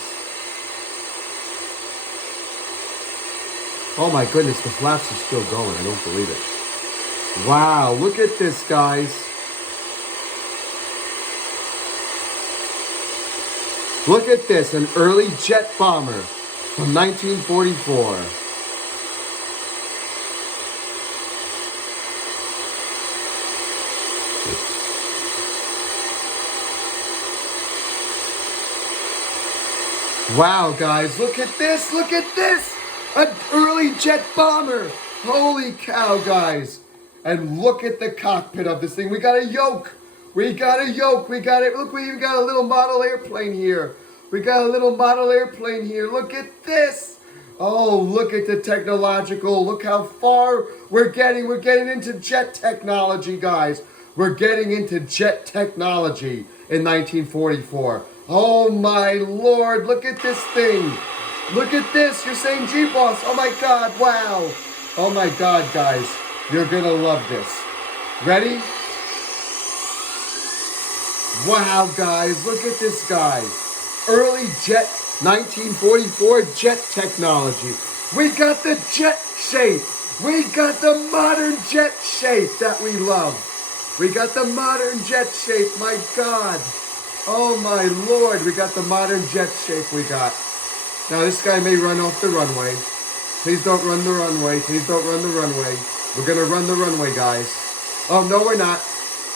Oh my goodness, the flaps are still going. I don't believe it. Wow, look at this, guys. Look at this, an early jet bomber from 1944. Wow, guys, look at this, look at this! An early jet bomber! Holy cow, guys! And look at the cockpit of this thing. We got a yoke! We got a yoke! We got it! Look, we even got a little model airplane here. We got a little model airplane here. Look at this! Oh, look at the technological. Look how far we're getting. We're getting into jet technology, guys. We're getting into jet technology in 1944. Oh my Lord, look at this thing. Look at this. You're saying, gee, boss. Oh my God, wow. Oh my God, guys. You're gonna love this. Ready? Wow, guys, look at this, guys. Early jet, 1944 jet technology. We got the jet shape. We got the modern jet shape that we love. We got the modern jet shape, my God. Oh my Lord, we got the modern jet shape we got. Now this guy may run off the runway. Please don't run the runway. Please don't run the runway. We're gonna run the runway, guys. Oh, no we're not.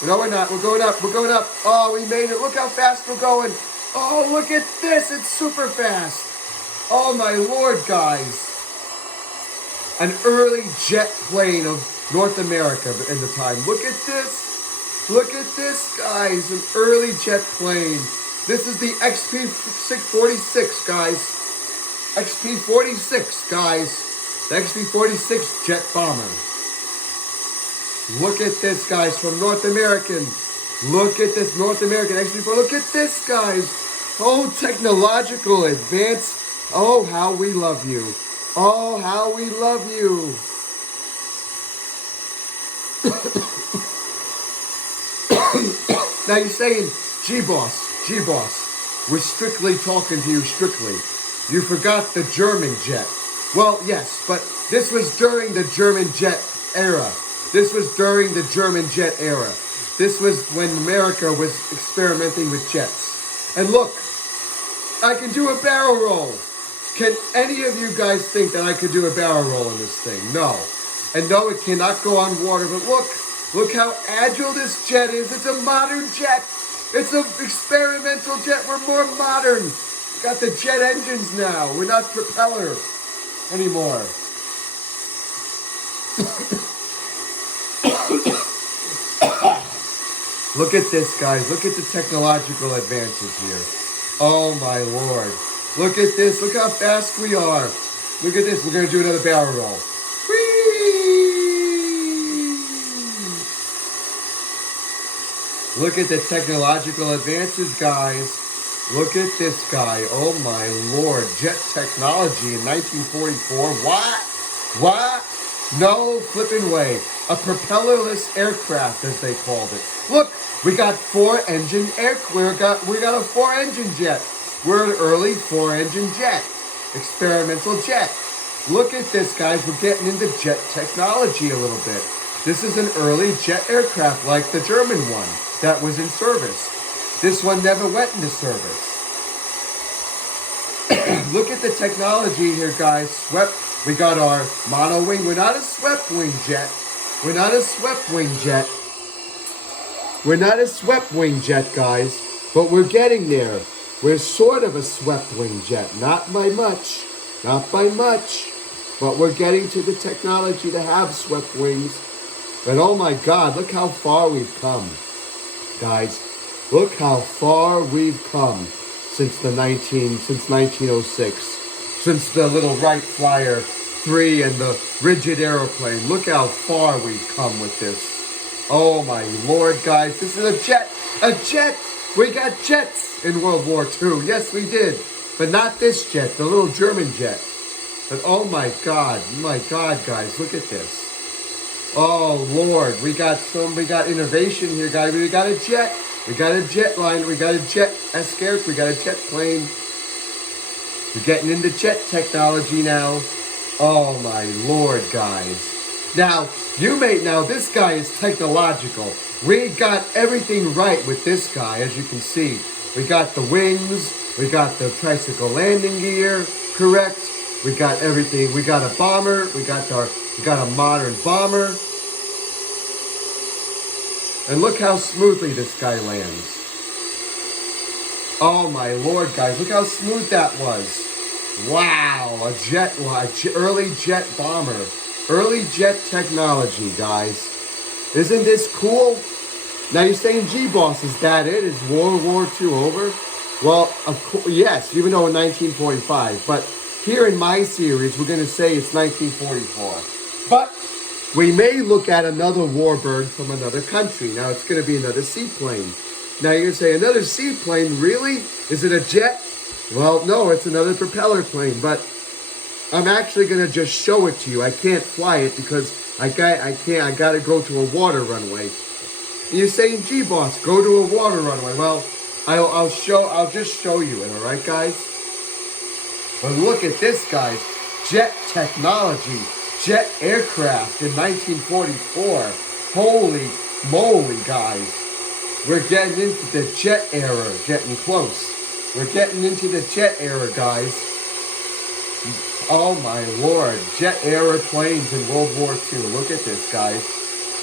No we're not. We're going up. We're going up. Oh, we made it. Look how fast we're going. Oh, look at this. It's super fast. Oh my Lord, guys. An early jet plane of North America in the time. Look at this. Look at this, guys, an early jet plane. This is the XP-46, guys. XP-46, guys. The XP-46 jet bomber. Look at this, guys, from North American. Look at this North American XP-46. Look at this, guys. Oh, technological advance. Oh, how we love you. Oh, how we love you. Now you're saying, gee boss, we're strictly talking to you strictly. You forgot the German jet. Well, yes, but this was during the German jet era. This was during the German jet era. This was when America was experimenting with jets. And look, I can do a barrel roll. Can any of you guys think that I could do a barrel roll in this thing? No. And no, it cannot go on water, but look how agile this jet is. It's a modern jet. It's an experimental jet. We're more modern. We got the jet engines now. We're not propeller anymore. Look at this, guys. Look at the technological advances here. Oh, my Lord. Look at this. Look how fast we are. Look at this. We're going to do another barrel roll. Look at the technological advances, guys. Look at this guy. Oh, my Lord. Jet technology in 1944. What? What? No flipping way. A propellerless aircraft, as they called it. Look, we got four-engine aircraft. We got a four-engine jet. We're an early four-engine jet. Experimental jet. Look at this, guys. We're getting into jet technology a little bit. This is an early jet aircraft like the German one that was in service. This one never went into service. Look at the technology here, guys. Swept. We got our mono wing. We're not a swept wing jet. We're not a swept wing jet. We're not a swept wing jet, guys. But we're getting there. We're sort of a swept wing jet. Not by much. Not by much. But we're getting to the technology to have swept wings. But oh my God, look how far we've come. Guys, look how far we've come since 1906. Since the little Wright Flyer 3 and the rigid aeroplane. Look how far we've come with this. Oh my Lord, guys, this is a jet. A jet. We got jets in World War II. Yes, we did. But not this jet, the little German jet. But oh my God, guys, look at this. Oh Lord, we got innovation here, guys. We got a jet. We got a jet line. We got a jet escort. We got a jet plane. We're getting into jet technology now. Oh my Lord, guys. Now, this guy is technological. We got everything right with this guy, as you can see. We got the wings. We got the tricycle landing gear, correct? We got everything. We got a bomber. We got a modern bomber. And look how smoothly this guy lands. Oh my Lord, guys, look how smooth that was. Wow, early jet bomber. Early jet technology, guys. Isn't this cool? Now you're saying, gee, boss, is that it? Is World War II over? Well, of course, yes, even though in 1945. But here in my series, we're going to say it's 1944. But we may look at another warbird from another country. Now, it's going to be another seaplane. Now, you're going to say, another seaplane? Really? Is it a jet? Well, no, it's another propeller plane. But I'm actually going to just show it to you. I can't fly it because I got to go to a water runway. And you're saying, gee, boss, go to a water runway. Well, I'll just show you it, all right, guys? But look at this, guys. Jet technology, jet aircraft in 1944. Holy moly, guys. We're getting into the jet era, getting close. We're getting into the jet era, guys. Oh my Lord, jet era planes in World War II. Look at this, guys.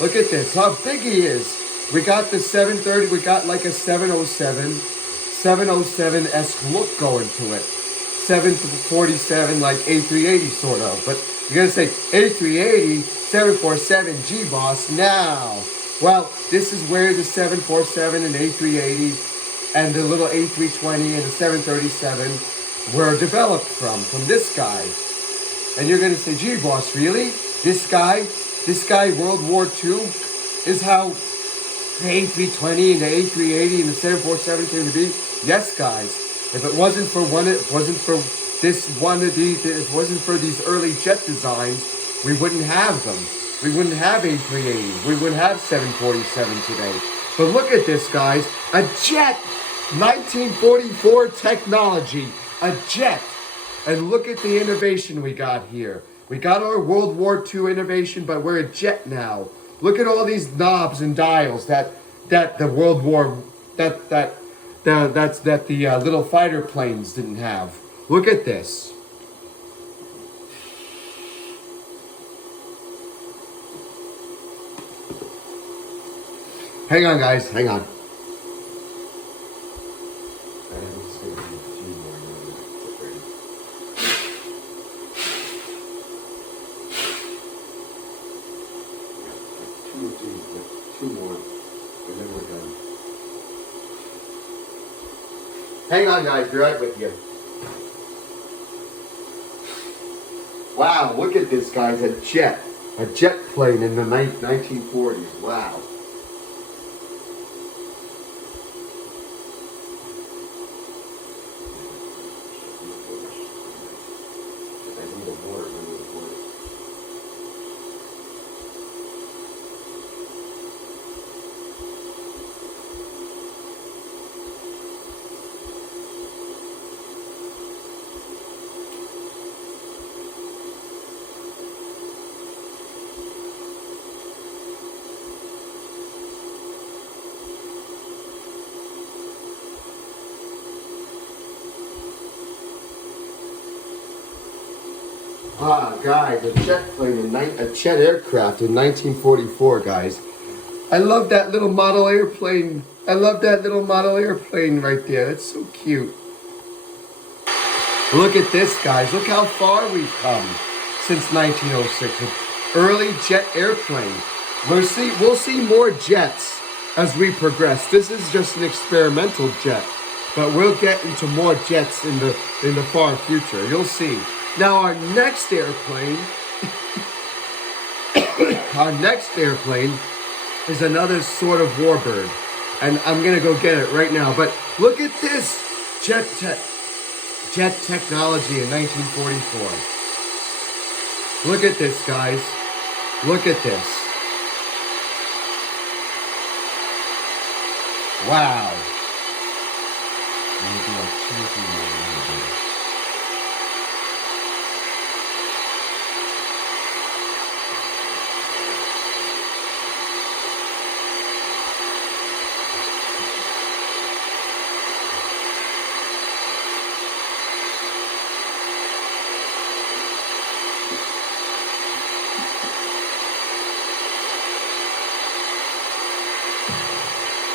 Look at this, how big he is. We got the 730, we got like a 707-esque look going to it. 747, like A380 sort of. But you're going to say A380, 747, G-Boss, now. Well, this is where the 747 and A380 and the little A320 and the 737 were developed from this guy. And you're going to say, gee, boss, really? This guy, World War II, is how the A320 and the A380 and the 747 came to be? Yes, guys. If it wasn't for these early jet designs, we wouldn't have them. We wouldn't have A380. We wouldn't have 747 today. But look at this, guys. A jet. 1944 technology. A jet. And look at the innovation we got here. We got our World War II innovation, but we're a jet now. Look at all these knobs and dials that the World War the little fighter planes didn't have. Look at this. Hang on, guys. Hang on. Two more, and then we're done. Hang on, guys. Be right with you. Wow, look at this, guys. A jet plane in the 1940s. Wow. Guys, a jet plane, a jet aircraft in 1944, guys. I love that little model airplane. I love that little model airplane right there. That's so cute. Look at this, guys. Look how far we've come since 1906. An early jet airplane. We'll see more jets as we progress. This is just an experimental jet, but we'll get into more jets in the far future. You'll see. Now our next airplane, is another sort of warbird, and I'm gonna go get it right now. But look at this jet technology in 1944. Look at this, guys. Look at this. Wow.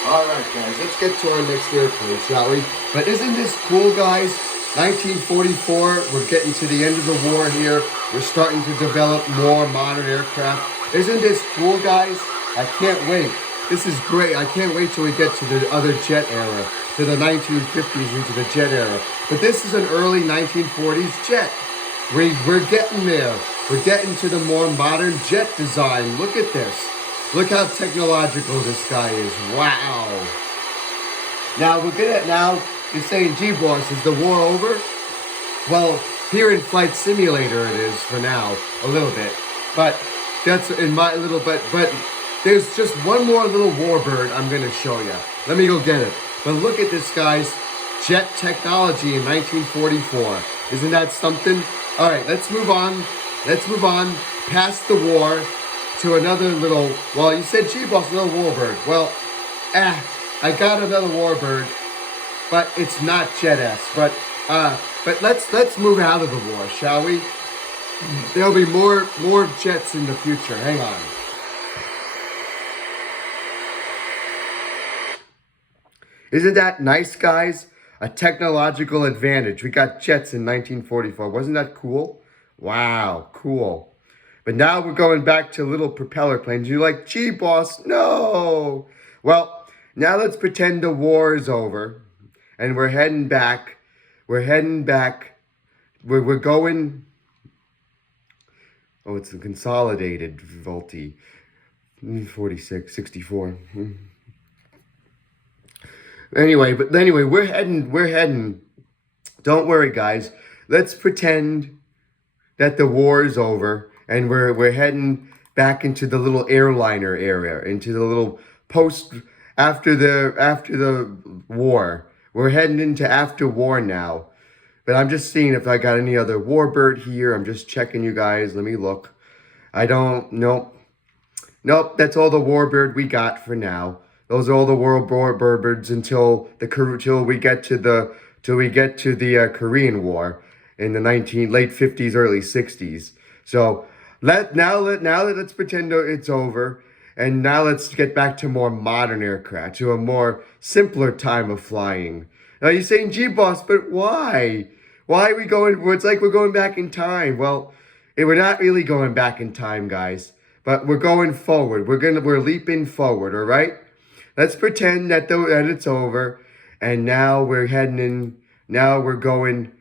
All right, guys, let's get to our next airplane, shall we? But isn't this cool, guys? 1944, we're getting to the end of the war here. We're starting to develop more modern aircraft. Isn't this cool, guys? I can't wait. This is great. I can't wait till we get to the other jet era, to the 1950s into the jet era. But this is an early 1940s jet. We're getting there. We're getting to the more modern jet design. Look at this. Look how technological this guy is. Wow. Now, you're saying, gee, boss, is the war over? Well, here in Flight Simulator it is for now, a little bit. But that's in my little bit. But there's just one more little warbird I'm going to show you. Let me go get it. But look at this, guys. Jet technology in 1944. Isn't that something? All right, let's move on. Let's move on past the war to another little, well, you said, gee, boss, another warbird. Well, I got another warbird, but it's not Jet-esque. But let's move out of the war, shall we? There'll be more jets in the future. Hang on. Isn't that nice, guys? A technological advantage. We got jets in 1944. Wasn't that cool? Wow, cool. But now we're going back to little propeller planes. You're like, gee, boss, no. Well, now let's pretend the war is over. And we're heading back. We're going. Oh, it's a consolidated Vulti. 46, 64. Anyway, we're heading. Don't worry, guys. Let's pretend that the war is over. And we're heading back into the little airliner area, into the little after the war. We're heading into after war now. But I'm just seeing if I got any other warbird here. I'm just checking, you guys. Let me look. Nope, that's all the warbird we got for now. Those are all the warbirds until we get to the Korean War in the late 50s, early 60s. So let's pretend it's over, and now let's get back to more modern aircraft, to a more simpler time of flying. Now you're saying, gee, boss, but why? Why are we going? It's like we're going back in time. Well, we're not really going back in time, guys, but we're going forward. We're leaping forward. All right. Let's pretend that it's over, and now we're heading in. Now we're getting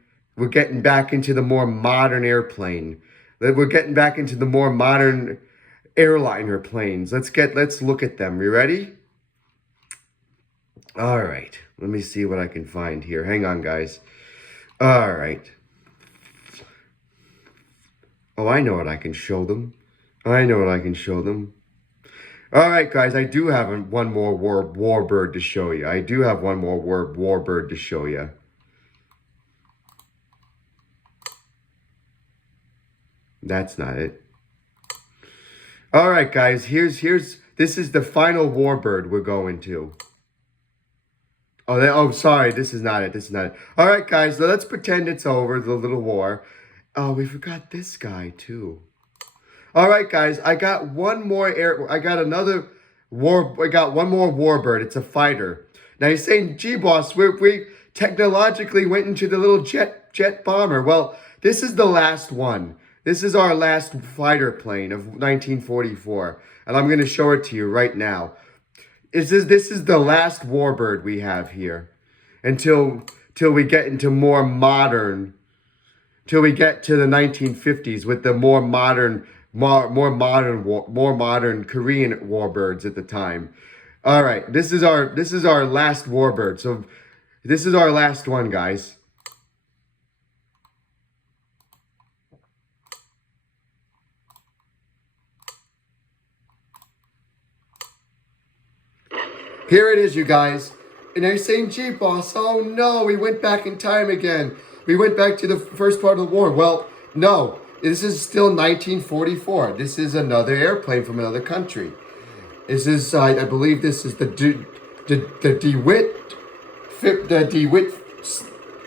back into the more modern airplane. We're getting back into the more modern airliner planes. Let's look at them. You ready? All right. Let me see what I can find here. Hang on, guys. All right. Oh, I know what I can show them. All right, guys. I do have one more warbird to show you. Warbird to show you. That's not it. All right, guys. This is the final warbird we're going to. Oh, sorry. This is not it. All right, guys. So let's pretend it's over, the little war. Oh, we forgot this guy too. All right, guys, I got one more I got one more warbird. It's a fighter. Now you're saying, gee, boss, we technologically went into the little jet bomber. Well, this is the last one. This is our last fighter plane of 1944, and I'm going to show it to you right now. This is the last warbird we have here until we get into more modern. Till we get to the 1950s with the more modern Korean warbirds at the time. All right, this is our last warbird. So this is our last one, guys. Here it is, you guys. And they're saying, gee, boss, oh no, we went back in time again. We went back to the first part of the war. Well, no, this is still 1944. This is another airplane from another country. This is, I believe this is the DeWitt.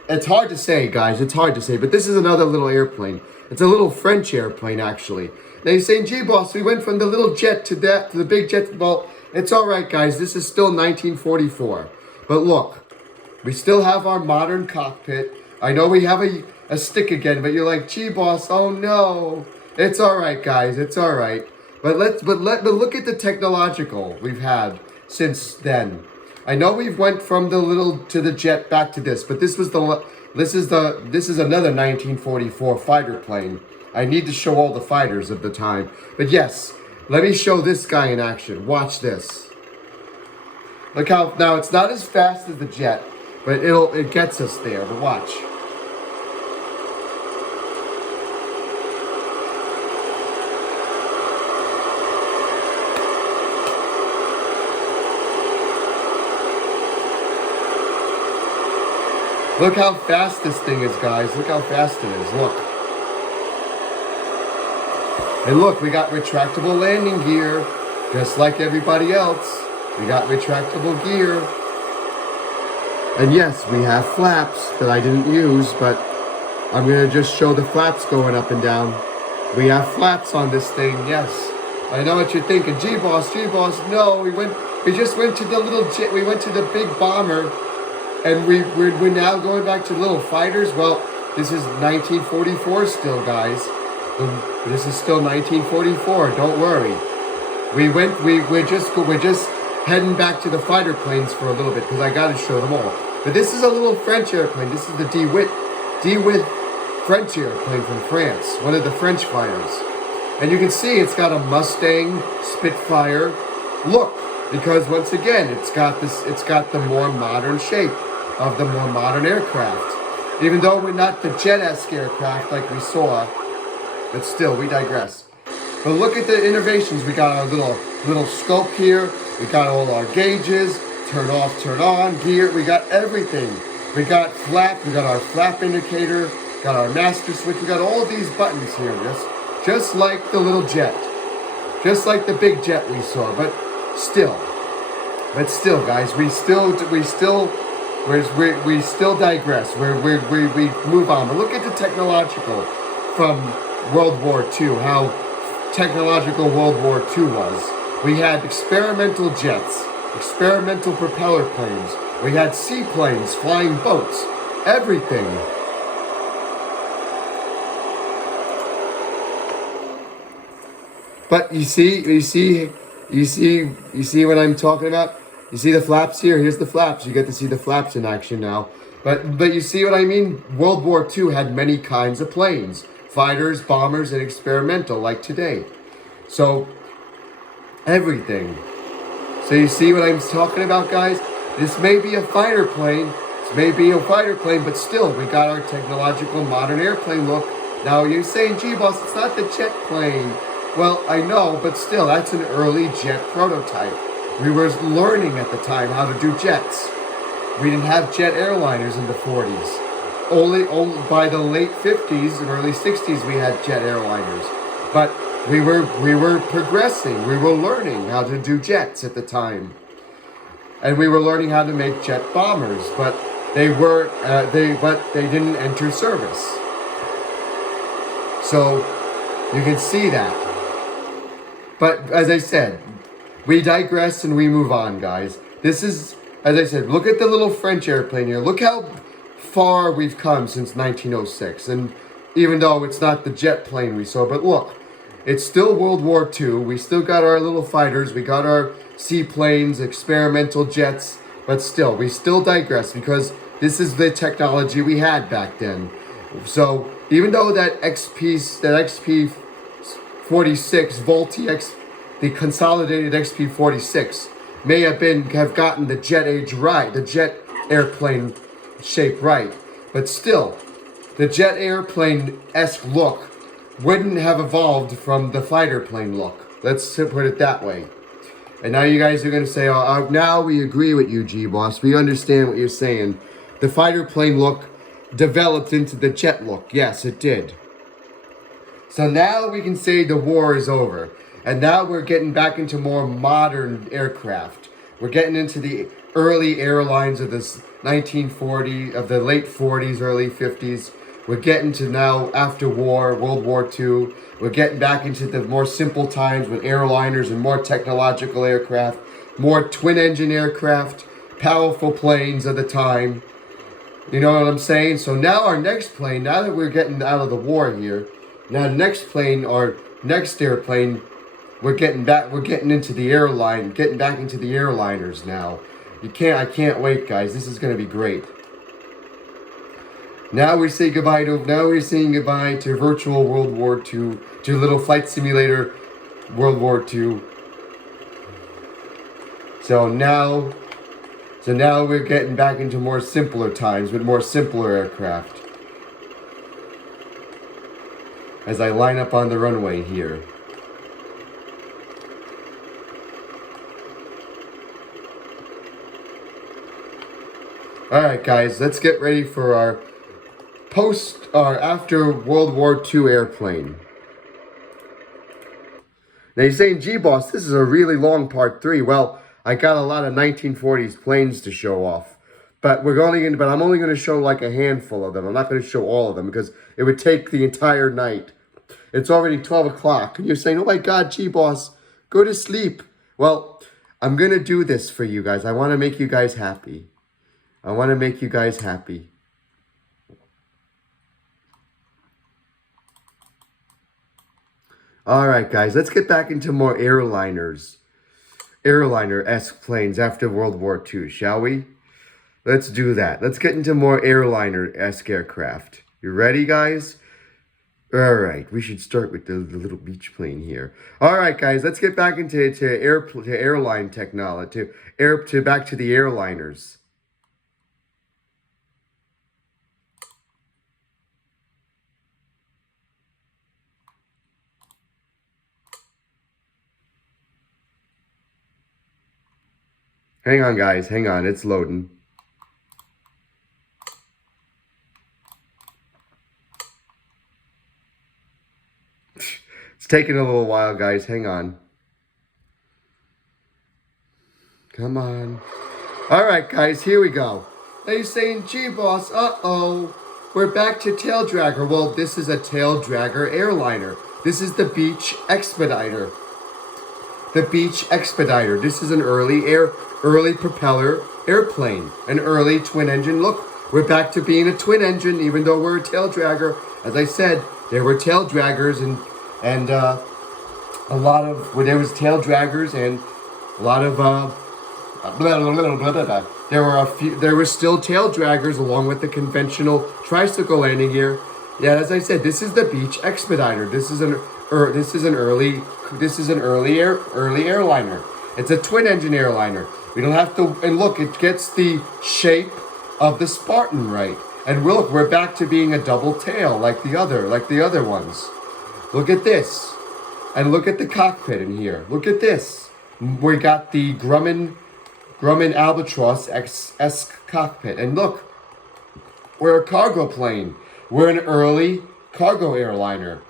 It's hard to say, guys. It's hard to say, but this is another little airplane. It's a little French airplane, actually. They're saying, gee, boss, we went from the little jet to the big jet. Well, it's all right, guys. This is still 1944. But look, we still have our modern cockpit. I know we have a stick again, but you're like, gee, boss, oh no. It's all right, guys. It's all right. But look at the technological we've had since then. I know we've went from the little to the jet back to this, but this is another 1944 fighter plane. I need to show all the fighters of the time. But yes, let me show this guy in action. Watch this. Look how, now it's not as fast as the jet, but it gets us there, but watch. Look how fast this thing is, guys. Look how fast it is. Look. And look, we got retractable landing gear, just like everybody else. We got retractable gear. And yes, we have flaps that I didn't use, but I'm going to just show the flaps going up and down. We have flaps on this thing, yes. I know what you're thinking. Gee, boss, no, we just went to the little jet, we went to the big bomber, and we're now going back to little fighters. Well, this is 1944 still, guys. This is still 1944. Don't worry. We're just heading back to the fighter planes for a little bit because I got to show them all. But this is a little French airplane. This is the DeWitt French airplane from France, one of the French fighters. And you can see it's got a Mustang Spitfire look because once again it's got the more modern shape of the more modern aircraft. Even though we're not the jet-esque aircraft like we saw, but still, we digress. But look at the innovations. We got our little scope here. We got all our gauges, turn off, turn on, gear. We got everything. We got flap. We got our flap indicator. Got our master switch. We got all these buttons here, just like the little jet, just like the big jet we saw. But still, guys, we still digress. We move on. But look at the technological from World War II. How technological World War II was. We had experimental jets, experimental propeller planes. We had seaplanes, flying boats, everything. But you see what I'm talking about? You see the flaps here? Here's the flaps. You get to see the flaps in action now. But you see what I mean? World War II had many kinds of planes. Fighters, bombers, and experimental like today. So, everything. So you see what I'm talking about, guys? This may be a fighter plane. But still, we got our technological modern airplane look. Now you're saying, gee, boss, it's not the jet plane. Well, I know, but still, that's an early jet prototype. We were learning at the time how to do jets. We didn't have jet airliners in the 40s. Only by the late 50s and early 60s we had jet airliners. But we were progressing. We were learning how to do jets at the time. And we were learning how to make jet bombers, but they didn't enter service. So you can see that. But as I said, we digress and we move on, guys. This is, as I said, look at the little French airplane here. Look how far we've come since 1906. And even though it's not the jet plane we saw, but look, it's still World War II. We still got our little fighters. We got our seaplanes, experimental jets. But still, we still digress because this is the technology we had back then. So even though that XP 46 Volti X, the consolidated XP 46 may have gotten the jet age right, the jet airplane shape right, but still, the jet airplane-esque look wouldn't have evolved from the fighter plane look. Let's put it that way. And now you guys are going to say, oh, now we agree with you, G-Boss. We understand what you're saying. The fighter plane look developed into the jet look. Yes, it did. So now we can say the war is over. And now we're getting back into more modern aircraft. We're getting into the early airlines of this 1940, of the late 40s, early 50s. We're getting to now, after war, World War II. We're getting back into the more simple times with airliners and more technological aircraft, more twin-engine aircraft, powerful planes of the time. You know what I'm saying? So now our next plane, now that we're getting out of the war here, now next plane, our next airplane, we're getting into the airline, getting back into the airliners now. I can't wait, guys. This is going to be great. Now we're saying goodbye to virtual World War II, to little flight simulator World War II. So now we're getting back into more simpler times with more simpler aircraft. As I line up on the runway here. Alright guys, let's get ready for our after World War II airplane. Now you're saying, G-Boss, this is a really long part 3. Well, I got a lot of 1940s planes to show off. But I'm only going to show like a handful of them. I'm not going to show all of them because it would take the entire night. It's already 12 o'clock. And you're saying, oh my God, G-Boss, go to sleep. Well, I'm going to do this for you guys. I want to make you guys happy. Alright guys, let's get back into more airliner-esque planes after World War II, shall we? Let's do that. Let's get into more airliner-esque aircraft. You ready, guys? Alright, we should start with the little beach plane here. Alright guys, let's get back into airline technology, back to the airliners. Hang on, guys. Hang on. It's loading. It's taking a little while, guys. Hang on. Come on. All right, guys. Here we go. They're saying, G-Boss, uh-oh. We're back to tail dragger. Well, this is a tail dragger airliner. This is the Beech Expediter. The Beech Expediter. This is an early propeller airplane, an early twin engine. Look, we're back to being a twin engine, even though we're a tail dragger. As I said, there were tail draggers and there was tail draggers and a lot of there were still tail draggers along with the conventional tricycle landing gear. Yeah, as I said, this is the Beech Expediter. This is an early airliner. It's a twin engine airliner. We don't have to, and look, it gets the shape of the Spartan right. And look, we're back to being a double tail like the other ones. Look at this. And look at the cockpit in here. Look at this. We got the Grumman Albatross esque cockpit. And look, we're a cargo plane. We're an early cargo airliner.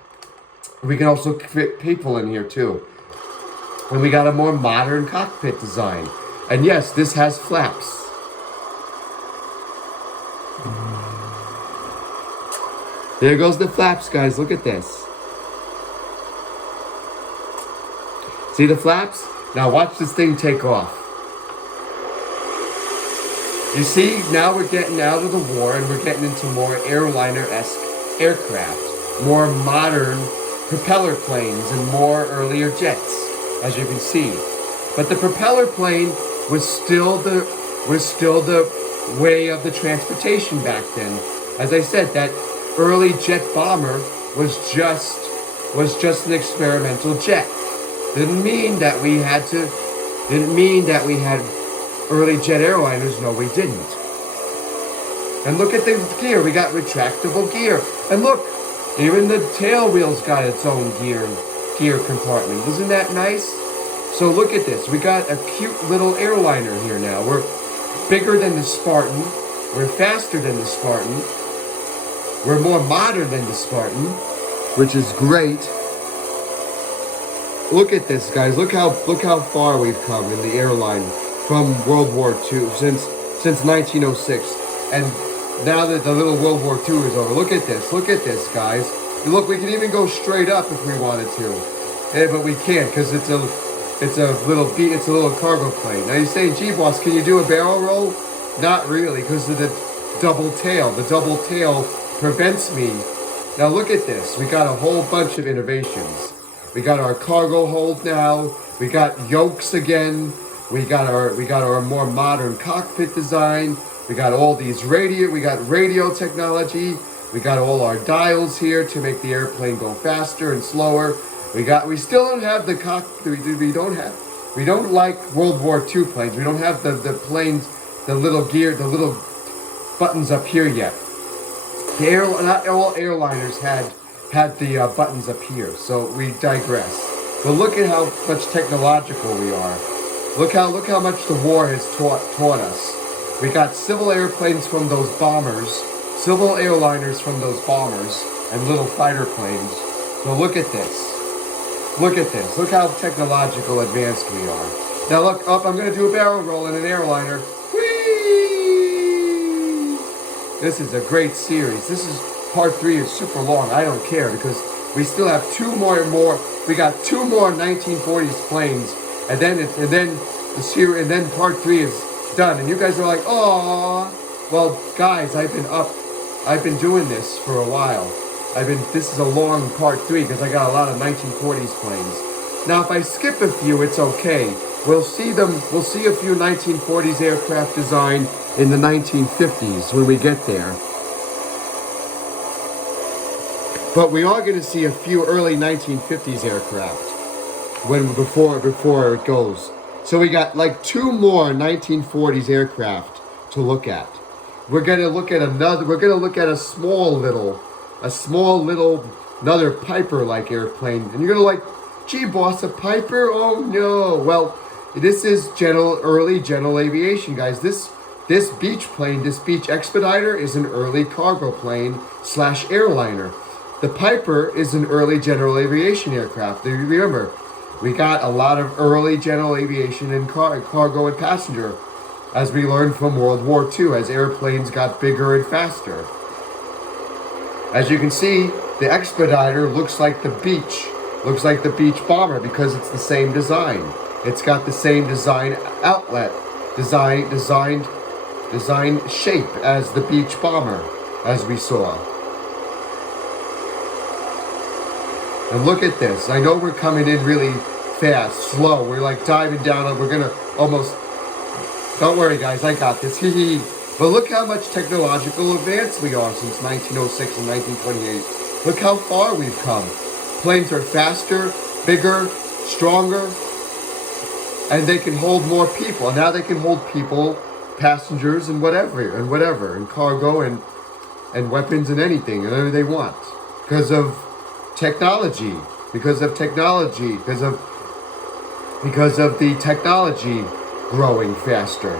We can also fit people in here too. And we got a more modern cockpit design. And yes, this has flaps. There goes the flaps, guys. Look at this. See the flaps? Now watch this thing take off. You see, now we're getting out of the war and we're getting into more airliner-esque aircraft, more modern propeller planes and more earlier jets, as you can see. But the propeller plane was still the way of the transportation back then. As I said, that early jet bomber was just an experimental jet. Didn't mean that we had early jet airliners. No, we didn't. And look at the gear. We got retractable gear. And look, even the tail wheel's got its own gear compartment. Isn't that nice? So look at this. We got a cute little airliner here now. We're bigger than the Spartan. We're faster than the Spartan. We're more modern than the Spartan, which is great. Look at this, guys. Look how far we've come in the airline from World War II since 1906, and now that the little World War II is over. Look at this, guys. Look, we can even go straight up if we wanted to, but we can't because it's a little cargo plane. Now you're saying, gee, boss, can you do a barrel roll? Not really, because of the double tail. The double tail prevents me. Now look at this. We got a whole bunch of innovations. We got our cargo hold now. We got yokes again. We got our more modern cockpit design. We got all these radio technology. We got all our dials here to make the airplane go faster and slower. We still don't have the cockpit. We don't like World War II planes. We don't have the planes, the little buttons up here yet. Not all airliners had the buttons up here, so we digress. But look at how much technological we are. Look how much the war has taught us. We got civil airplanes from those bombers, civil airliners from those bombers, and little fighter planes. So look at this. Look at this. Look how technological advanced we are. Now look up. I'm going to do a barrel roll in an airliner. Whee! This is a great series. This is part 3 is super long. I don't care because we still have two more. We got 2 more 1940s planes. And then part 3 is done. And you guys are like, oh, well, guys, I've been doing this for a while. This is a long part 3 because I got a lot of 1940s planes. Now, if I skip a few, it's okay. We'll see a few 1940s aircraft design in the 1950s when we get there. But we are going to see a few early 1950s aircraft. Before it goes. So we got like 2 more 1940s aircraft to look at. We're gonna look at a small little another Piper-like airplane. And you're gonna like, gee boss, a Piper? Oh no. Well, this is early general aviation, guys. This beach expediter is an early cargo plane / airliner. The Piper is an early general aviation aircraft. Do you remember? We got a lot of early general aviation and cargo and passenger, as we learned from World War II, as airplanes got bigger and faster. As you can see, the Expediter looks like the beach bomber because it's the same design. It's got the same design outlet, design shape as the beach bomber, as we saw. And look at this. I know we're coming in really fast, slow. We're like diving down. We're going to almost... Don't worry, guys. I got this. But look how much technological advance we are since 1906 and 1928. Look how far we've come. Planes are faster, bigger, stronger, and they can hold more people. And now they can hold people, passengers, and whatever, and cargo, and weapons, and anything, whatever they want. Because of technology, because of the technology growing faster.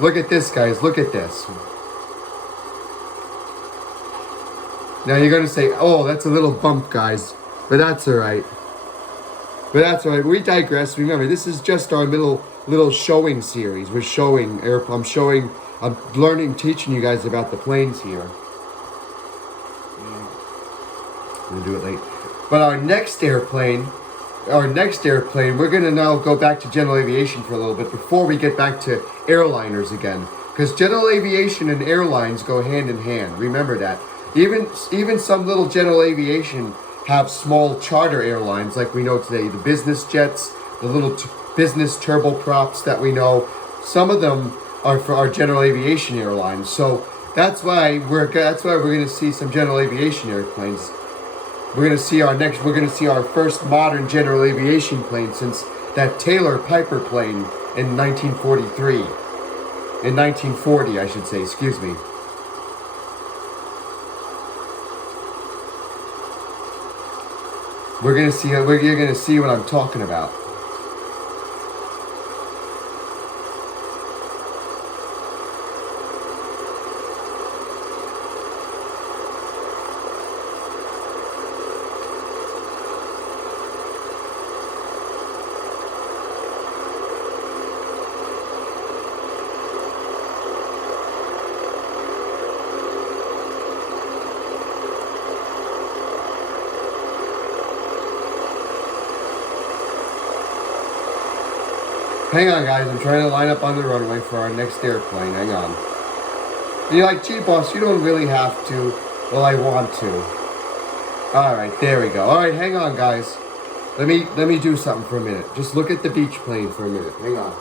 Look at this, guys. Look at this. Now you're going to say, oh, that's a little bump, guys. But that's all right. We digress. Remember, this is just our little showing series. I'm teaching you guys about the planes here. I'm going to do it late. But our next airplane our next airplane, we're going to now go back to general aviation for a little bit before we get back to airliners again. Because general aviation and airlines go hand in hand. Remember that. Even some little general aviation have small charter airlines like we know today. The business jets, the little business turboprops that we know. Some of them are for our general aviation airlines. So that's why we're going to see some general aviation airplanes. We're going to see our first modern general aviation plane since that Taylor Piper plane in 1943. In 1940, I should say, excuse me. You're going to see what I'm talking about. Hang on, guys. I'm trying to line up on the runway for our next airplane. Hang on. And you're like, gee, boss, you don't really have to. Well, I want to. All right, there we go. All right, hang on, guys. Let me do something for a minute. Just look at the beach plane for a minute. Hang on.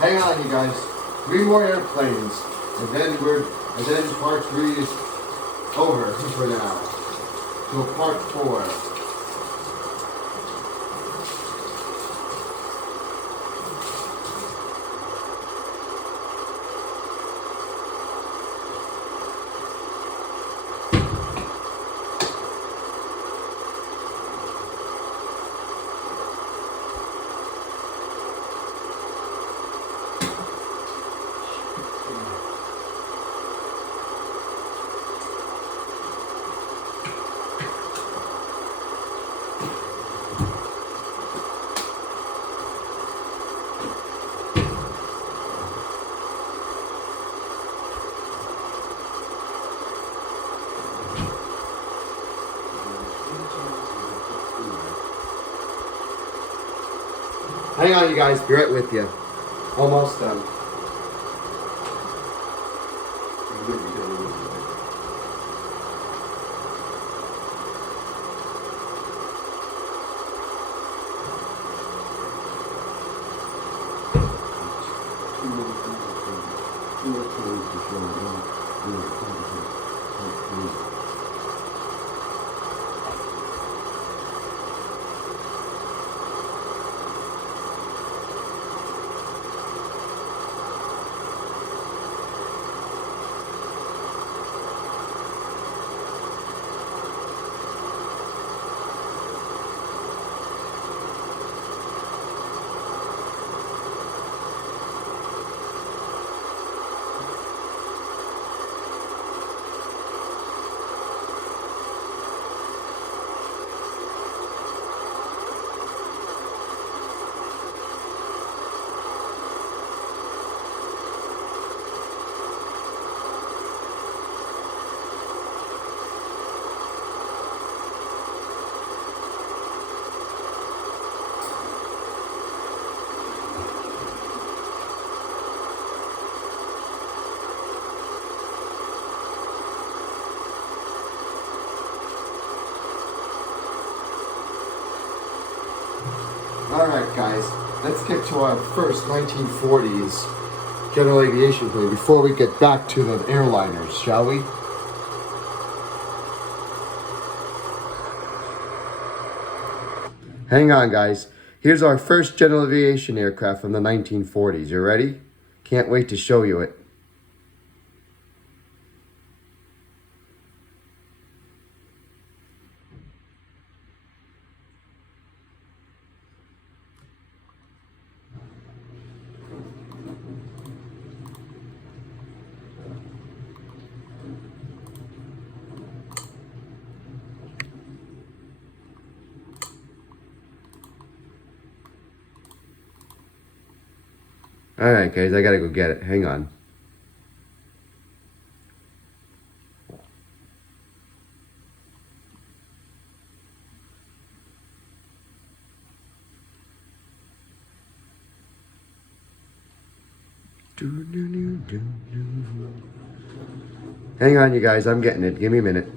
Hang on, you guys. 3 more airplanes, and then part 3 is over for now. So part 4. Hang on, you guys. Be right with you. Almost done. let's get to our first 1940s general aviation plane before we get back to the airliners, shall we? Hang on, guys. Here's our first general aviation aircraft from the 1940s. You ready? Can't wait to show you it. Alright guys, I gotta go get it. Hang on. Hang on you guys, I'm getting it. Give me a minute.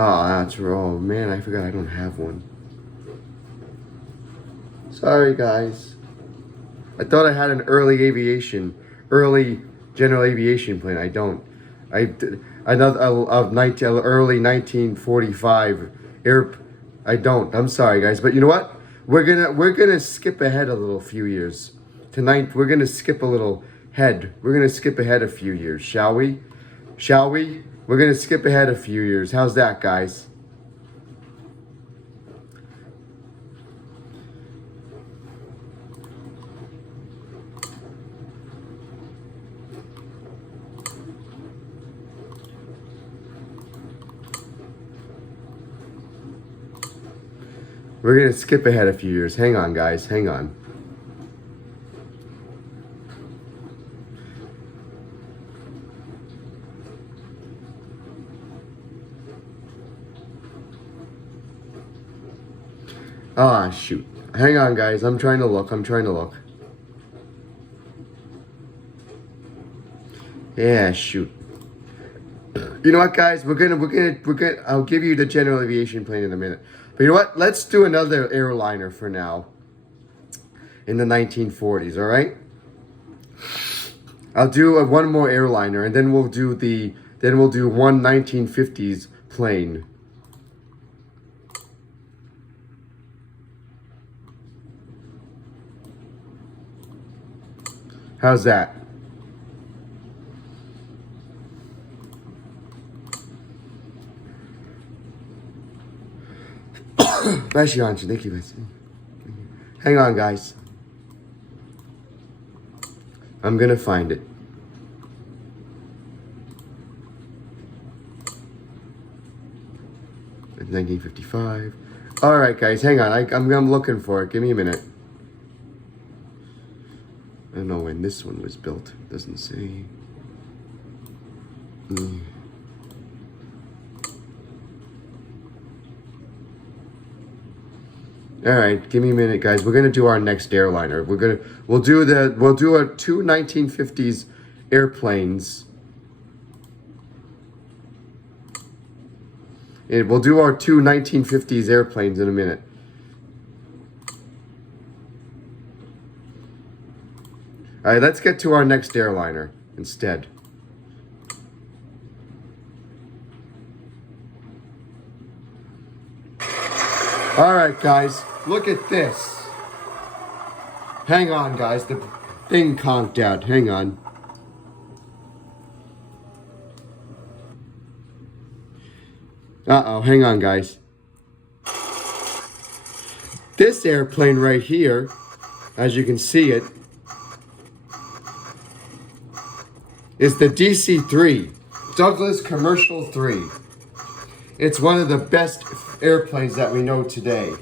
Oh, that's wrong. Man, I forgot I don't have one. Sorry, guys. I thought I had an early general aviation plane. I don't. Another early 1945 I don't. I'm sorry, guys, but you know what? We're gonna skip ahead a few years. Tonight we're gonna skip a little head. We're gonna skip ahead a few years, shall we? Shall we? We're gonna skip ahead a few years. How's that, guys? We're gonna skip ahead a few years. Hang on, guys. Hang on. Ah, shoot. Hang on, guys. I'm trying to look. Yeah, shoot. You know what, guys? We're gonna. I'll give you the general aviation plane in a minute. But you know what? Let's do another airliner for now. In the 1940s, all right? I'll do one more airliner, and then we'll do one 1950s plane. How's that? Thank you. Hang on, guys. I'm gonna find it. It's 1955. All right, guys, hang on. I'm looking for it. Give me a minute. I don't know when this one was built. It doesn't say. All right, give me a minute, guys. We're gonna do our next airliner. We'll do our two 1950s airplanes. And we'll do our two 1950s airplanes in a minute. All right, let's get to our next airliner instead. All right, guys, look at this. Hang on, guys. The thing conked out. Hang on. Uh-oh, hang on, guys. This airplane right here, as you can see it, is the DC-3, Douglas Commercial 3. It's one of the best airplanes that we know today.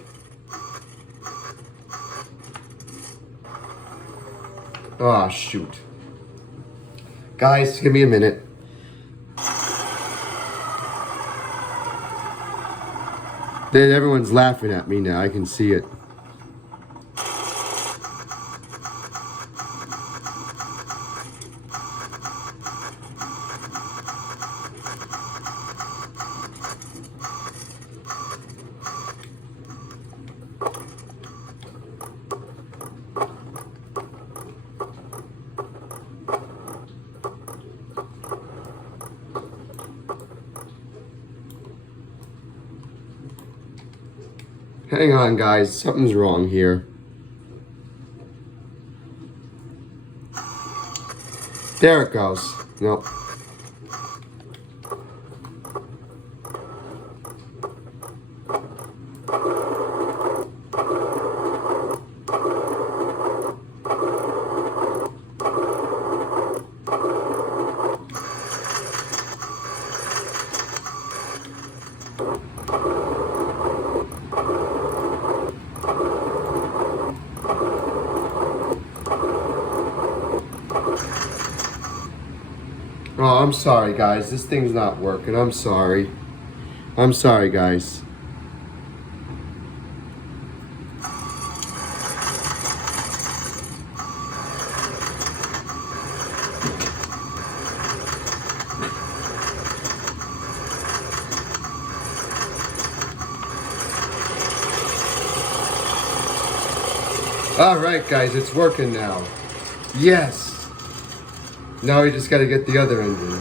Oh, shoot. Guys, give me a minute. Everyone's laughing at me now. I can see it. Hang on, guys. Something's wrong here. There it goes. Nope. Oh, I'm sorry, guys. This thing's not working. I'm sorry. I'm sorry, guys. All right, guys. It's working now. Yes. Now we just got to get the other engine.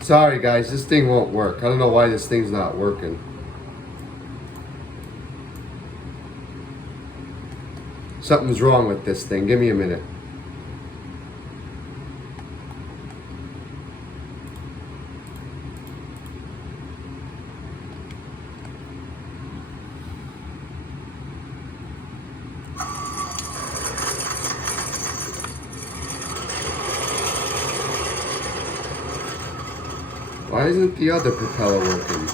Sorry, guys. This thing won't work. I don't know why this thing's not working. Something's wrong with this thing. Give me a minute. Why isn't the other propeller working?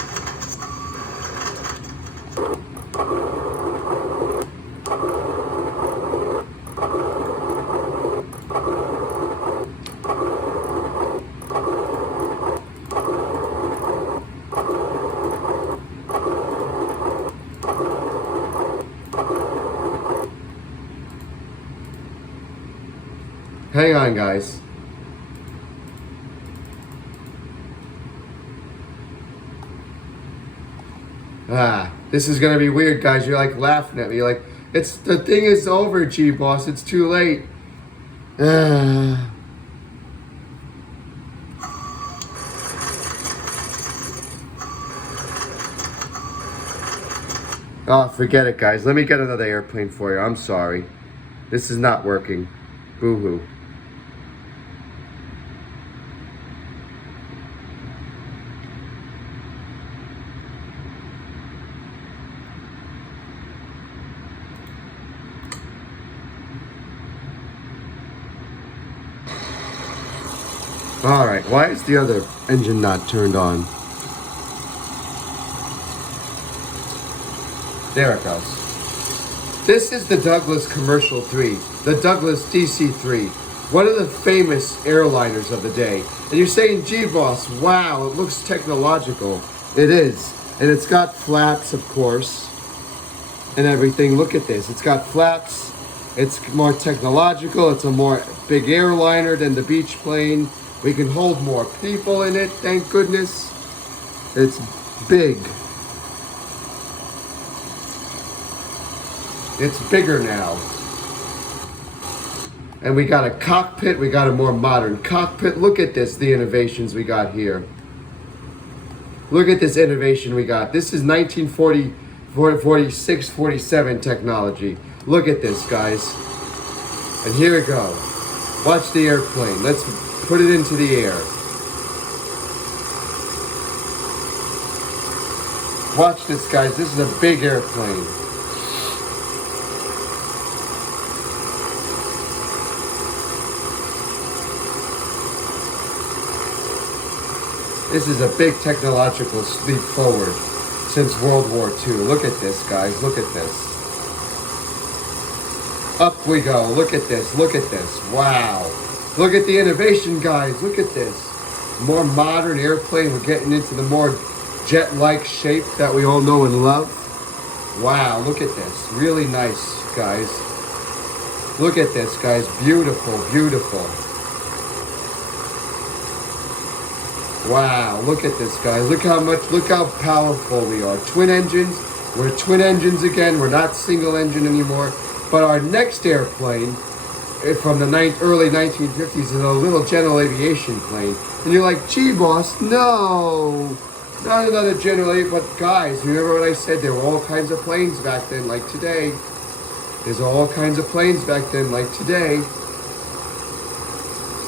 Hang on, guys. This is gonna be weird, guys. You're like laughing at me. You're like, the thing is over, G-Boss. It's too late. Oh, forget it, guys. Let me get another airplane for you. I'm sorry. This is not working. Boo-hoo. Alright, why is the other engine not turned on? There it goes. This is the Douglas Commercial 3, the Douglas DC-3, one of the famous airliners of the day. And you're saying, G-Boss, wow, it looks technological. It is. And it's got flaps, of course, and everything. Look at this. It's got flaps. It's more technological. It's a more big airliner than the beach plane. We can hold more people in it, thank goodness. It's big. It's bigger now. And we got a cockpit. We got a more modern cockpit. Look at this, the innovations we got here. Look at this innovation we got. This is 1946, 47 technology. Look at this, guys. And here we go. Watch the airplane. Let's put it into the air. Watch this, guys. This is a big airplane. This is a big technological leap forward since World War II. Look at this, guys. Look at this. Up we go. Look at this. Look at this. Wow. Look at the innovation, guys. Look at this. More modern airplane. We're getting into the more jet-like shape that we all know and love. Wow. Look at this. Really nice, guys. Look at this, guys. Beautiful. Beautiful. Wow, look at this, guys. Look how powerful we are. Twin engines. We're twin engines again. We're not single engine anymore. But our next airplane from the early 1950s is a little general aviation plane. And you're like, gee, boss, no. Not another general aviation. But guys, remember what I said? There were all kinds of planes back then, like today. There's all kinds of planes back then, like today.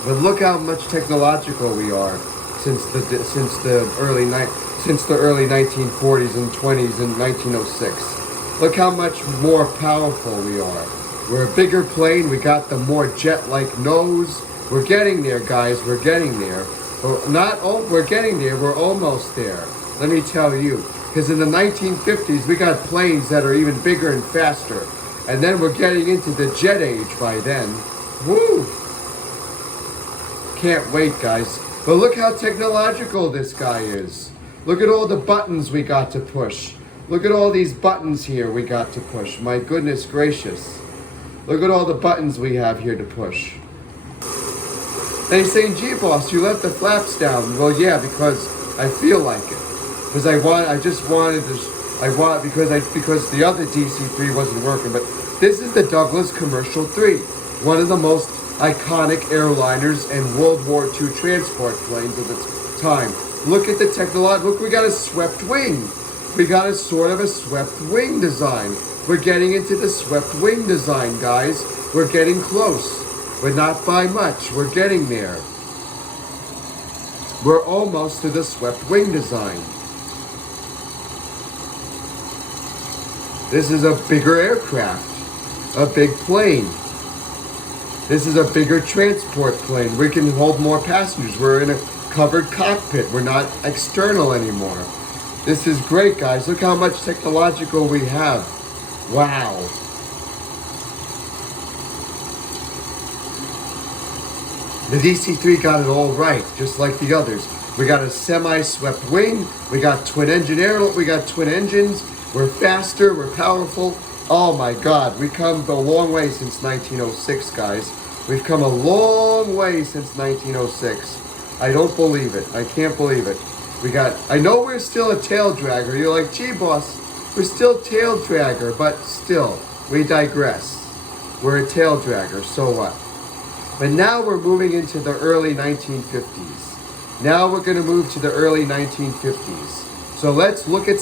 But look how much technological we are. Since the early 1940s and 20s and 1906. Look how much more powerful we are. We're a bigger plane. We got the more jet-like nose. We're getting there, guys. We're getting there. We're getting there. We're almost there. Let me tell you. Because in the 1950s, we got planes that are even bigger and faster. And then we're getting into the jet age by then. Woo! Can't wait, guys. But look how technological this guy is. Look at all the buttons we got to push. Look at all these buttons here we got to push. My goodness gracious. Look at all the buttons we have here to push. And he's saying, gee, boss, you left the flaps down. Well, yeah, because I feel like it. Because because the other DC-3 wasn't working. But this is the Douglas Commercial 3. One of the most iconic airliners and World War II transport planes of its time. Look at the technology. Look, we got a swept wing. We got a sort of a swept wing design. We're getting into the swept wing design, guys. We're getting close. We're not by much. We're getting there. We're almost to the swept wing design. This is a bigger aircraft. A big plane. This is a bigger transport plane. We can hold more passengers. We're in a covered cockpit. We're not external anymore. This is great, guys. Look how much technological we have. Wow. The DC-3 got it all right, just like the others. We got a semi-swept wing. We got twin engines. We're faster. We're powerful. Oh my God, we've come a long way since 1906, guys. We've come a long way since 1906. I don't believe it. I can't believe it. I know we're still a tail dragger. You're like, gee, boss, we're still tail dragger, but still, we digress. We're a tail dragger, so what? But now we're moving into the early 1950s. Now we're going to move to the early 1950s. So let's look at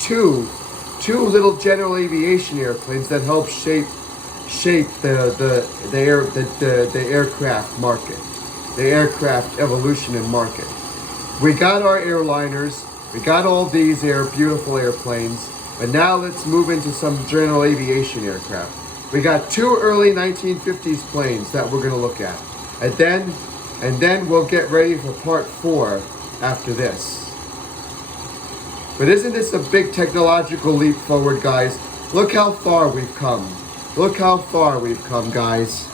two little general aviation airplanes that help shape the aircraft market, the aircraft evolution and market. We got our airliners, we got all these beautiful airplanes, but now let's move into some general aviation aircraft. We got two early 1950s planes that we're going to look at, and then we'll get ready for part 4 after this. But isn't this a big technological leap forward, guys? Look how far we've come. Look how far we've come, guys.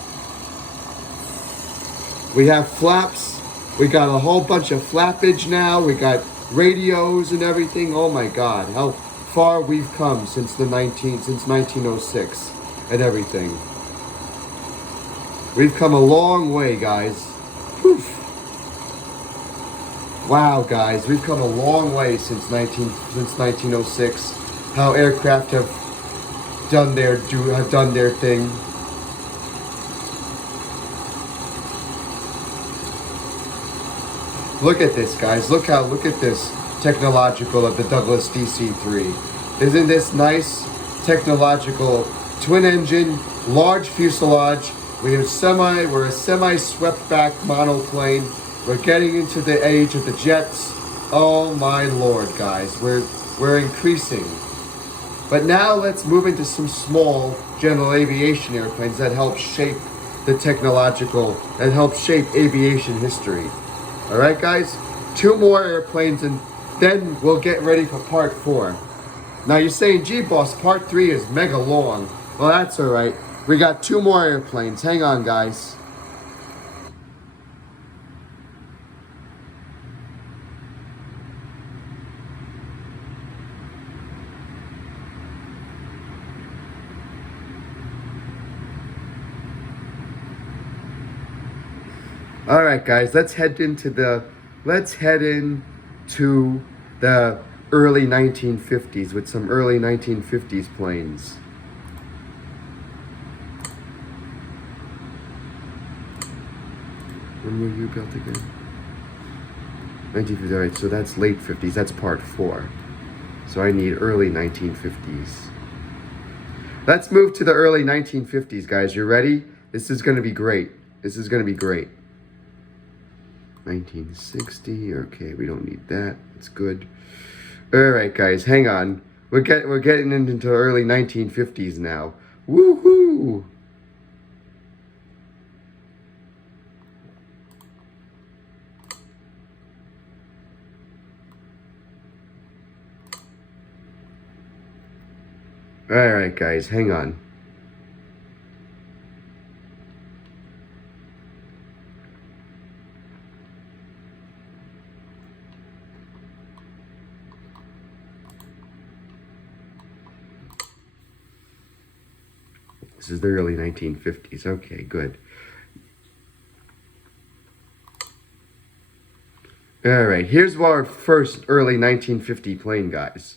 We have flaps. We got a whole bunch of flappage now. We got radios and everything. Oh my God, how far we've come since 1906 and everything. We've come a long way, guys. Whew. Wow, guys, we've come a long way since 1906. How aircraft have done their thing. Look at this, guys. Look at this technological of the Douglas DC-3. Isn't this nice? Technological twin engine, large fuselage. We're a semi-swept back monoplane. We're getting into the age of the jets. Oh my Lord, guys. We're increasing. But now let's move into some small general aviation airplanes that help shape the technological, that help shape aviation history. All right, guys? 2 more airplanes, and then we'll get ready for part 4. Now, you're saying, gee, boss, part 3 is mega long. Well, that's all right. We got 2 more airplanes. Hang on, guys. All right, guys, let's head into the early 1950s with some early 1950s planes. When were you built again? 1950. All right, so that's late 50s. That's part 4. So I need early 1950s. Let's move to the early 1950s, guys. You ready? This is going to be great. This is going to be great. 1960. Okay, we don't need that. It's good. All right, guys, hang on. We're getting into early 1950s now. Woohoo! All right, guys, hang on. This is the early 1950s. Okay, good. All right, here's our first early 1950 plane, guys.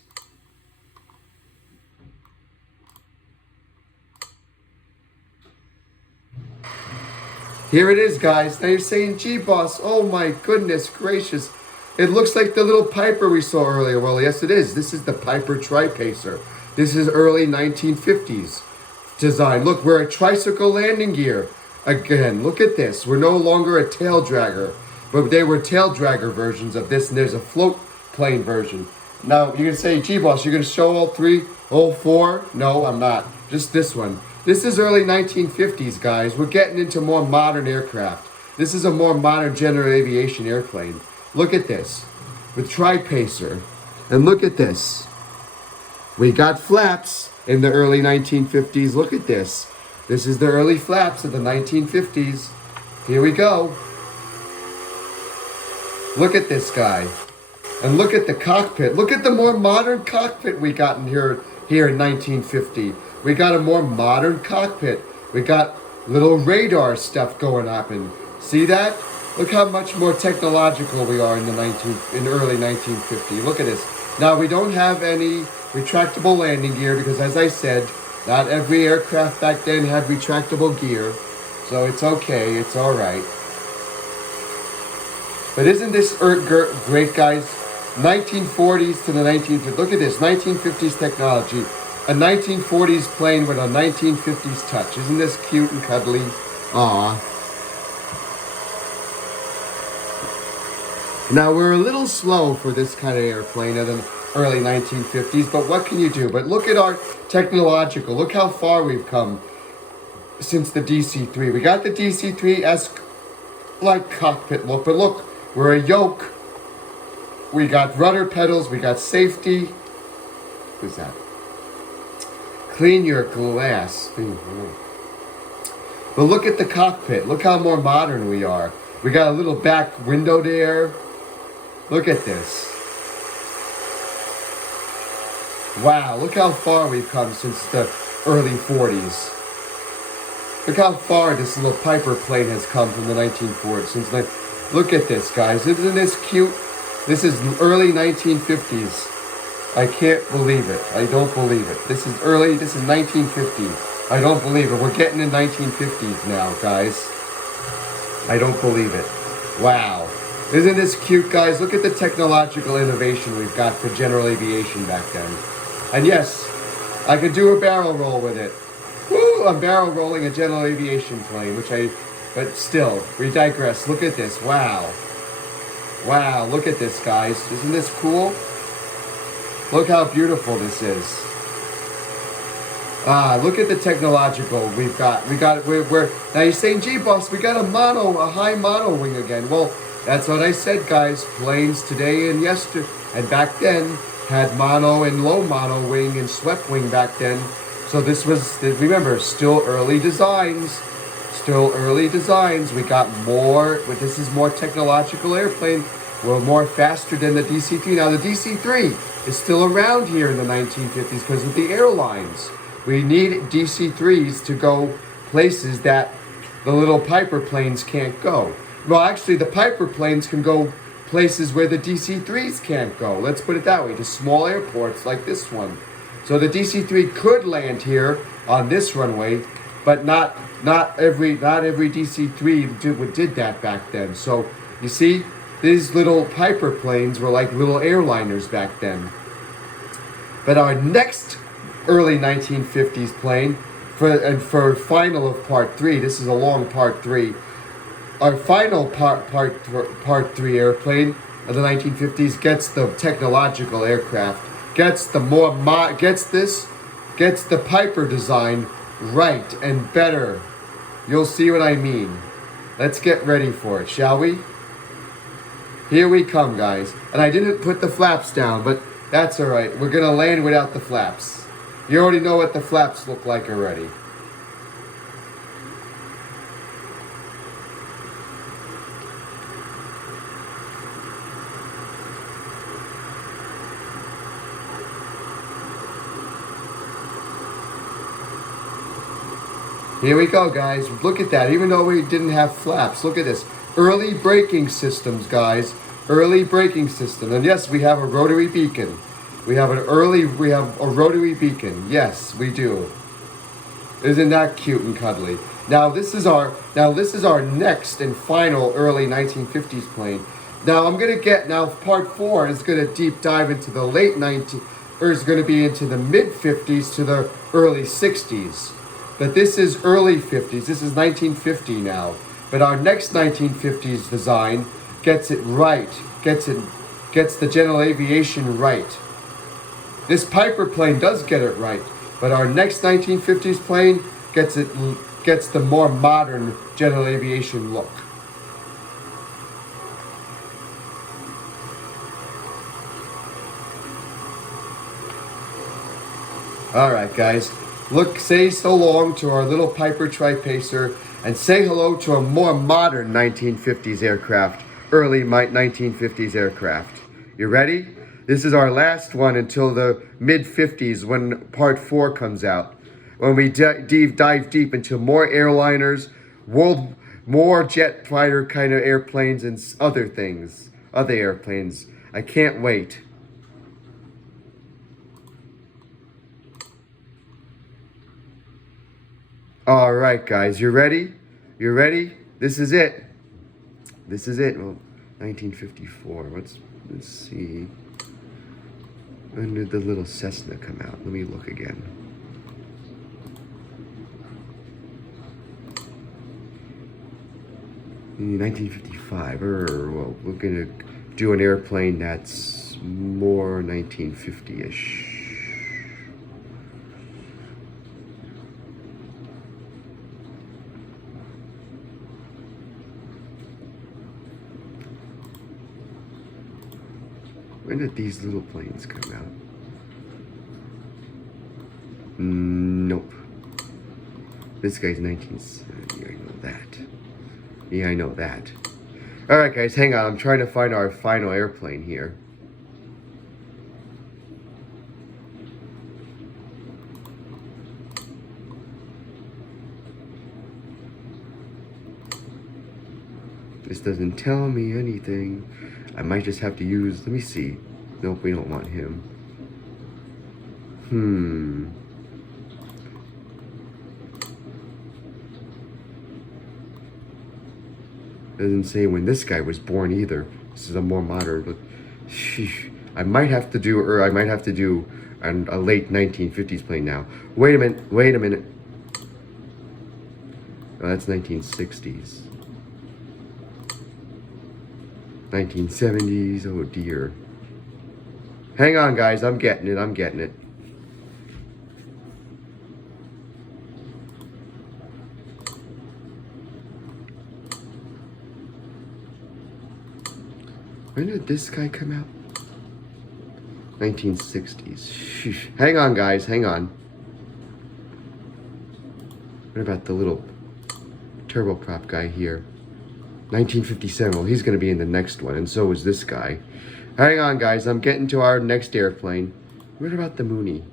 Here it is, guys. Now you're saying, gee, boss, oh my goodness gracious. It looks like the little Piper we saw earlier. Well, yes, it is. This is the Piper Tri-Pacer. This is early 1950s design. Look, we're a tricycle landing gear. Again, look at this. We're no longer a tail dragger, but they were tail dragger versions of this, and there's a float plane version. Now, you're going to say, gee, boss, you're going to show all 3, all 4? No, I'm not. Just this one. This is early 1950s, guys. We're getting into more modern aircraft. This is a more modern general aviation airplane. Look at this. With Tri-Pacer. And look at this. We got flaps in the early 1950s. Look at this. This is the early flaps of the 1950s. Here we go. Look at this guy. And look at the cockpit. Look at the more modern cockpit we got in here in 1950. We got a more modern cockpit. We got little radar stuff going on. See that? Look how much more technological we are in early 1950. Look at this. Now we don't have any retractable landing gear because, as I said, not every aircraft back then had retractable gear. So it's okay. It's all right. But isn't this great, guys? 1940s to the 1950s. Look at this. 1950s technology. A 1940s plane with a 1950s touch. Isn't this cute and cuddly? Aw. Now, we're a little slow for this kind of airplane in the early 1950s, but what can you do? But look at our technological. Look how far we've come since the DC-3. We got the DC-3-esque like cockpit look, but look, we're a yoke. We got rudder pedals. We got safety. Who's that? Clean your glass. But look at the cockpit. Look how more modern we are. We got a little back window there. Look at this. Wow, look how far we've come since the early 40s. Look how far this little Piper plane has come from the 1940s. Look at this, guys. Isn't this cute? This is early 1950s. I can't believe it. I don't believe it. This is 1950. I don't believe it. We're getting in 1950s now, guys. I don't believe it. Wow. Isn't this cute, guys? Look at the technological innovation we've got for general aviation back then. And yes, I could do a barrel roll with it. Woo! I'm barrel rolling a general aviation plane, but still, we digress. Look at this. Wow. Wow, look at this, guys. Isn't this cool? Look how beautiful this is. Look at the technological we've got. We're now you're saying, gee, boss, we got a high mono wing again. Well, That's what I said, guys. Planes today and yesterday and back then had mono and low mono wing and swept wing back then. So this was, remember, still early designs. Still early designs. We got more, but this is more technological airplane. We're more faster than the DC-3. Now the DC-3 is still around here in the 1950s because of the airlines. We need DC-3s to go places that the little Piper planes can't go. Well, actually, the Piper planes can go places where the DC-3s can't go. Let's put it that way, to small airports like this one. So the DC-3 could land here on this runway, but not every DC-3 did that back then. So you see, these little Piper planes were like little airliners back then. But our next early 1950s plane, for final of part 3, this is a long part 3. Our final part 3 airplane of the 1950s gets the technological aircraft, gets the Piper design right and better. You'll see what I mean. Let's get ready for it, shall we? Here we come, guys. And I didn't put the flaps down, but that's all right. We're gonna land without the flaps. You already know what the flaps look like already. Here we go, guys. Look at that. Even though we didn't have flaps, look at this. Early braking systems, guys. Early braking system. And yes, we have a rotary beacon. We have a rotary beacon. Yes, we do. Isn't that cute and cuddly? Now this is our next and final early 1950s plane. Now part 4 is gonna deep dive into the is gonna be into the mid 50s to the early 60s. But this is early 50s. This is 1950 now. But our next 1950s design gets it right. Gets the general aviation right. This Piper plane does get it right. But our next 1950s plane gets the more modern general aviation look. All right, guys. Say so long to our little Piper Tri-Pacer and say hello to a more modern 1950s aircraft, early 1950s aircraft. You ready? This is our last one until the mid-50s when part 4 comes out. When we dive deep into more airliners, more jet fighter kind of airplanes and other airplanes. I can't wait. All right, guys, you ready? You ready? This is it. This is it. Well, 1954. Let's see. When did the little Cessna come out? Let me look again. In 1955. Well, we're gonna do an airplane that's more 1950-ish. When did these little planes come out? Nope. This guy's 1970. I know that. Yeah, I know that. Alright, guys, hang on. I'm trying to find our final airplane here. This doesn't tell me anything. I might just have to use, let me see. Nope, we don't want him. Doesn't say when this guy was born either. This is a more modern, but I might have to do a late 1950s plane now. Wait a minute. Oh, that's 1960s. 1970s, oh dear. Hang on, guys, I'm getting it. When did this guy come out? 1960s. Sheesh. Hang on, guys. Hang on. What about the little turboprop guy here? 1957. Well, he's going to be in the next one, and so is this guy. Hang on, guys. I'm getting to our next airplane. What about the Mooney?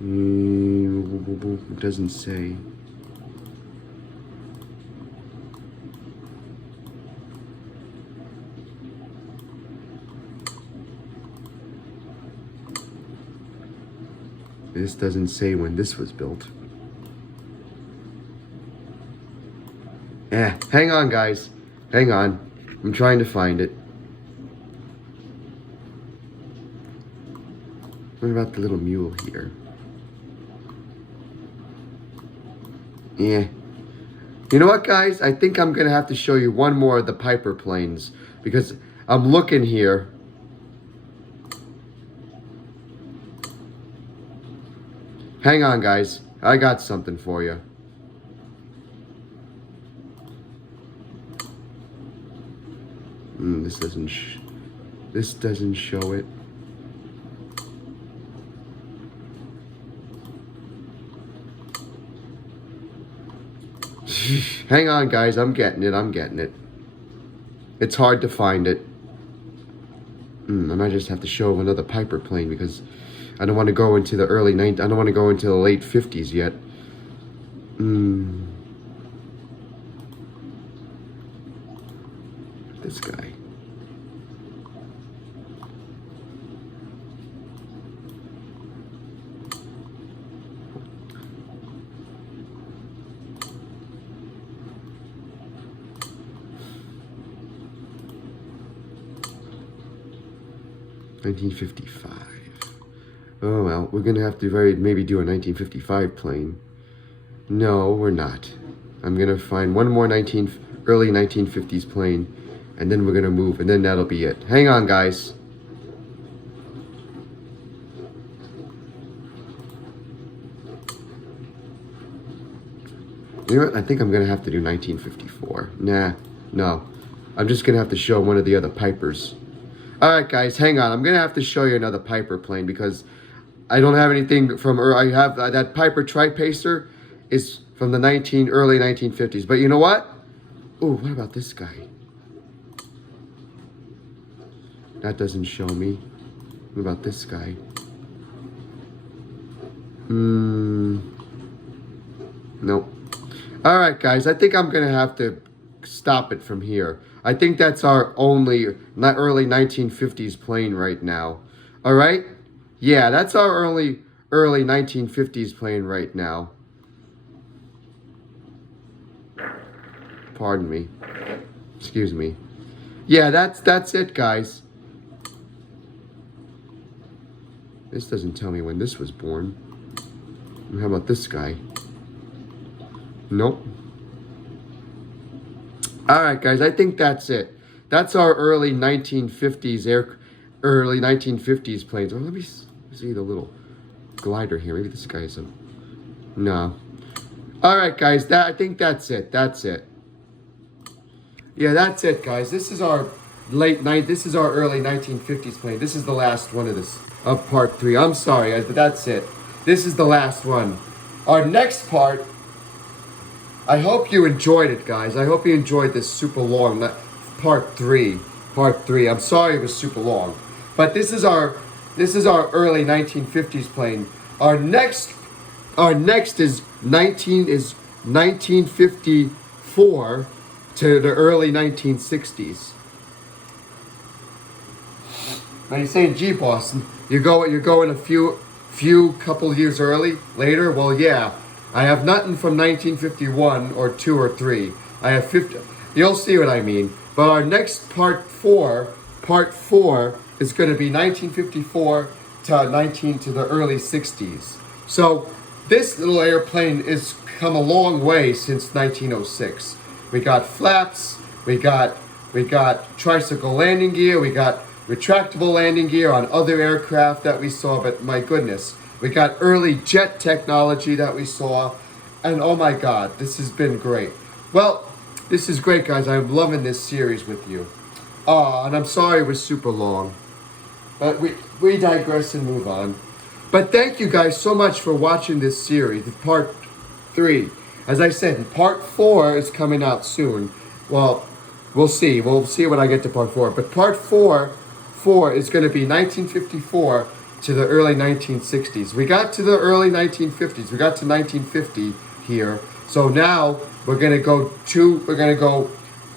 It doesn't say. This doesn't say when this was built. Hang on, guys. Hang on. I'm trying to find it. What about the little mule here? Yeah. You know what, guys? I think I'm going to have to show you one more of the Piper planes. Because I'm looking here. Hang on, guys. I got something for you. This doesn't show it. Hang on, guys. I'm getting it. It's hard to find it. I might just have to show another Piper plane because I don't want to go into the I don't want to go into the late 50s yet. This guy. $1955. Oh well, we're gonna have to maybe do a 1955 plane. No, we're not. I'm gonna find one more early 1950s plane, and then we're gonna move, and then that'll be it. Hang on, guys. You know what? I think I'm gonna have to do 1954. Nah, no. I'm just gonna have to show one of the other Pipers. Alright, guys, hang on. I'm gonna have to show you another Piper plane because I don't have anything from, I have that Piper Tri-Pacer is from the early 1950s. But you know what? Oh, what about this guy? That doesn't show me. What about this guy? Nope. Alright, guys, I think I'm going to have to stop it from here. I think that's our only early 1950s plane right now. Alright? Yeah, that's our early 1950s plane right now. Pardon me. Excuse me. Yeah, that's it, guys. This doesn't tell me when this was born. And how about this guy? Nope. Alright, guys, I think that's it. That's our early 1950s early 1950s planes. Oh, let me see the little glider here. Maybe this guy's a... No. Alright, guys, I think that's it. That's it. Yeah, that's it, guys. This is our this is our early 1950s plane. This is the last one of part 3. I'm sorry, but that's it. This is the last one. Our next part, I hope you enjoyed it, guys. I hope you enjoyed this super long part 3. Part 3. I'm sorry it was super long. But this is our early 1950s plane. Our next is 1954 to the early 1960s. Now you're saying, gee, boss, you're going a few couple years later? Well, yeah. I have nothing from 1951 or 2 or 3. I have 50. You'll see what I mean. But our next part 4 is going to be 1954 to the early 60s. So this little airplane has come a long way since 1906. We got flaps, we got tricycle landing gear, we got retractable landing gear on other aircraft that we saw, but my goodness, we got early jet technology that we saw, and oh my God, this has been great. Well, This is great, guys. I'm loving this series with you. And I'm sorry it was super long. But we digress and move on. But thank you guys so much for watching this series, part 3. As I said, part 4 is coming out soon. Well, we'll see. We'll see when I get to part 4. But part 4 is going to be 1954 to the early 1960s. We got to the early 1950s. We got to 1950 here. So now we're going to go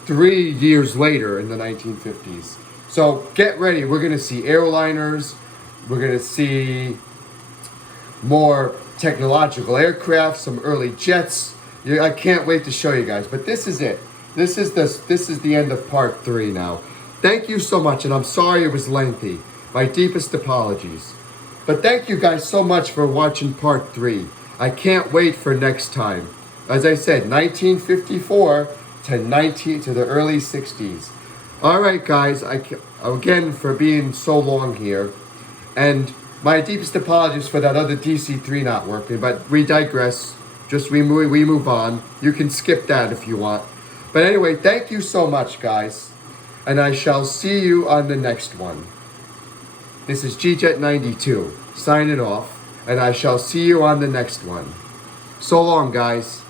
3 years later in the 1950s. So get ready. We're going to see airliners. We're going to see more technological aircraft, some early jets. I can't wait to show you guys. But this is it. This is the end of part 3 now. Thank you so much, and I'm sorry it was lengthy. My deepest apologies. But thank you guys so much for watching part 3. I can't wait for next time. As I said, 1954 to the early 60s. All right, guys. Again, for being so long here, and my deepest apologies for that other DC3 not working. But we digress. We move on. You can skip that if you want. But anyway, thank you so much, guys. And I shall see you on the next one. This is GJet92 signing off, and I shall see you on the next one. So long, guys.